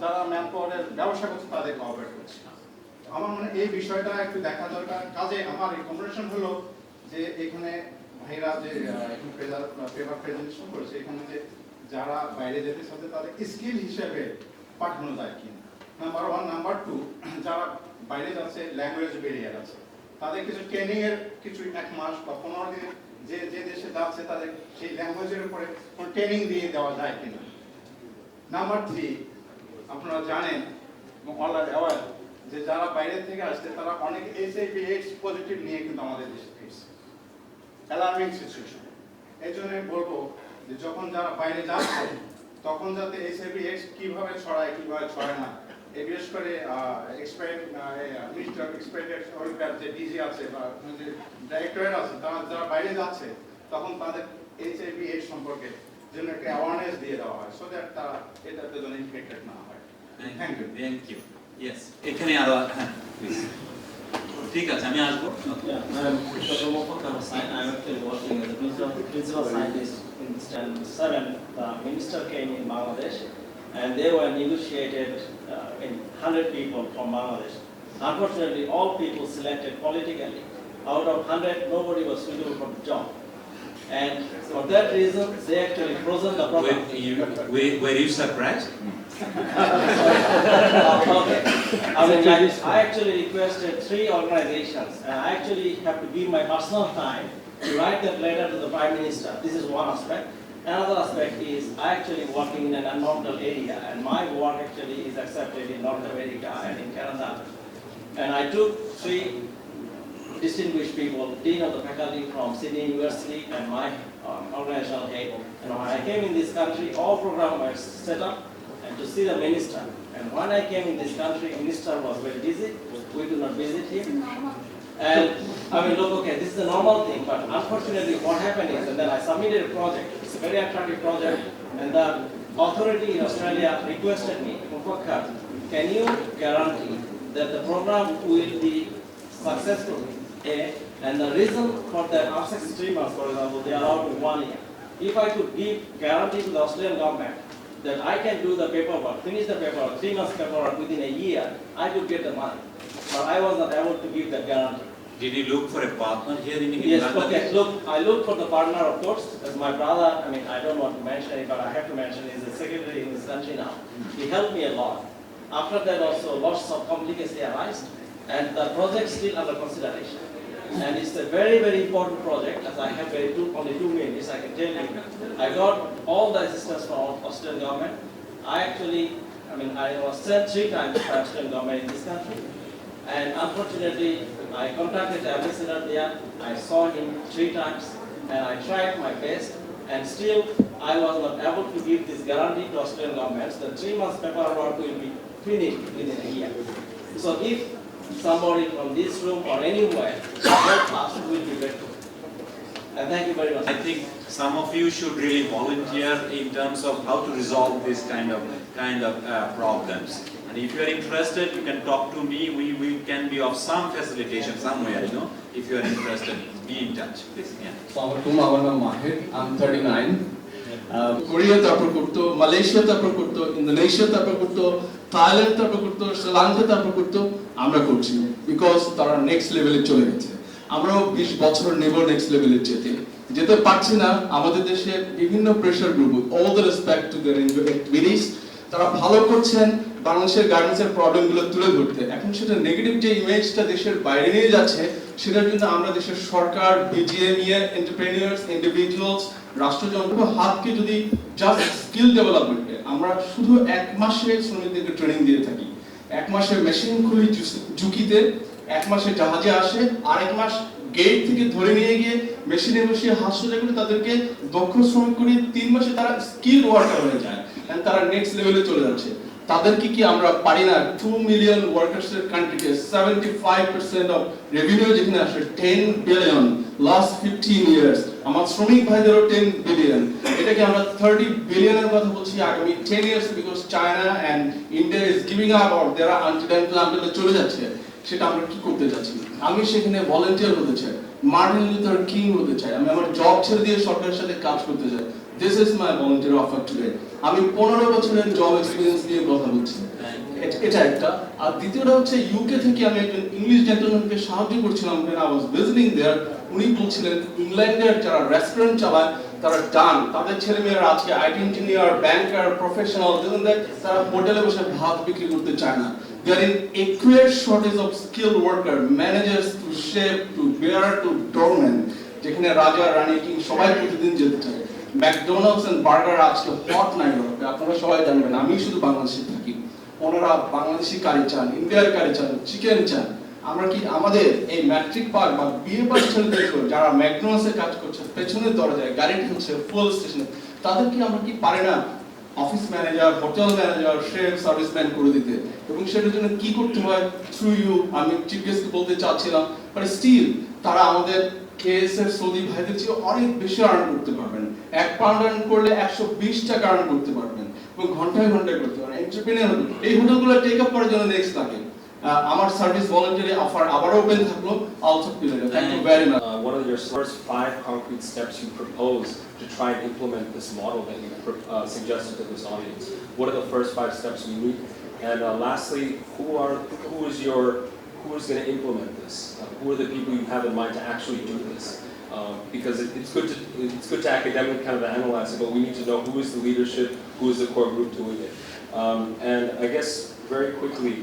যারা ম্যান পাওয়ারের ব্যবসা করছে তাদের কোঅপারেট করছে। আমার মনে এই বিষয়টা একটু দেখা দরকার। কাজে আমার রিকমেন্ডেশন হলো যে এখানে ভাইরা যে পেপার প্রেজেন্টেশন করেছে এখানে যে যারা বাইরে যেতে চাচ্ছে তাদের স্কিল হিসেবে পাঠানো যায় কি নাম্বার 1, নাম্বার 2 যারা বাইরে যাচ্ছে ল্যাঙ্গুয়েজ ব্যারিয়ার আছে তাদের কিছু ট্রেনিং এর কিছু 1 মাস বা 15 দিন যে দেশে যাচ্ছে তাদের সেই ল্যাঙ্গুয়েজের উপরে কোন ট্রেনিং দিয়ে দেওয়া যায় কিনা। নাম্বার 3 আপনারা জানেন অলরেডি অ্যাওয়ার যে যারা বাইরে থেকে আসছে তারা অনেক HIV/AIDS পজিটিভ নিয়ে কিন্তু আমাদের দেশে ফিরছে, অ্যালার্মিং সিচুয়েশন। এই জন্য বলবো যে যখন যারা বাইরে যাচ্ছে তখন যাতে HIV/AIDS কিভাবে ছড়ায় কিভাবে ছড়ায় না এই বিশেষ করে মিনিস্টার এক্সপেক্টেড যে ডিজি আছে বা যে ডাইরেক্টরেট আছে তারা যারা বাইরে যাচ্ছে তখন তাদের HIV/AIDS সম্পর্কে যেন একটা অ্যাওয়ারনেস দিয়ে দেওয়া হয় সো দ্যাট তারা এটাতে যেন ইনফেক্টেড না হয়। Thank you. Thank you. Yes, এখানে আরো হ্যাঁ প্লিজ। ঠিক আছে, আমি আসবো। I'm actually working as a principal scientist in Stand 7. The minister came in Bangladesh and they were negotiated in 100 people from Bangladesh. Unfortunately, all people selected politically. Out of 100, nobody was suitable for the job. And for that reason, they actually frozen the program. Were you surprised? Okay. I actually requested 3 organizations, and I actually have to give my personal time to write that letter to the Prime Minister. This is one aspect. Another aspect is I actually working in an environmental area, and my work actually is accepted in North America and in Canada. And I took 3 distinguished people, Dean of the Faculty from Sydney University and my organizational head. And when I came in this country, all programs were set up and to see the minister. And when I came in this country, minister was very busy. We could not visit him. And I mean, look, okay, this is a normal thing, but unfortunately what happened is, and then I submitted a project, it's a very attractive project, and the authority in Australia requested me, can you guarantee that the program will be successful? And the reason for that after 3 months, for example, they are out in 1 year. If I could give guarantee to the Australian government that I can do the paperwork, finish the paperwork, 3 months paperwork within a year, I could get the money. But I was not able to give that guarantee. Did you look for a partner here in Yes, Bangladesh? okay. Look, I looked for the partner, of course, as my brother. I mean, I don't want to mention it, but I have to mention he's the secretary in this country now. He helped me a lot. After that, also lots of complications arised, and the project is still under consideration. And it's a very, very important project. As I have only 2 minutes, I can tell you. I got all the assistance from Australian government. I was sent 3 times by Australian government in this country. And unfortunately, I contacted the ambassador there. I saw him 3 times, and I tried my best. And still, I was not able to give this guarantee to Australian government. The 3 months paperwork will be finished within a year. So if somebody from this room or anywhere help us, will be grateful. And thank you very much. I think some of you should really volunteer in terms of how to resolve this kind of problems. And if you are interested, you can talk to me. We can be of some facilitation somewhere, if you are interested. Be in touch, please. Yeah. I'm 39. Korea তারপর করতো, Malaysia তারপর করতো, Indonesia তারপর করতো, Thailand তারপর করতো, শ্রীলঙ্কা তারপর করতো, আমরা করছি বিকজ তারা নেক্সট লেভেলে চলে গেছে। আমরাও 20 বছর নেব নেক্সট লেভেলে যেতে পারছি না। আমাদের দেশে বিভিন্ন pressure group, all the respect to their activities, তারা ভালো করছেন, বাংলাদেশের গার্মেন্টসের প্রবলেমগুলো তুলে ধরতে। এখন সেটা নেগেটিভ যে ইমেজটা দেশের বাইরে নিয়ে যাচ্ছে, সেটার জন্য আমরা দেশের সরকার, বিজিএমইএ, এন্টারপ্রেনিয়ার্স, ইন্ডিভিজুয়ালস, রাষ্ট্রযন্ত্র হাতকে যদি জাস্ট স্কিল ডেভেলপমেন্টে আমরা শুধু 1 মাসে শ্রমিকদেরকে ট্রেনিং দিয়ে থাকি, 1 মাসে মেশিন খুলি ঝুঁকিতে, 1 মাসে জাহাজে আসে, আর 1 মাস গেট থেকে ধরে নিয়ে গিয়ে মেশিনে বসিয়ে হাত সোজা করে তাদেরকে দক্ষ শ্রমিক করে 3 মাসে তারা স্কিল ওয়ার্কার হয়ে যায়, এন্ড তারা নেক্সট লেভেলে চলে যাচ্ছে। তাদেরকে কি আমরা পারি না 2 মিলিয়ন ওয়ার্কার্সের কান্ট্রিতে 75% অফ রেভিনিউ যেখানে আসে 10 বিলিয়ন লাস্ট 15 ইয়ার্স, আমার শ্রমিক ভাইদেরও 10 বিলিয়ন, এটাকে আমরা 30 বিলিয়নের কথা বলছি আগামী 10 years, because China and India is giving up or their আনটিডেন্টাল চলে যাচ্ছে, সেটা আমরা কি করতে যাচ্ছি? আমি সেখানে ভলান্টিয়ার হতে চাই, মার্টিন লুথার কিং হতে চাই, আমি আমার জব ছেড়ে দিয়ে সরকারের সাথে কাজ করতে চাই। This is my volunteer offer today. আমি 15 বছরের জব এক্সপেরিয়েন্স নিয়ে কথা বলছি, এটা একটা। আর দ্বিতীয়টা হচ্ছে ইউকে থেকে আমি একজন ইংলিশ জেন্টলম্যানকে সাহায্য করছিলাম when I was visiting there, উনি বলছিলেন ইংল্যান্ডের যারা রেস্টুরেন্ট চালায় তারা ডান, তাদের ছেলেমেয়েরা আজকে আইটি ইঞ্জিনিয়ার, ব্যাংকার, প্রফেশনাল, তারা হোটেলে বসে ভাত বিক্রি করতে চায় না। There is acute shortage of skilled worker, managers to chef to bear to doorman, যেখানে রাজা রানী কিং সবাই প্রতিদিন যেতে চায়। ম্যাকডোনাল্ডস এন্ড বার্গার আজকে হট নাই ইউরোপে, আপনারা সবাই জানবেন, আমি শুধু বাংলাদেশে থাকি, ওনারা বাংলাদেশি কারি চান, ইন্ডিয়ার কারি চান, চিকেন চান। আমরা কি আমাদের এই ম্যাট্রিক পাস বা বিএ পাস ছেলেদের যারা ম্যাকডোনাল্ডসে কাজ করছে, পেছনের দরজায় গাড়ি ঢুকছে ফুল স্টেশনে, তাদের কি আমরা কি পারি না office manager, hotel manager, chef, serviceman করে দিতে? এবং সেটার জন্য কি করতে হয়? থ্রু ইউ আমি চিফ গেস্টকে বলতে চাচ্ছিলাম, বাট স্টিল তারা আমাদের কেএস এর সৌদি ভাইদের চেয়ে অনেক বেশি আর্ন করতে পারবেন। 1 পাউন্ড আর্ন করলে 120 টাকা আর্ন করতে পারবেন এবং ঘন্টায় ঘন্টায় করতে পারবেন। এন্টারপ্রেনিউর এই হোটেলগুলো টেক আপ করার জন্য নেক্সট লাগে। আমার সার্ভিস ভলান্টারি অফার আবার ওপেন থাকলো। Also thank you very much. What are your first 5 concrete steps you propose to try and implement this model that you suggested to this audience? What are the first 5 steps we need? And lastly, who is going to implement this? Who are the people you have in mind to actually do this? Because it's good to academic kind of analyze it, but we need to know who is the leadership, who is the core group doing it. And I guess very quickly,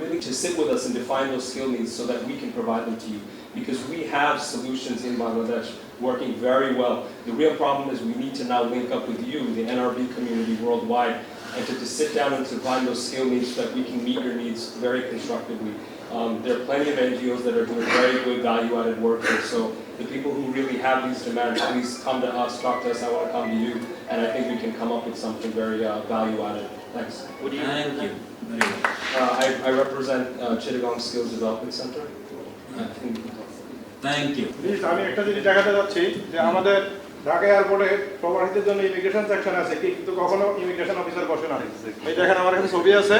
really to sit with us and define those skill needs so that we can provide them to you. Because we have solutions in Bangladesh working very well. The real problem is we need to now link up with you, the NRB community worldwide, and to sit down and to find those skill needs so that we can meet your needs very constructively. There are plenty of NGOs that are doing very good value-added work here, so the people who really have these demands, please come to us, talk to us, I want to come to you, and I think we can come up with something very value-added. Thanks. Thank you. I represent Chittagong Skills Development Center. Thank you. আমি একটা জিনিস দেখাতে যাচ্ছি যে আমাদের ঢাকা এয়ারপোর্টে প্রবাসীদের জন্য ইমিগ্রেশন সেকশন আছে, কিন্তু কখনো ইমিগ্রেশন অফিসার বসে না। এই দেখেন আমার কাছে ছবি আছে,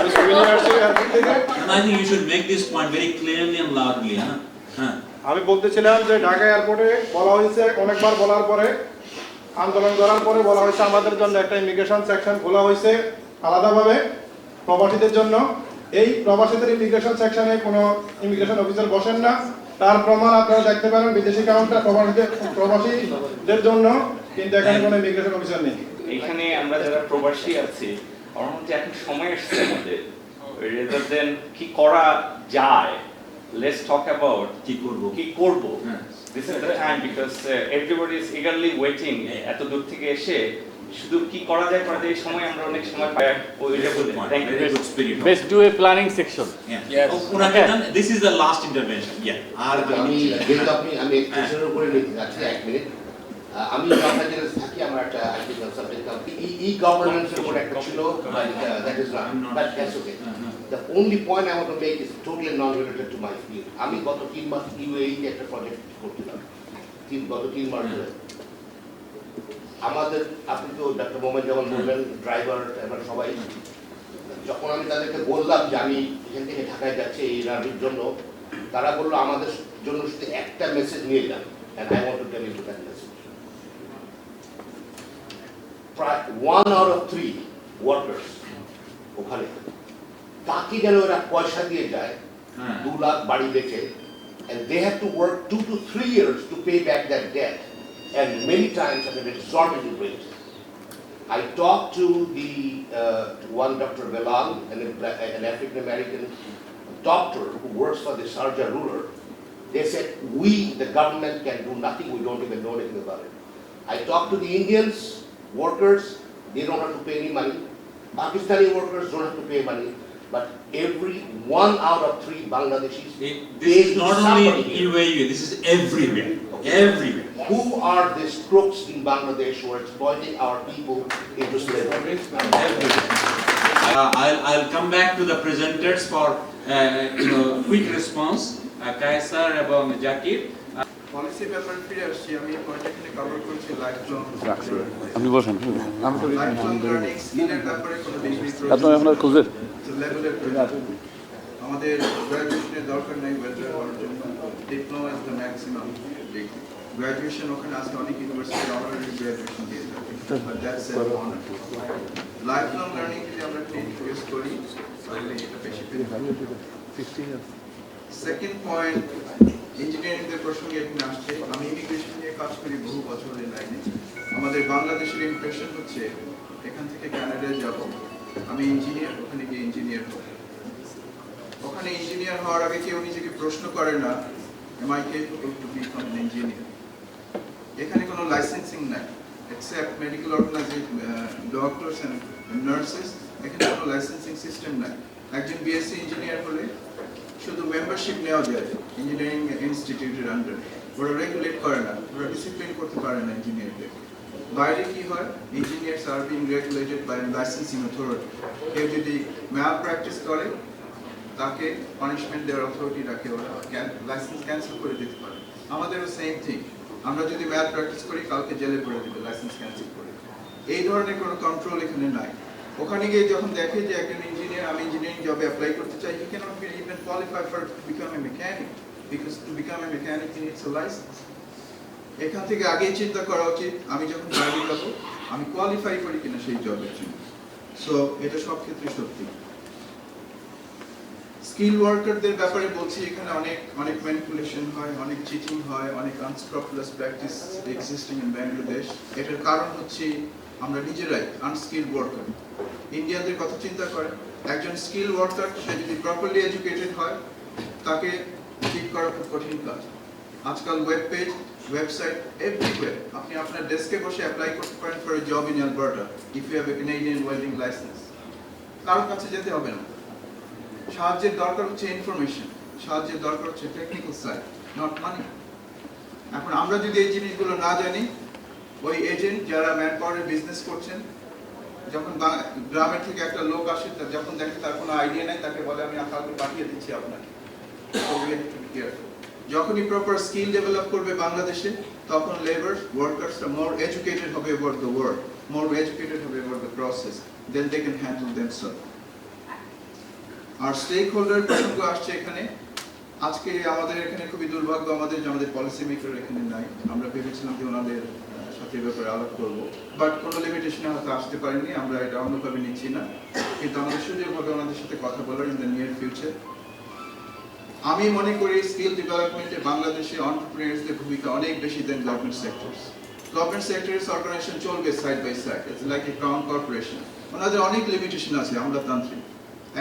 আমি ছবি নিয়ে আসছি এয়ারপোর্ট থেকে। I think you should make this point very clearly and loudly, আমি বলতেছিলাম যে ঢাকা এয়ারপোর্টে বলা হয়েছে, অনেকবার বলার পরে, আন্দোলন করার পরে বলা হয়েছে আমাদের জন্য একটা ইমিগ্রেশন সেকশন খোলা হয়েছে আলাদাভাবে প্রবাসীদের জন্য। এই প্রবাসীদের ইমিগ্রেশন সেকশনে কোনো ইমিগ্রেশন অফিসার বসেন না, তার প্রমাণ আপনারা দেখতে পারেন বিদেশি কাউন্টার প্রবাসীদের জন্য, কিন্তু এখানে কোনো ইমিগ্রেশন অফিসার নেই। এখানে আমরা যারা প্রবাসী আছি, আমার মতে এখন সময় আসছে আমাদের রেদার দেন কি করা যায়, লেটস টক অ্যাবাউট কি করব। This is the time because everybody is eagerly waiting. এত দূর থেকে এসে শুধু কি করা যায় এই সময় আমরা অনেক সময় পাই। Let's do a planning section. Yes. This is the last intervention. Yeah. আর আমি যেহেতু আমি এক্সটেনশনের উপরে নিতে যাচ্ছি 1 মিনিট। আমি ঢাকা জেলায় থাকি, আমার একটা আইটি কনসালটেন্ট কোম্পানি, ই গভর্নেন্সের উপর একটা ছিল, that is not, but that's okay. The only point I want to make is totally non-related to my field. আমি গত 3 মাস ইউএইতে একটা প্রজেক্ট করছিলাম, গত 3 মাস ধরে। আমাদের, আপনি তো ডক্টর মোহাম্মদ যেমন বললেন, ড্রাইভার আমরা সবাই, যখন আমি তাদেরকে বললাম যে আমি এখান থেকে ঢাকায় যাচ্ছি এই রানির জন্য, তারা বললো আমাদের জন্য শুধু একটা মেসেজ নিয়ে যান, and I want to tell you that message. 1 out of 3 workers ওখানে, বাকি যেন ওরা পয়সা দিয়ে যায় 2 লাখ বাড়ি দেখে, and they have to work 2 to 3 years to pay back that debt, and many times at an exorbitant rate. I talked to to one Dr. Belal, an African American doctor who works for the Sharjah ruler. They said, we, the government, can do nothing, we don't even know anything about it. I talked to the Indians, workers, they don't have to pay any money. Pakistani workers don't have to pay money. But every 1 out of 3 Bangladeshis This is not only in UAE, this is everywhere. Everywhere. Who are these crooks in Bangladesh who are exploiting our people into slavery? I'll come back to the presenters for quick response. Kaisar এবং Zakir policy ব্যাপারে ফিরে আসছি আমি পয়েন্টে cover করছি lifelong আপনি বসেন আমি তো লাইফলং লার্নিং স্কিলের ব্যাপারে কোনো ডিগ্রি আপনি এখন খুঁজে লেভেলের আমাদের গ্র্যাজুয়েশনের দরকার নাই ওয়েদার হওয়ার জন্য diploma is the maximum degree graduation ওখানে আজকে অনেক ইউনিভার্সিটি অনারারি গ্র্যাজুয়েশন দিয়ে থাকে but that's a honour lifelong learning যদি আমরা ইন্ট্রোডিউস করি তাহলে এটা বেশি সেকেন্ড পয়েন্ট ইঞ্জিনিয়ারিং এর প্রসঙ্গে এখানে আসছে আমি ইমিগ্রেশন নিয়ে কাজ করি বহু বছরের লাইনে আমাদের বাংলাদেশের ইমপ্রেশন হচ্ছে এখান থেকে কানাডায় যাব আমি ইঞ্জিনিয়ার ওখানে গিয়ে ইঞ্জিনিয়ার হব ওখানে ইঞ্জিনিয়ার হওয়ার আগে কেউ নিজেকে প্রশ্ন করে না am I capable to become an engineer এখানে কোনো লাইসেন্সিং নাই except medical organisation doctors and nurses এখানে কোনো লাইসেন্সিং সিস্টেম নাই একজন বিএসসি ইঞ্জিনিয়ার হলে শুধু মেম্বারশিপ নেওয়া যায় ইঞ্জিনিয়ারিং ইনস্টিটিউটের আন্ডারে ওরা রেগুলেট করে না ওরা ডিসিপ্লিন করতে পারে না ইঞ্জিনিয়ারদের বাইরে কি হয় engineers are being regulated by licensing authority কেউ যদি ম্যাল প্র্যাকটিস করে তাকে পানিশমেন্ট দেওয়ার অথরিটি রাখে ওরা লাইসেন্স ক্যান্সেল করে দিতে পারে আমাদেরও সেম থিং আমরা যদি ম্যাল প্র্যাকটিস করি কালকে জেলে করে দেবে লাইসেন্স ক্যান্সেল করে এই ধরনের কোনো কন্ট্রোল এখানে নাই ওখানে গিয়ে যখন দেখে যে একজন ইঞ্জিনিয়ার আমি ইঞ্জিনিয়ারিং জবে অ্যাপ্লাই করতে চাই he cannot be even qualify for to become a mechanic because to become a mechanic he needs a licence এখান থেকে আগে চিন্তা করা উচিত আমি যখন বাইরে যাব আমি কোয়ালিফাই করি কিনা সেই জবের জন্য সো এটা সব ক্ষেত্রে সত্যি স্কিল ওয়ার্কারদের ব্যাপারে বলছি এখানে অনেক ম্যানিপুলেশন হয় অনেক চিটিং হয় অনেক আনস্ক্রুপুলাস প্র্যাকটিস এক্সিস্টিং ইন বাংলাদেশ এটার কারণ হচ্ছে আমরা নিজেরাই আনস্কিল ওয়ার্কার ইন্ডিয়ানদের কথা চিন্তা করেন একজন স্কিল ওয়ার্কার সে যদি প্রপারলি এডুকেটেড হয় তাকে ঠিক করা খুব কঠিন কাজ আজকাল ওয়েব পেজ ওয়েবসাইট এভরিওয়্যার আপনি আপনার ডেস্কে বসে অ্যাপ্লাই করতে পারেন for a job in Alberta if you have a Canadian welding licence কারোর কাছে যেতে হবে না সাহায্যের দরকার হচ্ছে ইনফরমেশন সাহায্যের দরকার হচ্ছে টেকনিক্যাল সাইড নট মানি এখন আমরা যদি এই জিনিসগুলো না জানি ওই এজেন্ট যারা ম্যান পাওয়ারের বিজনেস করছেন যখন গ্রামের থেকে একটা লোক আসে যখন দেখে তার কোনো আইডিয়া নেই তাকে বলে আমি কাউকে পাঠিয়ে দিচ্ছি আপনাকে যখনই প্রপার স্কিল ডেভেলপ করবে বাংলাদেশে তখন লেবার ওয়ার্কার্সরা মোর এডুকেটেড হবে about the work more educated হবে about the process then they can handle themselves আর স্টেক হোল্ডার প্রসঙ্গ আসছে এখানে আজকে আমাদের এখানে খুবই দুর্ভাগ্য আমাদের পলিসি মেকার এখানে নাই আমরা ভেবেছিলাম যে ওনাদের সাথে ব্যাপারে আলাপ করবো বাট কোনো লিমিটেশনে হয়তো আসতে পারেনি আমরা এটা অন্যভাবে নিচ্ছি না কিন্তু আমাদের সুযোগ হবে ওনাদের সাথে কথা বলার ইন দ্য নিয়ার ফিউচার আমি মনে করি স্কিল ডেভেলপমেন্টে বাংলাদেশে এন্টারপ্রেনার্সদের ভূমিকা অনেক বেশি দেন গভর্নমেন্ট সেক্টরস অর্গানাইজেশন চলবে side by side it's like a crown corporation ওনাদের অনেক লিমিটেশন আছে আমলাতান্ত্রিক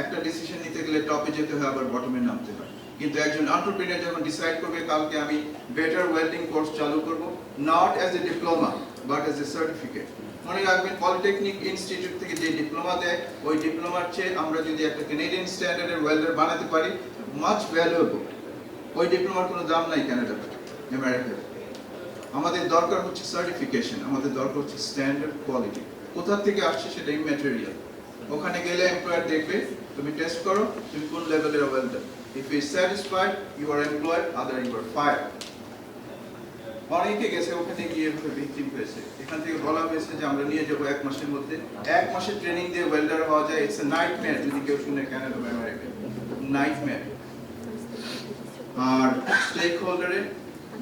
একটা ডিসিশন নিতে গেলে টপে যেতে হয় আবার বটমে নামতে হয় কিন্তু একজন এন্টারপ্রেনার যখন ডিসাইড করবে কালকে আমি বেটার ওয়েল্ডিং কোর্স চালু করব not as a diploma but as A certificate মনে রাখবেন পলিটেকনিক ইনস্টিটিউট থেকে যে ডিপ্লোমা দেয় ওই ডিপ্লোমার চেয়ে আমরা যদি একটা কানাডিয়ান স্ট্যান্ডার্ডের ওয়েল্ডার বানাতে পারি মাচ ভ্যালুয়েবল ওই ডিপ্লোমার কোনো দাম নাই কানাডাতে আমেরিকাতে আমাদের দরকার হচ্ছে সার্টিফিকেশন আমাদের দরকার হচ্ছে স্ট্যান্ডার্ড কোয়ালিটি কোথা থেকে আসছে সেটা ইম্যাটেরিয়াল ওখানে গেলে এমপ্লয়ার দেখবে তুমি টেস্ট করো তুমি কোন লেভেলের welder if he is satisfied you are employed other you are fired অনেকে গেছে ওখানে গিয়ে ভিকটিম হয়েছে এখান থেকে বলা হয়েছে যে আমরা নিয়ে যাবো 1 মাসের মধ্যে 1 মাসের ট্রেনিং দিয়ে ওয়েল্ডার হওয়া যায় ইটস এ নাইটমেয়ার যদি কেউ শুনে কানাডা বা আমেরিকা নাইটমেয়ার আর স্টেক হোল্ডারে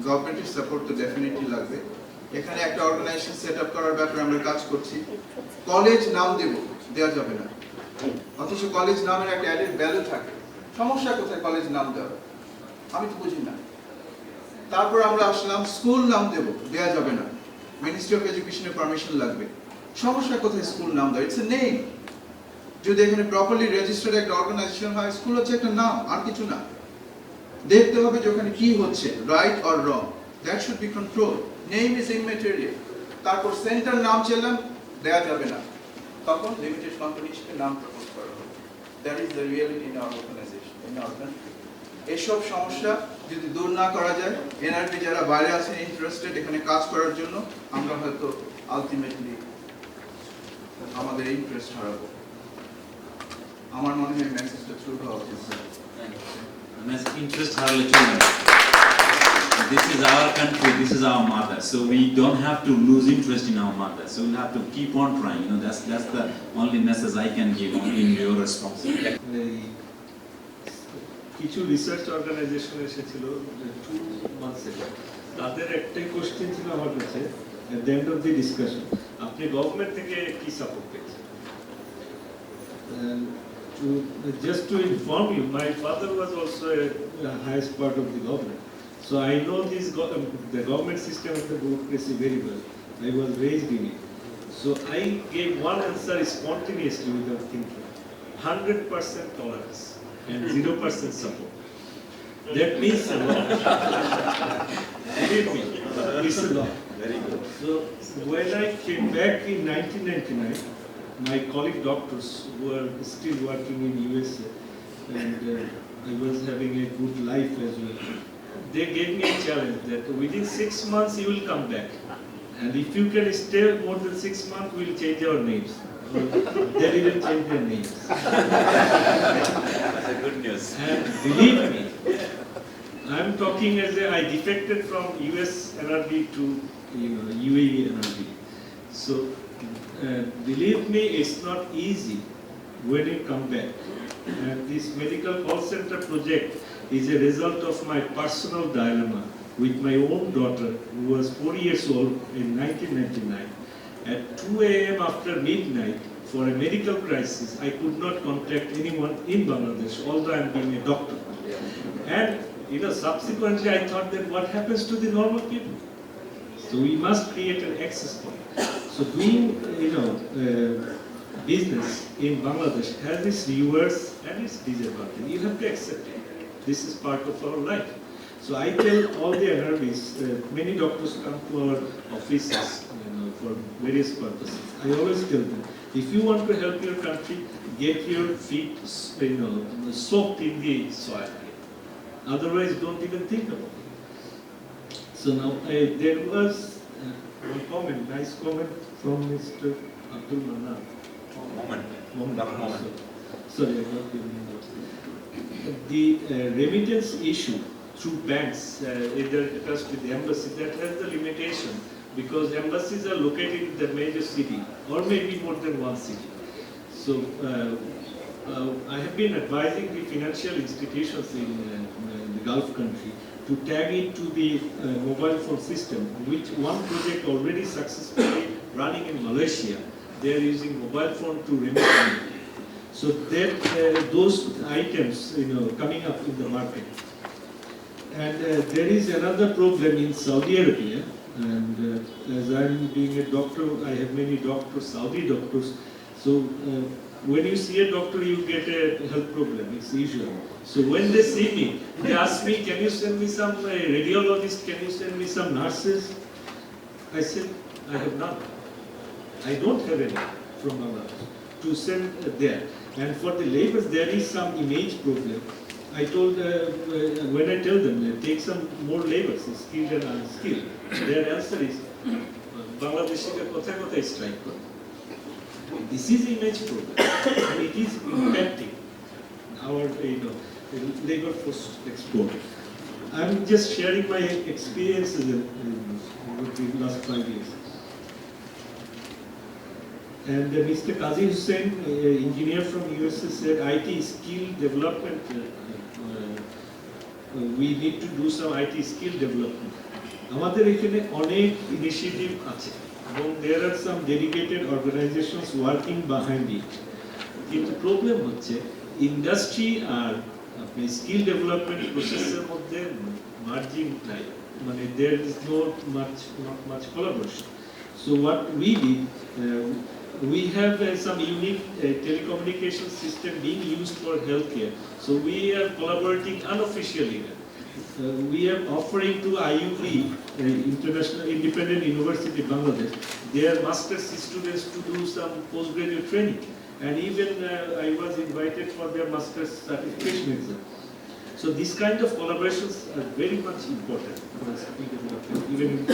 গভর্নমেন্টের সাপোর্ট তো ডেফিনেটলি লাগবে এখানে একটা অর্গানাইজেশন সেট আপ করার ব্যাপারে আমরা কাজ করছি কলেজ নাম দেওয়া যাবে না অথচ কলেজ নামের একটা অ্যাডেড ভ্যালু থাকে সমস্যা কোথায় কলেজ নাম দেওয়া আমি তো বুঝি না তারপর আমরা আসলাম স্কুল নাম দেওয়া যাবে না মিনিস্ট্রি অফ এডুকেশনের পারমিশন লাগবে সমস্যা কোথায় স্কুল নাম দেয়? It's a name. যদি এখানে প্রপারলি রেজিস্টার্ড একটা অর্গানাইজেশন হয়, স্কুল হচ্ছে একটা নাম, আর কিছু না। দেখতে হবে যে ওখানে কি হচ্ছে, right or wrong, that should be control. Name is immaterial. তারপর সেন্টার নাম চাইলাম, দেয়া যাবে না, তখন লিমিটেড কোম্পানি হিসেবে নাম প্রপোজ করা হবে। That is the reality in our organisation, in our country. এসব সমস্যা যদি দূর না করা যায়, এনআরবি যারা বাইরে আছেন ইন্টারেস্টেড এখানে কাজ করার জন্য, আমরা হয়তো আলটিমেটলি আমাদের ইন্টারেস্ট হারাবো। আমার মনে হয় মেসেজটা থ্রু হওয়া উচিত। Interest হারালে চলবে না। This is our country, this is our mother, so we don't have to lose interest in our mother. So we'll have to keep on trying. You know, that's the only message I can give in your response. কিছু research organisation এসেছিল 2 months ago, তাদের একটাই question ছিল আমার কাছে at the end of the discussion, আপনি government থেকে কি সাপোর্ট পেয়েছেন? Just to inform you, my father was also a highest part of the government, so I know the government system of the bureaucracy very well. I was raised in it, so I gave one answer spontaneously without thinking: 100% tolerance and 0% support. That means a lot. Believe me, it's a lot. Very good. So when I came back in 1999, my colleague doctors who are still working in USA, and I was having a good life as well, they gave me a challenge that within 6 months you will come back, and if you can stay more than 6 months, we will change our names. They didn't change their names. That's a good news. And believe me, I'm talking as I defected from US NRB to UAE NRB. So believe me, it's not easy when you come back. And this medical call center project is a result of my personal dilemma with my own daughter, who was 4 years old in 1999. At 2 a.m. after midnight, for a medical crisis, I could not contact anyone in Bangladesh, although I'm being a doctor. And subsequently I thought that what happens to the normal people? So we must create an access point. So doing, business in Bangladesh has its rewards and its disadvantages. You have to accept it. This is part of our life. So I tell all the NRBs, many doctors come to our offices, for various purposes. I always tell them, if you want to help your country, get your feet, soaked in the soil. Otherwise, don't even think about it. So now there was one comment, nice comment from Mr. Abdul Manan. Sorry, I'm not giving you that. The remittance issue through banks, either attached with the embassy, that has the limitation, because embassies are located in the major city, or maybe more than one city. So I have been advising the financial institutions in the Gulf country to tag it to the mobile phone system, which one project already successfully running in Malaysia. They are using mobile phone to remit money. So that those items, coming up in the market. And there is another problem in Saudi Arabia. And as I'm being a doctor, I have many doctors, Saudi doctors. So when you see a doctor, you get a health problem, it's usual. So when they see me, they ask me, can you send me some radiologist, can you send me some nurses? I said, I have none. I don't have any from Bangladesh to send there. And for the laborers, there is some image problem. I told, when I tell them, take some more laborers, skilled and unskilled, their answer is, Bangladesh kothay strike kore. This is image problem, and it is impacting our labor force export. I'm just sharing my experiences with the last 5 years. And Mr. Qazi Hussain, engineer from USA, said IT skill development, we need to do some IT skill development. আমাদের এখানে অনেক initiative আছে এবং there are some dedicated organizations working behind it. কিন্তু problem হচ্ছে industry আর আপনি skill development প্রসেসের মধ্যে মার্জিন নাই, মানে there is not much collaboration. So what we did, we have some unique telecommunication system being used for healthcare. So we are collaborating unofficially. We are offering to IUB, International Independent University Bangladesh, their master's students to do some postgraduate training. And even I was invited for their master's certification exam. So these kind of collaborations are very much important for skill development, even in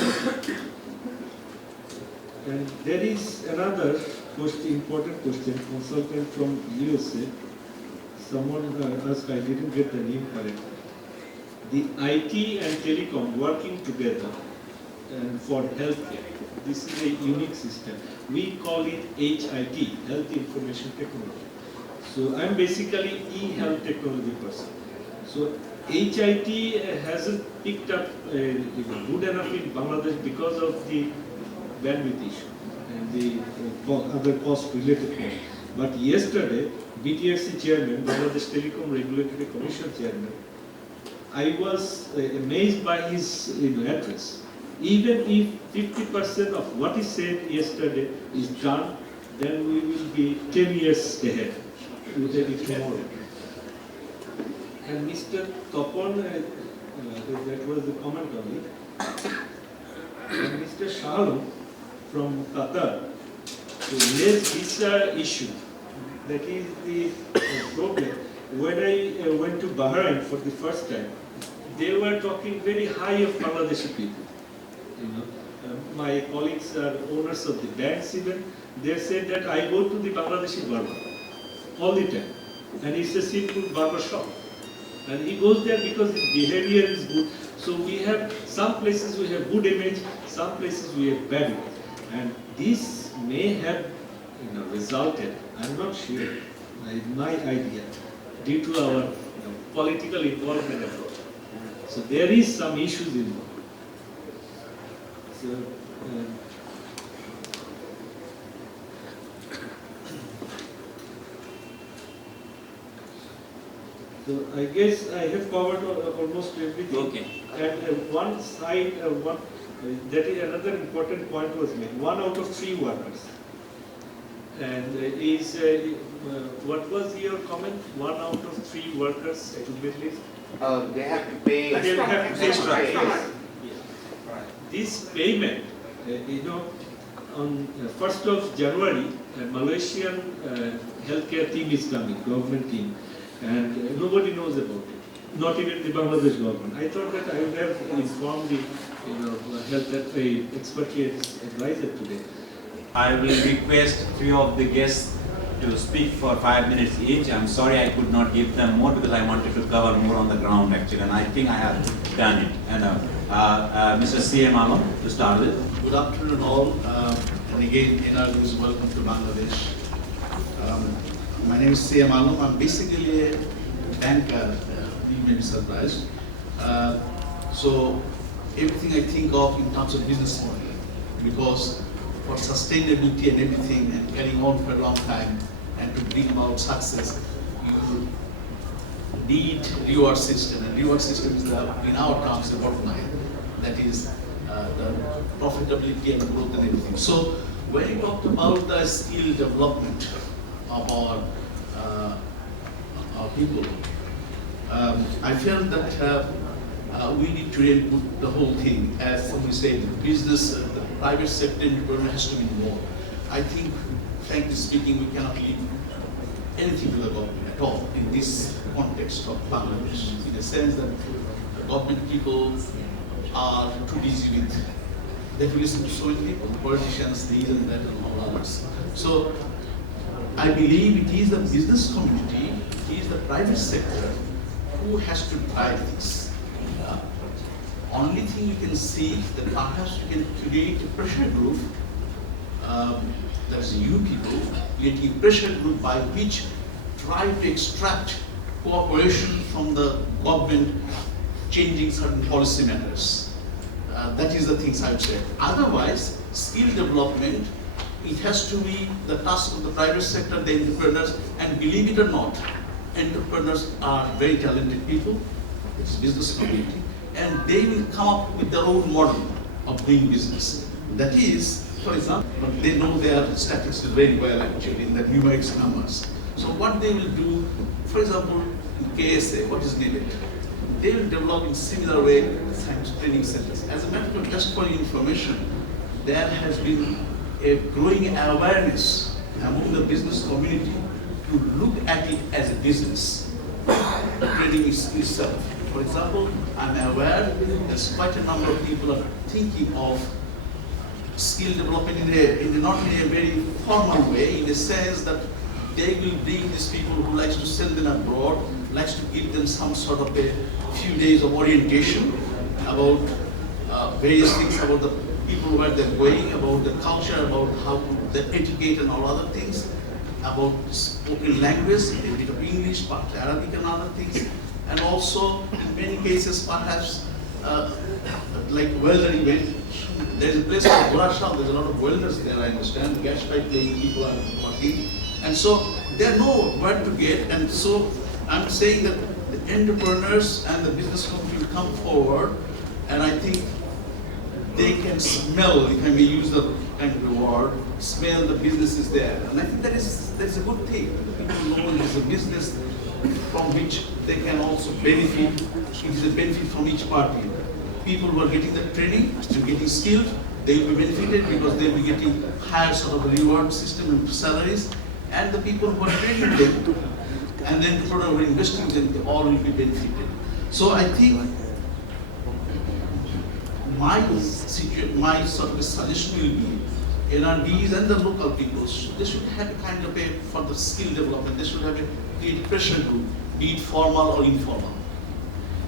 And there is another important question, consultant from USA. Someone asked, I didn't get the name correct. The IT and telecom working together and for healthcare. This is a unique system. We call it HIT, Health Information Technology. So I'm basically e-health technology person. So HIT hasn't picked up good enough in Bangladesh because of the bandwidth issue and the other cost-related costs. But yesterday, BTRC chairman, Bangladesh Telecom Regulatory Commission chairman, I was amazed by his address. Even if 50% of what he said yesterday is done, then we will be 10 years ahead with tomorrow. And Mr. Topon, that was the comment only. And Mr. Shalom from Qatar, to raise visa issue. That is the problem. When I went to Bahrain for the first time, they were talking very high of Bangladeshi people. My colleagues are owners of the banks even. They said that I go to the Bangladeshi barber all the time. And it's a simple barber shop. And he goes there because his behavior is good. So we have, some places we have good image, some places we have bad image. And this may have resulted, I'm not sure, my idea, due to our political involvement abroad. So there is some issues involved. So I guess I have covered almost everything. Okay. And one side, that is another important point was made. 1 out of 3 workers. And what was your comment? 1 out of 3 workers to be at least? They have to pay extra. This payment, on 1st of January, a Malaysian healthcare team is coming, government team, and nobody knows about it, not even the Bangladesh government. I thought that I would have informed the health expertise advisor today. I will request 3 of the guests to speak for 5 minutes each. I'm sorry I could not give them more because I wanted to cover more on the ground actually, and I think I have done it. And Mr. C.M. Alam, to start with. Good afternoon all, and again NRB is welcome to Bangladesh. My name is C.M. Alam. I'm basically a banker, you may be surprised. So everything I think of in terms of business model, because for sustainability and everything and carrying on for a long time and to bring about success, you need reward system, and reward system is in our terms the bottom line, that is the profitability and growth and everything. So when you talked about the skill development of our people, I felt that we need to really put the whole thing, as we said, business, the private sector entrepreneur has to be more. I think, frankly speaking, we cannot leave anything to the government at all in this context of Bangladesh, in the sense that the government people are too busy with, they have listened to so many people, politicians, these and that and all others. So I believe it is the business community, it is the private sector who has to drive this. Only thing you can see that perhaps you can create a pressure group, that's you people, creating a pressure group by which try to extract cooperation from the government changing certain policy matters. That is the things I would say. Otherwise, skill development, it has to be the task of the private sector, the entrepreneurs, and believe it or not, entrepreneurs are very talented people, it's business community, and they will come up with their own model of doing business. That is, for example, but they know their statistics very well actually in the numerics numbers. So what they will do, for example, in KSA, what is needed? They will develop in similar way science training centers. As a matter of fact, just for your information, there has been a growing awareness among the business community to look at it as a business. Training itself. For example, I'm aware there's quite a number of people are thinking of skill development not in a very formal way, in the sense that they will bring these people who likes to send them abroad, likes to give them some sort of a few days of orientation about various things about the people where they're going, about the culture, about how to educate and all other things, about spoken language, a bit of English, part Arabic and other things, and also in many cases perhaps like welding. There's a place called Burashal, there's a lot of welders there, I understand, gas pipe laying people are working, and so they know where to get, and so I'm saying that the entrepreneurs and the business community will come forward, and I think they can smell, if I may use the kind of a word, smell the business is there. And I think that's a good thing. People know it is a business from which they can also benefit. It is a benefit from each party. People who are getting the training and getting skilled, they will be benefited because they will be getting higher sort of a reward system and salaries. And the people who are training them and then people who are investing them, they all will be benefited. So I think my sort of a suggestion will be NRBs and the local people, they should have a kind of a, for the skill development, they should have a create pressure group, be it formal or informal.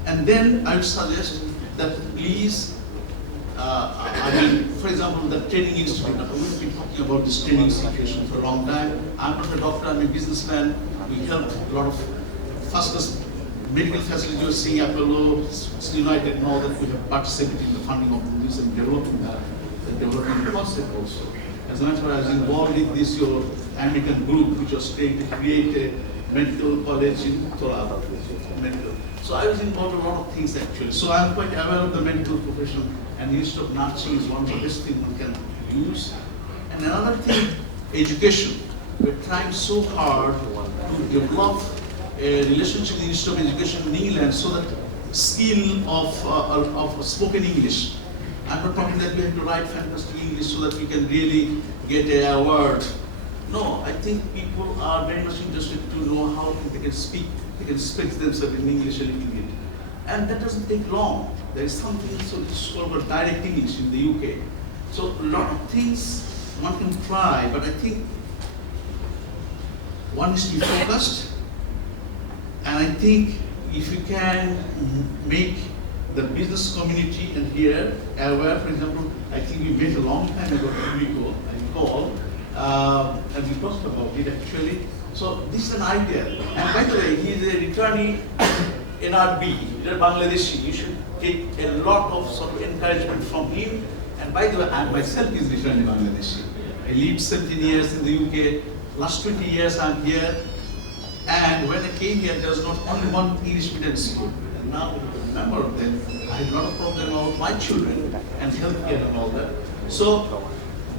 And then I would suggest that please, for example, the training institute, we've been talking about this training situation for a long time. I'm not a doctor, I'm a businessman. We help a lot of fastest medical facilities you're seeing, Apollo, United, and all that. We have participated in the funding of this and developing the development concept also. As a matter of fact, I was involved in this your American group, which was trying to create a medical college in Tola. So I was involved in a lot of things actually. So I'm quite aware of the medical profession, and the Institute of Nursing is one of the best things one can use. And another thing, education. We're trying so hard to develop a relationship with the Institute of Education in England so that skill of spoken English. I'm not talking that we have to write fantastic English so that we can really get an award. No, I think people are very much interested to know how they can speak. They can express themselves in English a little bit. And that doesn't take long. There is something so it's called direct English in the UK. So a lot of things one can try, but I think one is to be focused. And I think if you can make the business community and here aware, for example, I think we met a long time ago, I recall, and we talked about it actually. So this is an idea. And by the way, he is a returning NRB, he's a Bangladeshi. You should take a lot of sort of encouragement from him. And by the way, I myself is returning Bangladeshi. I lived 17 years in the UK. Last 20 years I'm here. And when I came here, there was not only one English medium school. And now, I'm a member of them, I had a lot of problem about my children and healthcare and all that. So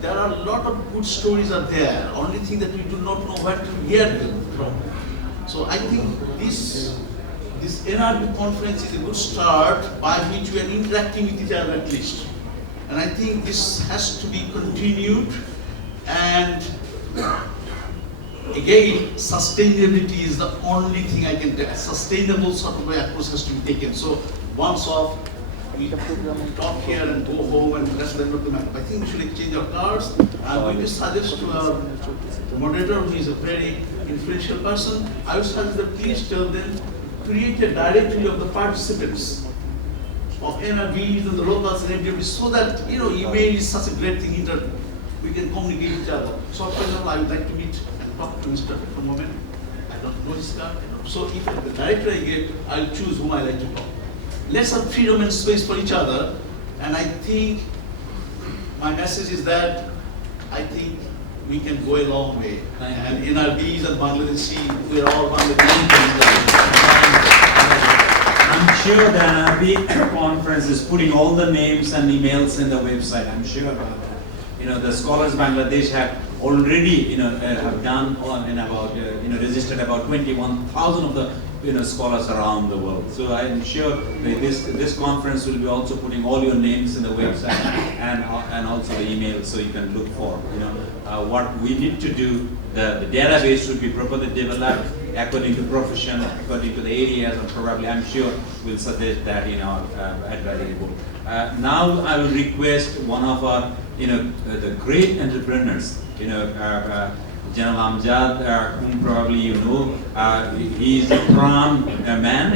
there are a lot of good stories are there. Only thing that we do not know where to hear them from. So I think this NRB conference is a good start by which we are interacting with each other at least. And I think this has to be continued, and again, sustainability is the only thing I can tell. Sustainable sort of approach has to be taken. So once off, we talk here and go home and that's the end of the matter. I think we should exchange our cards. I'm going to suggest to our moderator, who is a very influential person, I would suggest that please tell them, create a directory of the participants of NRBs and the locals and everybody, so that, email is such a great thing, we can communicate with each other. So for example, I would like to meet and talk to Mr. for a moment. I don't know his card. So if the director I get, I'll choose whom I like to talk. Let's have freedom and space for each other. And I think my message is that I think we can go a long way. And NRBs and Bangladeshi, we're all Bangladeshi. I'm sure the NRB conference is putting all the names and emails in the website. I'm sure about that. the Scholars Bangladesh have already, have done about, registered about 21,000 of the, scholars around the world. So I am sure that this conference will be also putting all your names in the website and also the email, so you can look for, what we need to do. The database should be properly developed according to profession, according to the areas, and probably I'm sure we'll suggest that in our advisory board. Now I will request one of our, the great entrepreneurs, General Amjad, whom probably you know, he is a proud man,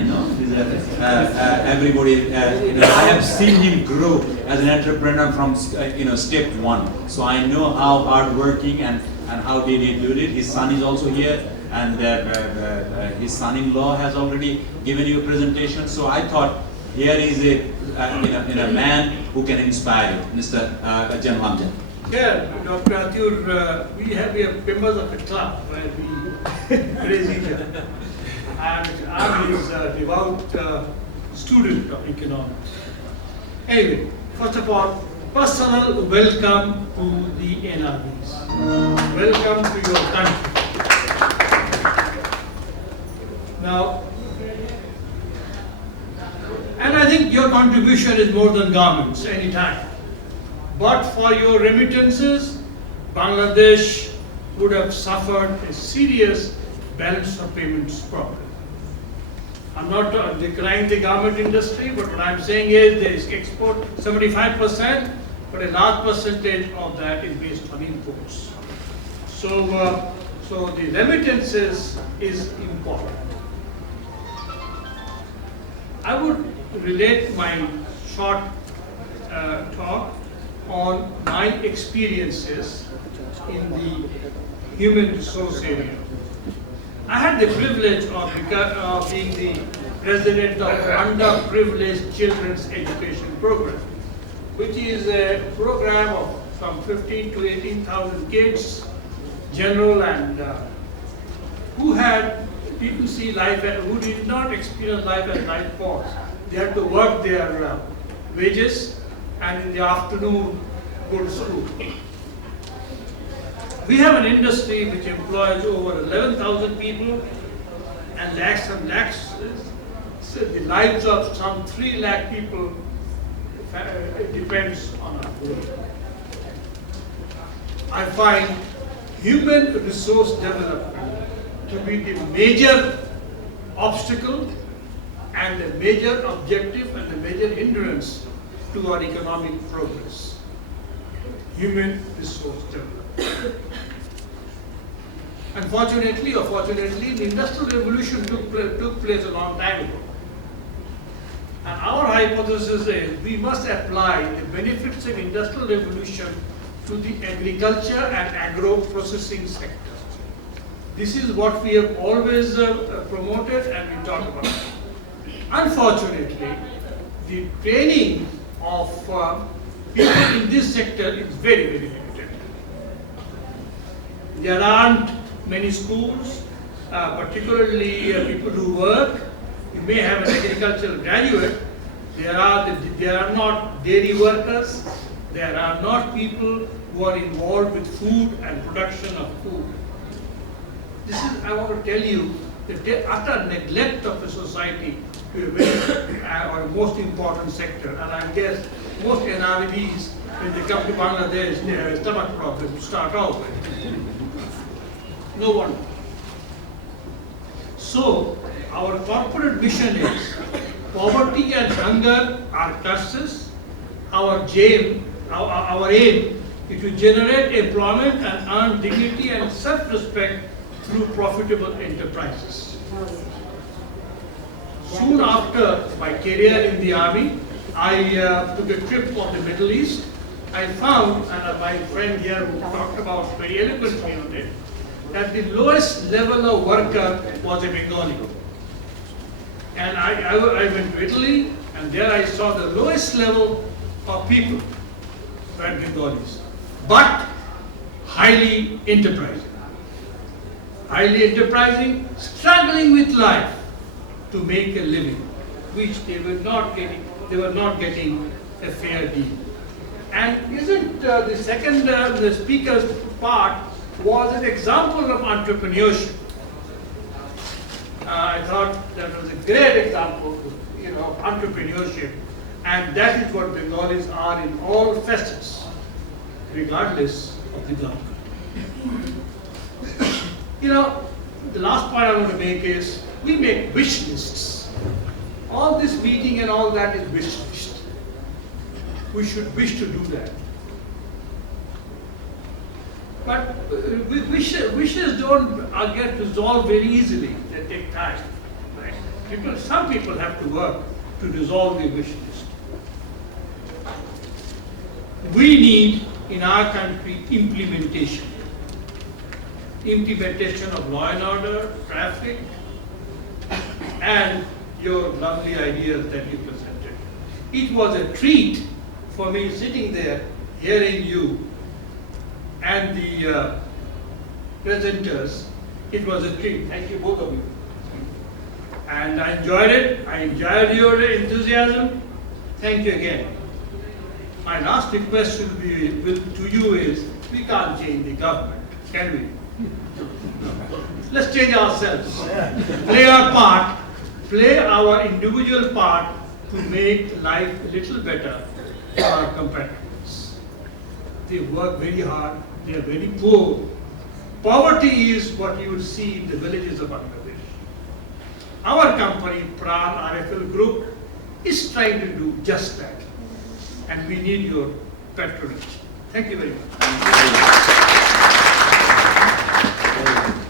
everybody, I have seen him grow as an entrepreneur from, step one. So I know how hardworking and how did he do it. His son is also here, and his son-in-law has already given you a presentation. So I thought here is a man who can inspire you, Mr. General Amjad. Yeah, Dr. Atur, we have members of a club where we praise each other. And I'm his devout student of economics. Anyway, first of all, personal welcome to the NRBs. Welcome to your country. Now, and I think your contribution is more than garments anytime. But for your remittances, Bangladesh would have suffered a serious balance of payments problem. I'm not decrying the garment industry, but what I'm saying is there is export 75%, but a large percentage of that is based on imports. So, so the remittances is important. I would relate my short talk on my experiences in the human resource area. I had the privilege of being the president of Underprivileged Children's Education Program, which is a program of from 15 to 18,000 kids, general, and who didn't see life, who did not experience life as life was. They had to work their wages and in the afternoon go to school. We have an industry which employs over 11,000 people and lakhs and lakhs, so the lives of some 3 lakh people depends on our work. I find human resource development to be the major obstacle and the major objective and the major hindrance to our economic progress. Human resource development. Unfortunately or fortunately, the Industrial Revolution took place a long time ago. And our hypothesis is we must apply the benefits of Industrial Revolution to the agriculture and agro-processing sector. This is what we have always promoted and we talk about. Unfortunately, the training of people in this sector is very, very limited. There aren't many schools, particularly people who work. You may have an agricultural graduate. There are not dairy workers. There are not people who are involved with food and production of food. This is, I want to tell you, the utter neglect of the society to a very, or most important sector. And I guess most NRBs, when they come to Bangladesh, they have a stomach problem to start off with. No wonder. So, our corporate mission is poverty and hunger are curses. Our aim is to generate employment and earn dignity and self-respect through profitable enterprises. Soon after my career in the army, I took a trip of the Middle East. I found, and my friend here who talked about very eloquently on it, that the lowest level of worker was a Bengali. And I went to Italy, and there I saw the lowest level of people were Bengalis, but highly enterprising. Highly enterprising, struggling with life to make a living, which they were not getting a fair deal. And isn't the second, the speaker's part was an example of entrepreneurship. I thought that was a great example, of entrepreneurship, and that is what Bengalis are in all facets, regardless of the government. The last point I want to make is, we make wish lists. All this meeting and all that is wish list. We should wish to do that. But wishes don't get resolved very easily. They take time. Right? Some people have to work to resolve the wish list. We need, in our country, implementation. Implementation of law and order, traffic, and your lovely ideas that you presented. It was a treat for me sitting there, hearing you and the presenters. It was a treat. Thank you, both of you. And I enjoyed it. I enjoyed your enthusiasm. Thank you again. My last request to you is, we can't change the government, can we? Let's change ourselves. Play our part, play our individual part to make life a little better for our compatriots. They work very hard, they are very poor. Poverty is what you will see in the villages of Bangladesh. Our company, Pran RFL Group, is trying to do just that. And we need your patronage. Thank you very much.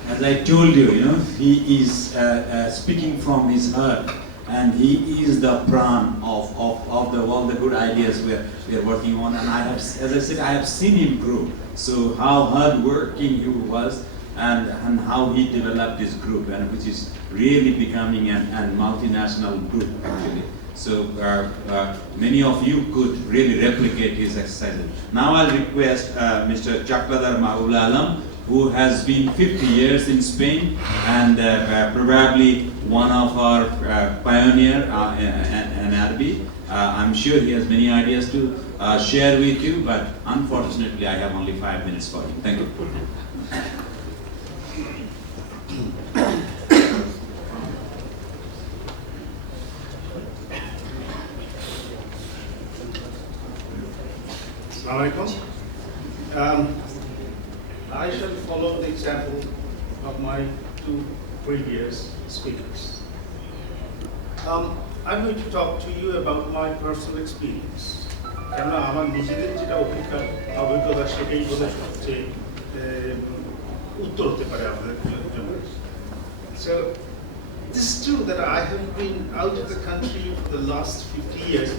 As I told you, he is speaking from his heart, and he is the pran of all the good ideas we are working on. And I have, as I said, I have seen him grow. So how hardworking he was, and how he developed this group, and which is really becoming a multinational group actually. So many of you could really replicate his exercises. Now I'll request Mr. Chakladar Mahul Alam, who has been 50 years in Spain and probably one of our pioneer in NRB. I'm sure he has many ideas to share with you, but unfortunately I have only 5 minutes for you. Thank you. Assalamu alaikum. I shall follow the example of my two previous speakers. I'm going to talk to you about my personal experience. কেননা আমার নিজেদের যেটা অভিজ্ঞতা সেটাই বোধহয় সবচেয়ে উত্তর হতে পারে আপনাদের জন্য। So this is true that I have been out of the country for the last 50 years.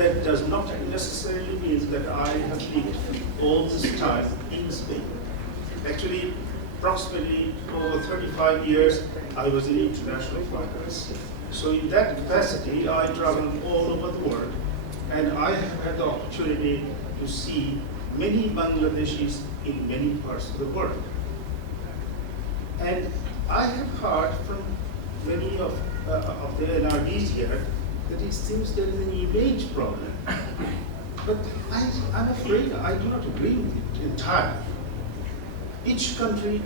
That does not necessarily mean that I have lived all this time in Spain. Actually, approximately over 35 years, I was in international finance. So in that capacity, I traveled all over the world, and I have had the opportunity to see many Bangladeshis in many parts of the world. And I have heard from many of the NRDs here that it seems there is an image problem. But I'm afraid I do not agree with it entirely. Each country,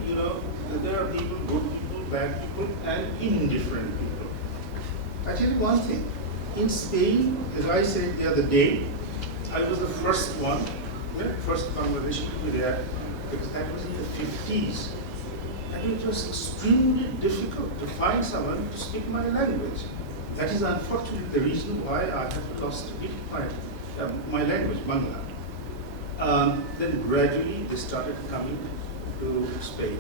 there are people, good people, bad people, and indifferent people. I tell you one thing. In Spain, as I said the other day, I was the first one, first Bangladeshi to be there, because that was in the 50s. And it was extremely difficult to find someone to speak my language. That is unfortunately the reason why I have lost a bit my language, Bangla. Then gradually they started coming to Spain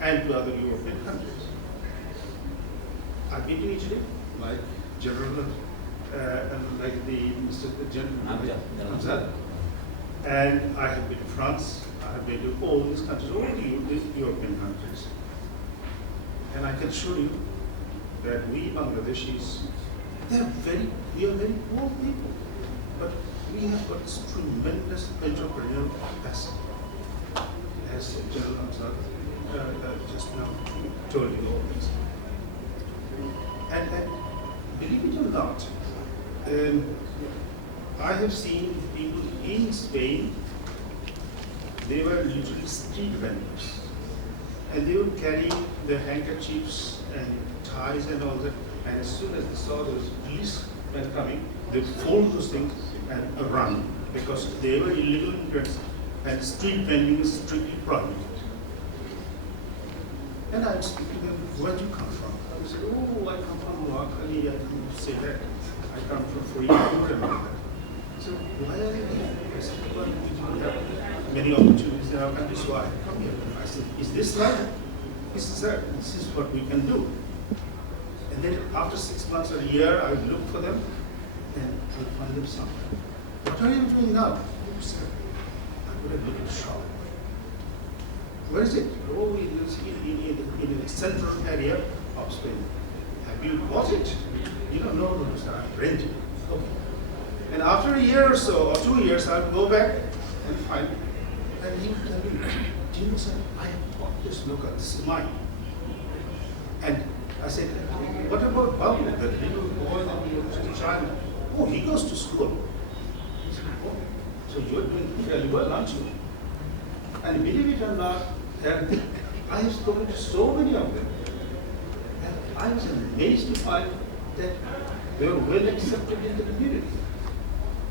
and to other European countries. I've been to Italy, like General, like the Mr. General, and I have been to France. I have been to all these countries, all the European countries, and I can assure you that we Bangladeshis, we are very poor people, but we have got this tremendous entrepreneurial capacity. As General Amzad just now told you all this. And believe it or not, I have seen people in Spain, they were literally street vendors. And they would carry their handkerchiefs and ties and all that. And as soon as they saw those policemen coming, they would fold those things and run because they were illegal immigrants and street vending is strictly prohibited. And I would speak to them, where do you come from? I would say, oh, I come from Noakhali, I come to say that. I come from Faridpur and all that. So why are you here? I said, well, we don't have many opportunities in our country, so I come here. I said, is this life? He said, sir, this is what we can do. And then after 6 months or a year, I would look for them and I would find them somewhere. What are you doing now? Oh, sir, I'm going to look at the shop. Where is it? Oh, it is in the central area of Spain. Have you bought it? You don't know, no, sir, I've rented it. Okay. And after a year or so, or 2 years, I would go back and find it. And he would tell me, do you know, sir, I have bought this, look, this is mine. And I said, what about Babu, the little boy that we were in China? Oh, he goes to school. He said, oh, so you're doing fairly well, aren't you? And believe it or not, I have spoken to so many of them. And I was amazed to find that they were well accepted in the community.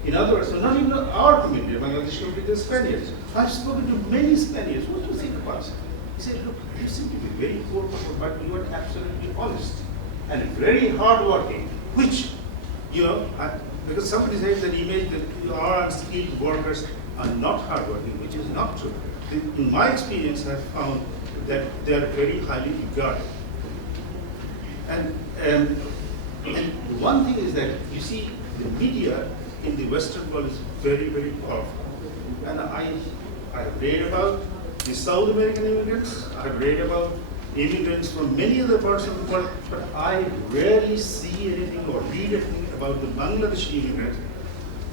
In other words, so not even our community, Bangladesh community, the Spaniards. I've spoken to many Spaniards. What do you think about it? He said, look, you seem to be very poor, but you are absolutely honest and very hardworking, which, you know, because somebody said that image that our unskilled workers are not hardworking, which is not true. In my experience, I've found that they are very highly regarded. And one thing is that, you see, the media in the Western world is very, very powerful. And I've read about the South American immigrants, I've read about immigrants from many other parts of the world, but I rarely see anything or read anything about the Bangladeshi immigrants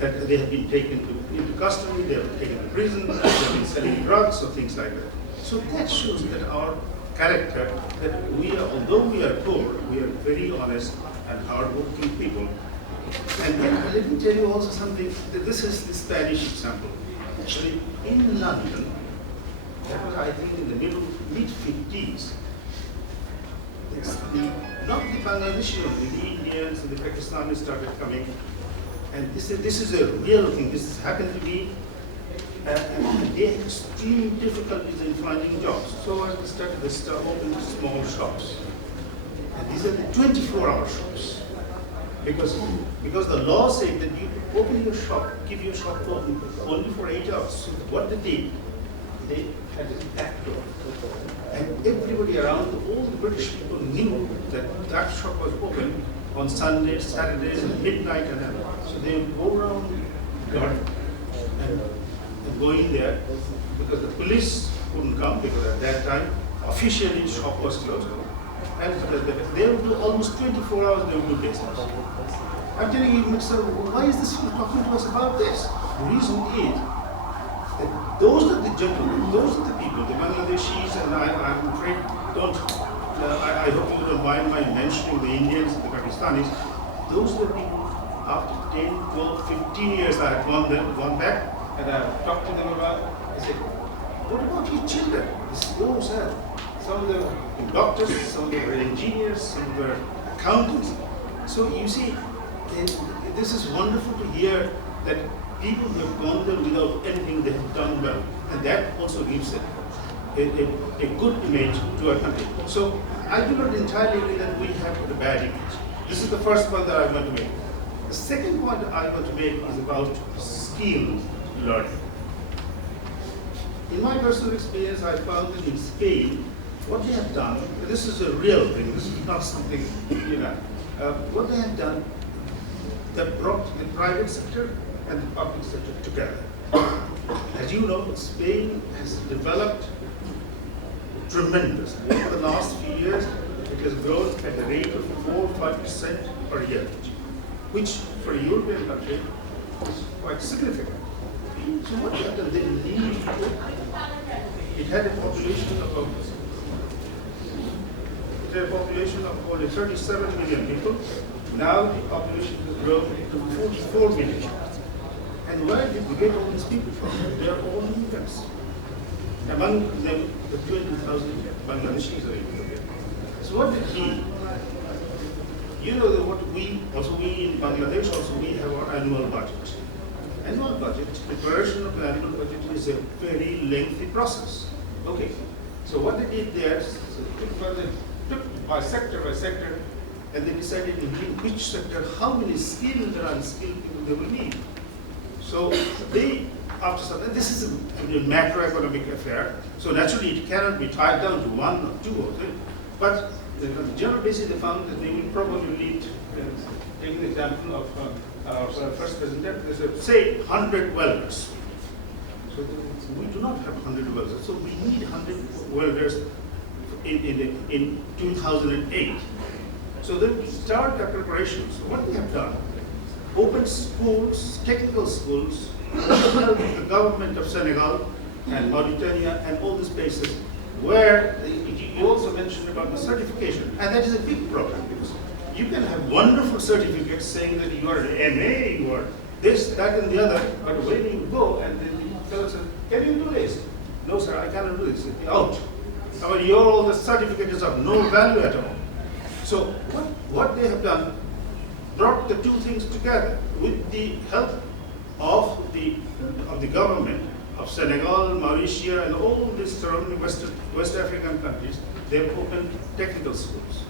that they have been taken into custody, they have been taken to prison, they have been selling drugs or things like that. So that shows that our character, that we are, although we are poor, we are very honest and hardworking people. And then let me tell you also something, that this is the Spanish example. Actually, in London, that was I think in the mid-50s, not the Bangladeshi only, the Indians and the Pakistanis started coming. And this is a real thing. This has happened to me. They had extreme difficulties in finding jobs. So I started to open small shops. And these are the 24-hour shops. Because the law said that you open your shop, keep your shop open only for 8 hours. So what they did, they had a back door. And everybody around, all the British people knew that that shop was open on Sundays, Saturdays, and midnight and all. So they would go around the garden and go in there because the police couldn't come because at that time officially the shop was closed. And they would do almost 24 hours they would do business. I'm telling you, Mr. Why is this talking to us about this? The reason is that those are the gentlemen, those are the people, the Bangladeshis, and I'm afraid I hope you don't mind my mentioning the Indians, the Pakistanis. Those are the people, after 10, 12, 15 years I have gone back and I have talked to them about, I said, what about your children? They said, oh, sir, some of them were doctors, some of them were engineers, some were accountants. So you see, this is wonderful to hear that people who have gone there without anything, they have done well. And that also gives it a good image to our country. So I do not entirely agree that we have a bad image. This is the first point that I want to make. The second point I want to make is about skill learning. In my personal experience, I found that in Spain, what they have done, this is a real thing, this is not something, what they have done, they brought the private sector and the public sector together. As you know, Spain has developed tremendously. Over the last few years, it has grown at the rate of 4 or 5% per year, which for a European country is quite significant. So what they have done, they leave it had a population of only 37 million people. Now the population has grown to 44 million. And where did we get all these people from? They are all immigrants. Among them, the 20,000 Bangladeshis are immigrants. So what did he? You know that what we in Bangladesh we have our annual budget. Annual budget, preparation of the annual budget is a very lengthy process. Okay, so what they did there, so took by sector, and they decided in which sector, how many skilled and unskilled people they will need. So they, after some, this is a macroeconomic affair, so naturally it cannot be tied down to one or two or three, but on the general basis they found that they will probably need, taking the example of our first presenter, they said, say 100 welders. So we do not have 100 welders, so we need 100 welders in 2008. So then we start the preparations. So what we have done, open schools, technical schools, with the government of Senegal and Mauritania and all these places where you also mentioned about the certification, and that is a big problem because you can have wonderful certificates saying that you are an MA, you are this, that, and the other, but when you go and then the fellow says, can you do this? No, sir, I cannot do this. Out. I mean, all the certificate is of no value at all. So what they have done, brought the two things together with the help of the government of Senegal, Mauritius, and all these surrounding West African countries. They have opened technical schools.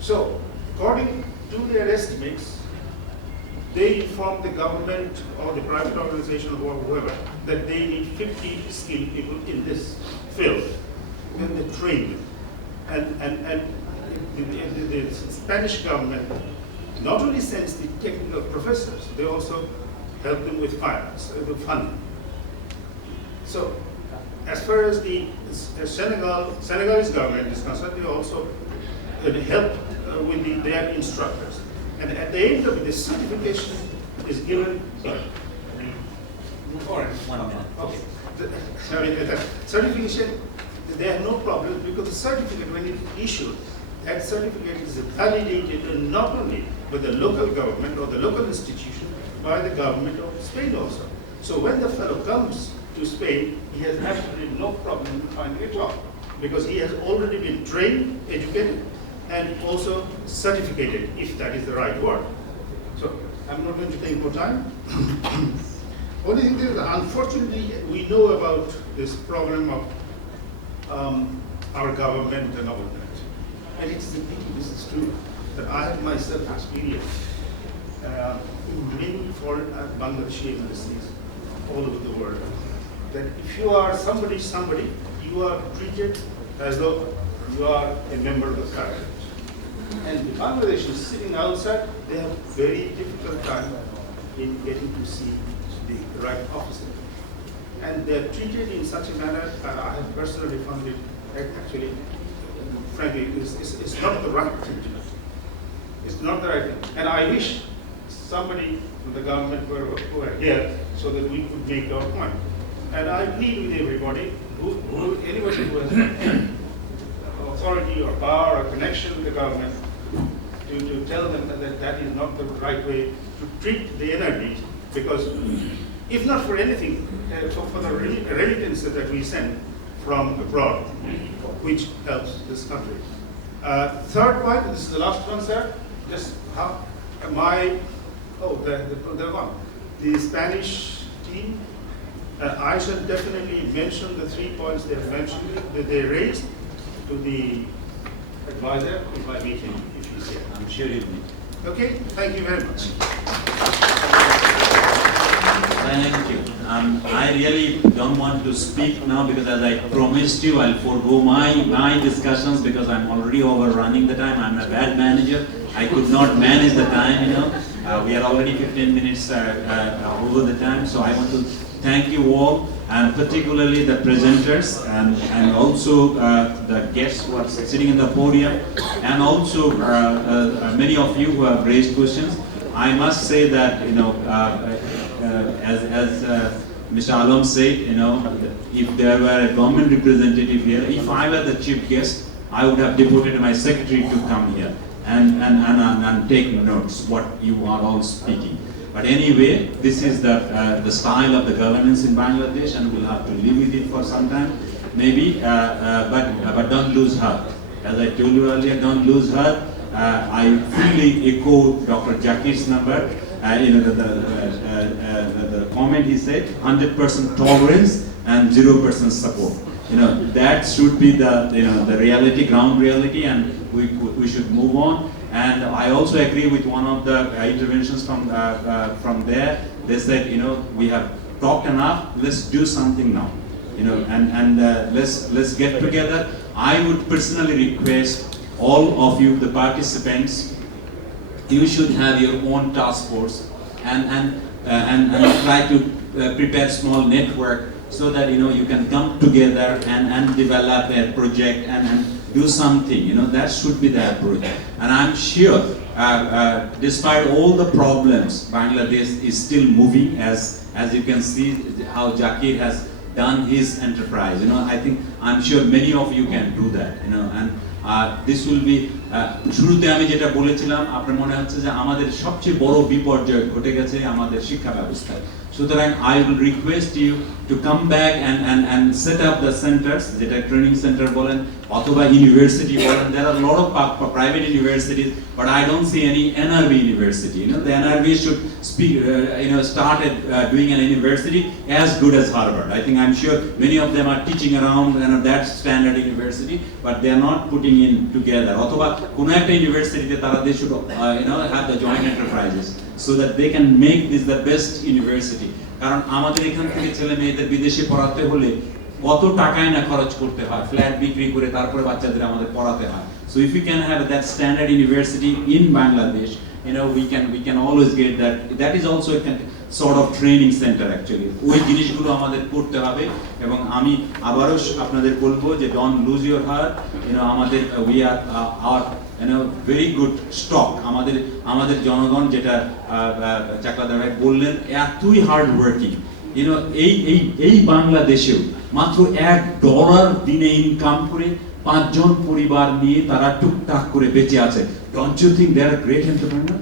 So, according to their estimates, they inform the government or the private organization or whoever that they need 50 skilled people in this field. And they train them. And the Spanish government not only sends the technical professors, they also help them with finance, with funding. So, as far as the Senegalese government is concerned, they also help with their instructors. And at the end of it, the certification is given. Sorry. 1 minute. Okay. The certification, they have no problem because the certificate, when it is issued, that certificate is validated not only by the local government or the local institution, by the government of Spain also. So when the fellow comes to Spain, he has absolutely no problem in finding a job because he has already been trained, educated, and also certificated, if that is the right word. So I'm not going to take more time. Only thing is, unfortunately, we know about this problem of our government and all that. And it's the pity, this is true, that I have myself experienced in many foreign Bangladeshi embassies all over the world, that if you are somebody, you are treated as though you are a member of the cabinet. And the Bangladeshis sitting outside, they have very difficult time in getting to see the right officer. And they are treated in such a manner, I have personally found it actually, frankly, it's not the right thing to do. It's not the right thing. And I wish somebody from the government were here so that we could make our point. And I plead with everybody, anybody who has any authority or power or connection with the government, to tell them that that is not the right way to treat the NRB, because if not for anything, for the remittances that we send from abroad, which helps this country. Third point, this is the last one, sir. Just how the Spanish team. I shall definitely mention the 3 points they have mentioned, that they raised to the advisor in my meeting, if he's here. I'm sure you will. Okay, thank you very much. Thank you. I really don't want to speak now because, as I promised you, I'll forego my discussions because I'm already overrunning the time. I'm a bad manager. I could not manage the time, you know. We are already 15 minutes over the time, so I want to thank you all, and particularly the presenters, and also the guests who are sitting in the podium, and also many of you who have raised questions. I must say that, you know, as Mr. Alam said, you know, if there were a government representative here, if I were the chief guest, I would have deputed my secretary to come here and take notes what you are all speaking. But anyway, this is the style of the governance in Bangladesh, and we'll have to live with it for some time, maybe. But don't lose heart. As I told you earlier, don't lose heart. I fully echo Dr. Jakir's number. The comment he said, 100% tolerance and 0% support. That should be the reality, ground reality, and we should move on. And I also agree with one of the interventions from there. They said, we have talked enough. Let's do something now. Let's get together. I would personally request all of you, the participants, you should have your own task force and try to prepare small network so that you can come together and develop a project and do something. That should be the approach. And I'm sure, despite all the problems, Bangladesh is still moving. As you can see, how Jakir has done his enterprise. I'm sure many of you can do that. This will be শুরুতে আমি যেটা বলেছিলাম, আপনার মনে হচ্ছে যে আমাদের সবচেয়ে বড় বিপর্যয় ঘটে গেছে আমাদের শিক্ষা ব্যবস্থায়। সুতরাং I will request you to come back and set up the centers, যেটা ট্রেনিং সেন্টার বলেন অথবা ইউনিভার্সিটি বলেন. There are a lot of private universities, but I don't see any NRB university. The NRB should start doing an university as good as Harvard. I'm sure many of them are teaching around that standard university, but they are not putting in together. অথবা কোনো একটা ইউনিভার্সিটিতে তারা they should have the joint enterprises so that they can make this the best university. কারণ আমাদের এখান থেকে ছেলে মেয়েদের বিদেশে পড়াতে হলে কত টাকায় না খরচ করতে হয়, ফ্ল্যাট বিক্রি করে তারপরে বাচ্চাদের আমাদের পড়াতে হয়. So if we can have that standard university in Bangladesh, we can always get that. That is also a sort of training center actually. ওই জিনিসগুলো আমাদের করতে হবে এবং আমি আবারও আপনাদের বলবো যে don't lose your heart. আমাদের we are our very good stock. আমাদের জনগণ যেটা চাকলাদার ভাই বললেন, এতই হার্ড ওয়ার্কিং. এই বাংলাদেশেও মাত্র $1 দিনে ইনকাম করে 5 জন পরিবার নিয়ে তারা টুকটাক করে বেঁচে আছে. Don't you think they are a great entrepreneur?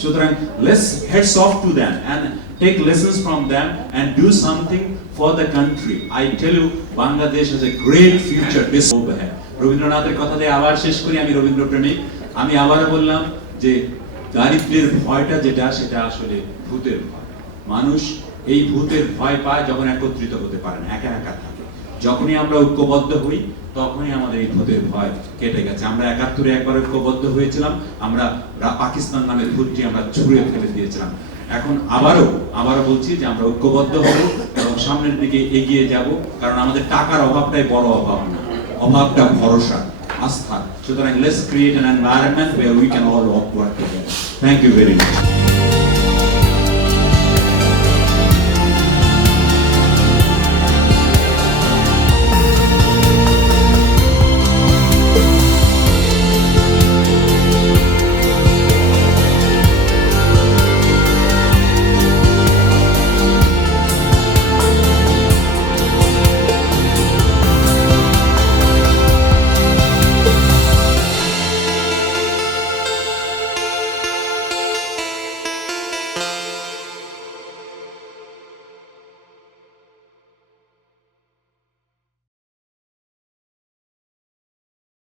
সুতরাং let's heads off to them and take lessons from them and do something for the country. I tell you, Bangladesh has a great future. This over here. রবীন্দ্রনাথের কথা দিয়ে আবার শেষ করি. আমি রবীন্দ্র প্রেমিক. আমি আবার বললাম যে দারিদ্র্যের ভয়টা যেটা, সেটা আসলে ভূতের ভয়. মানুষ এই ভূতের ভয় পায় যখন একত্রিত হতে পারে না, একা একা থাকে. যখনই আমরা ঐক্যবদ্ধ হই তখনই আমাদের এই ভূতের ভয় কেটে গেছে. আমরা 71-এ একবার ঐক্যবদ্ধ হয়েছিলাম, আমরা পাকিস্তান নামের ভূতটি আমরা ছুঁড়ে ফেলে দিয়েছিলাম. এখন আবারও বলছি যে আমরা ঐক্যবদ্ধ হব এবং সামনের দিকে এগিয়ে যাব. কারণ আমাদের টাকার অভাবটাই বড় অভাব না, অভাবটা ভরসা, আস্থা. সুতরাং let's create an environment where we can all work together. Thank you very much.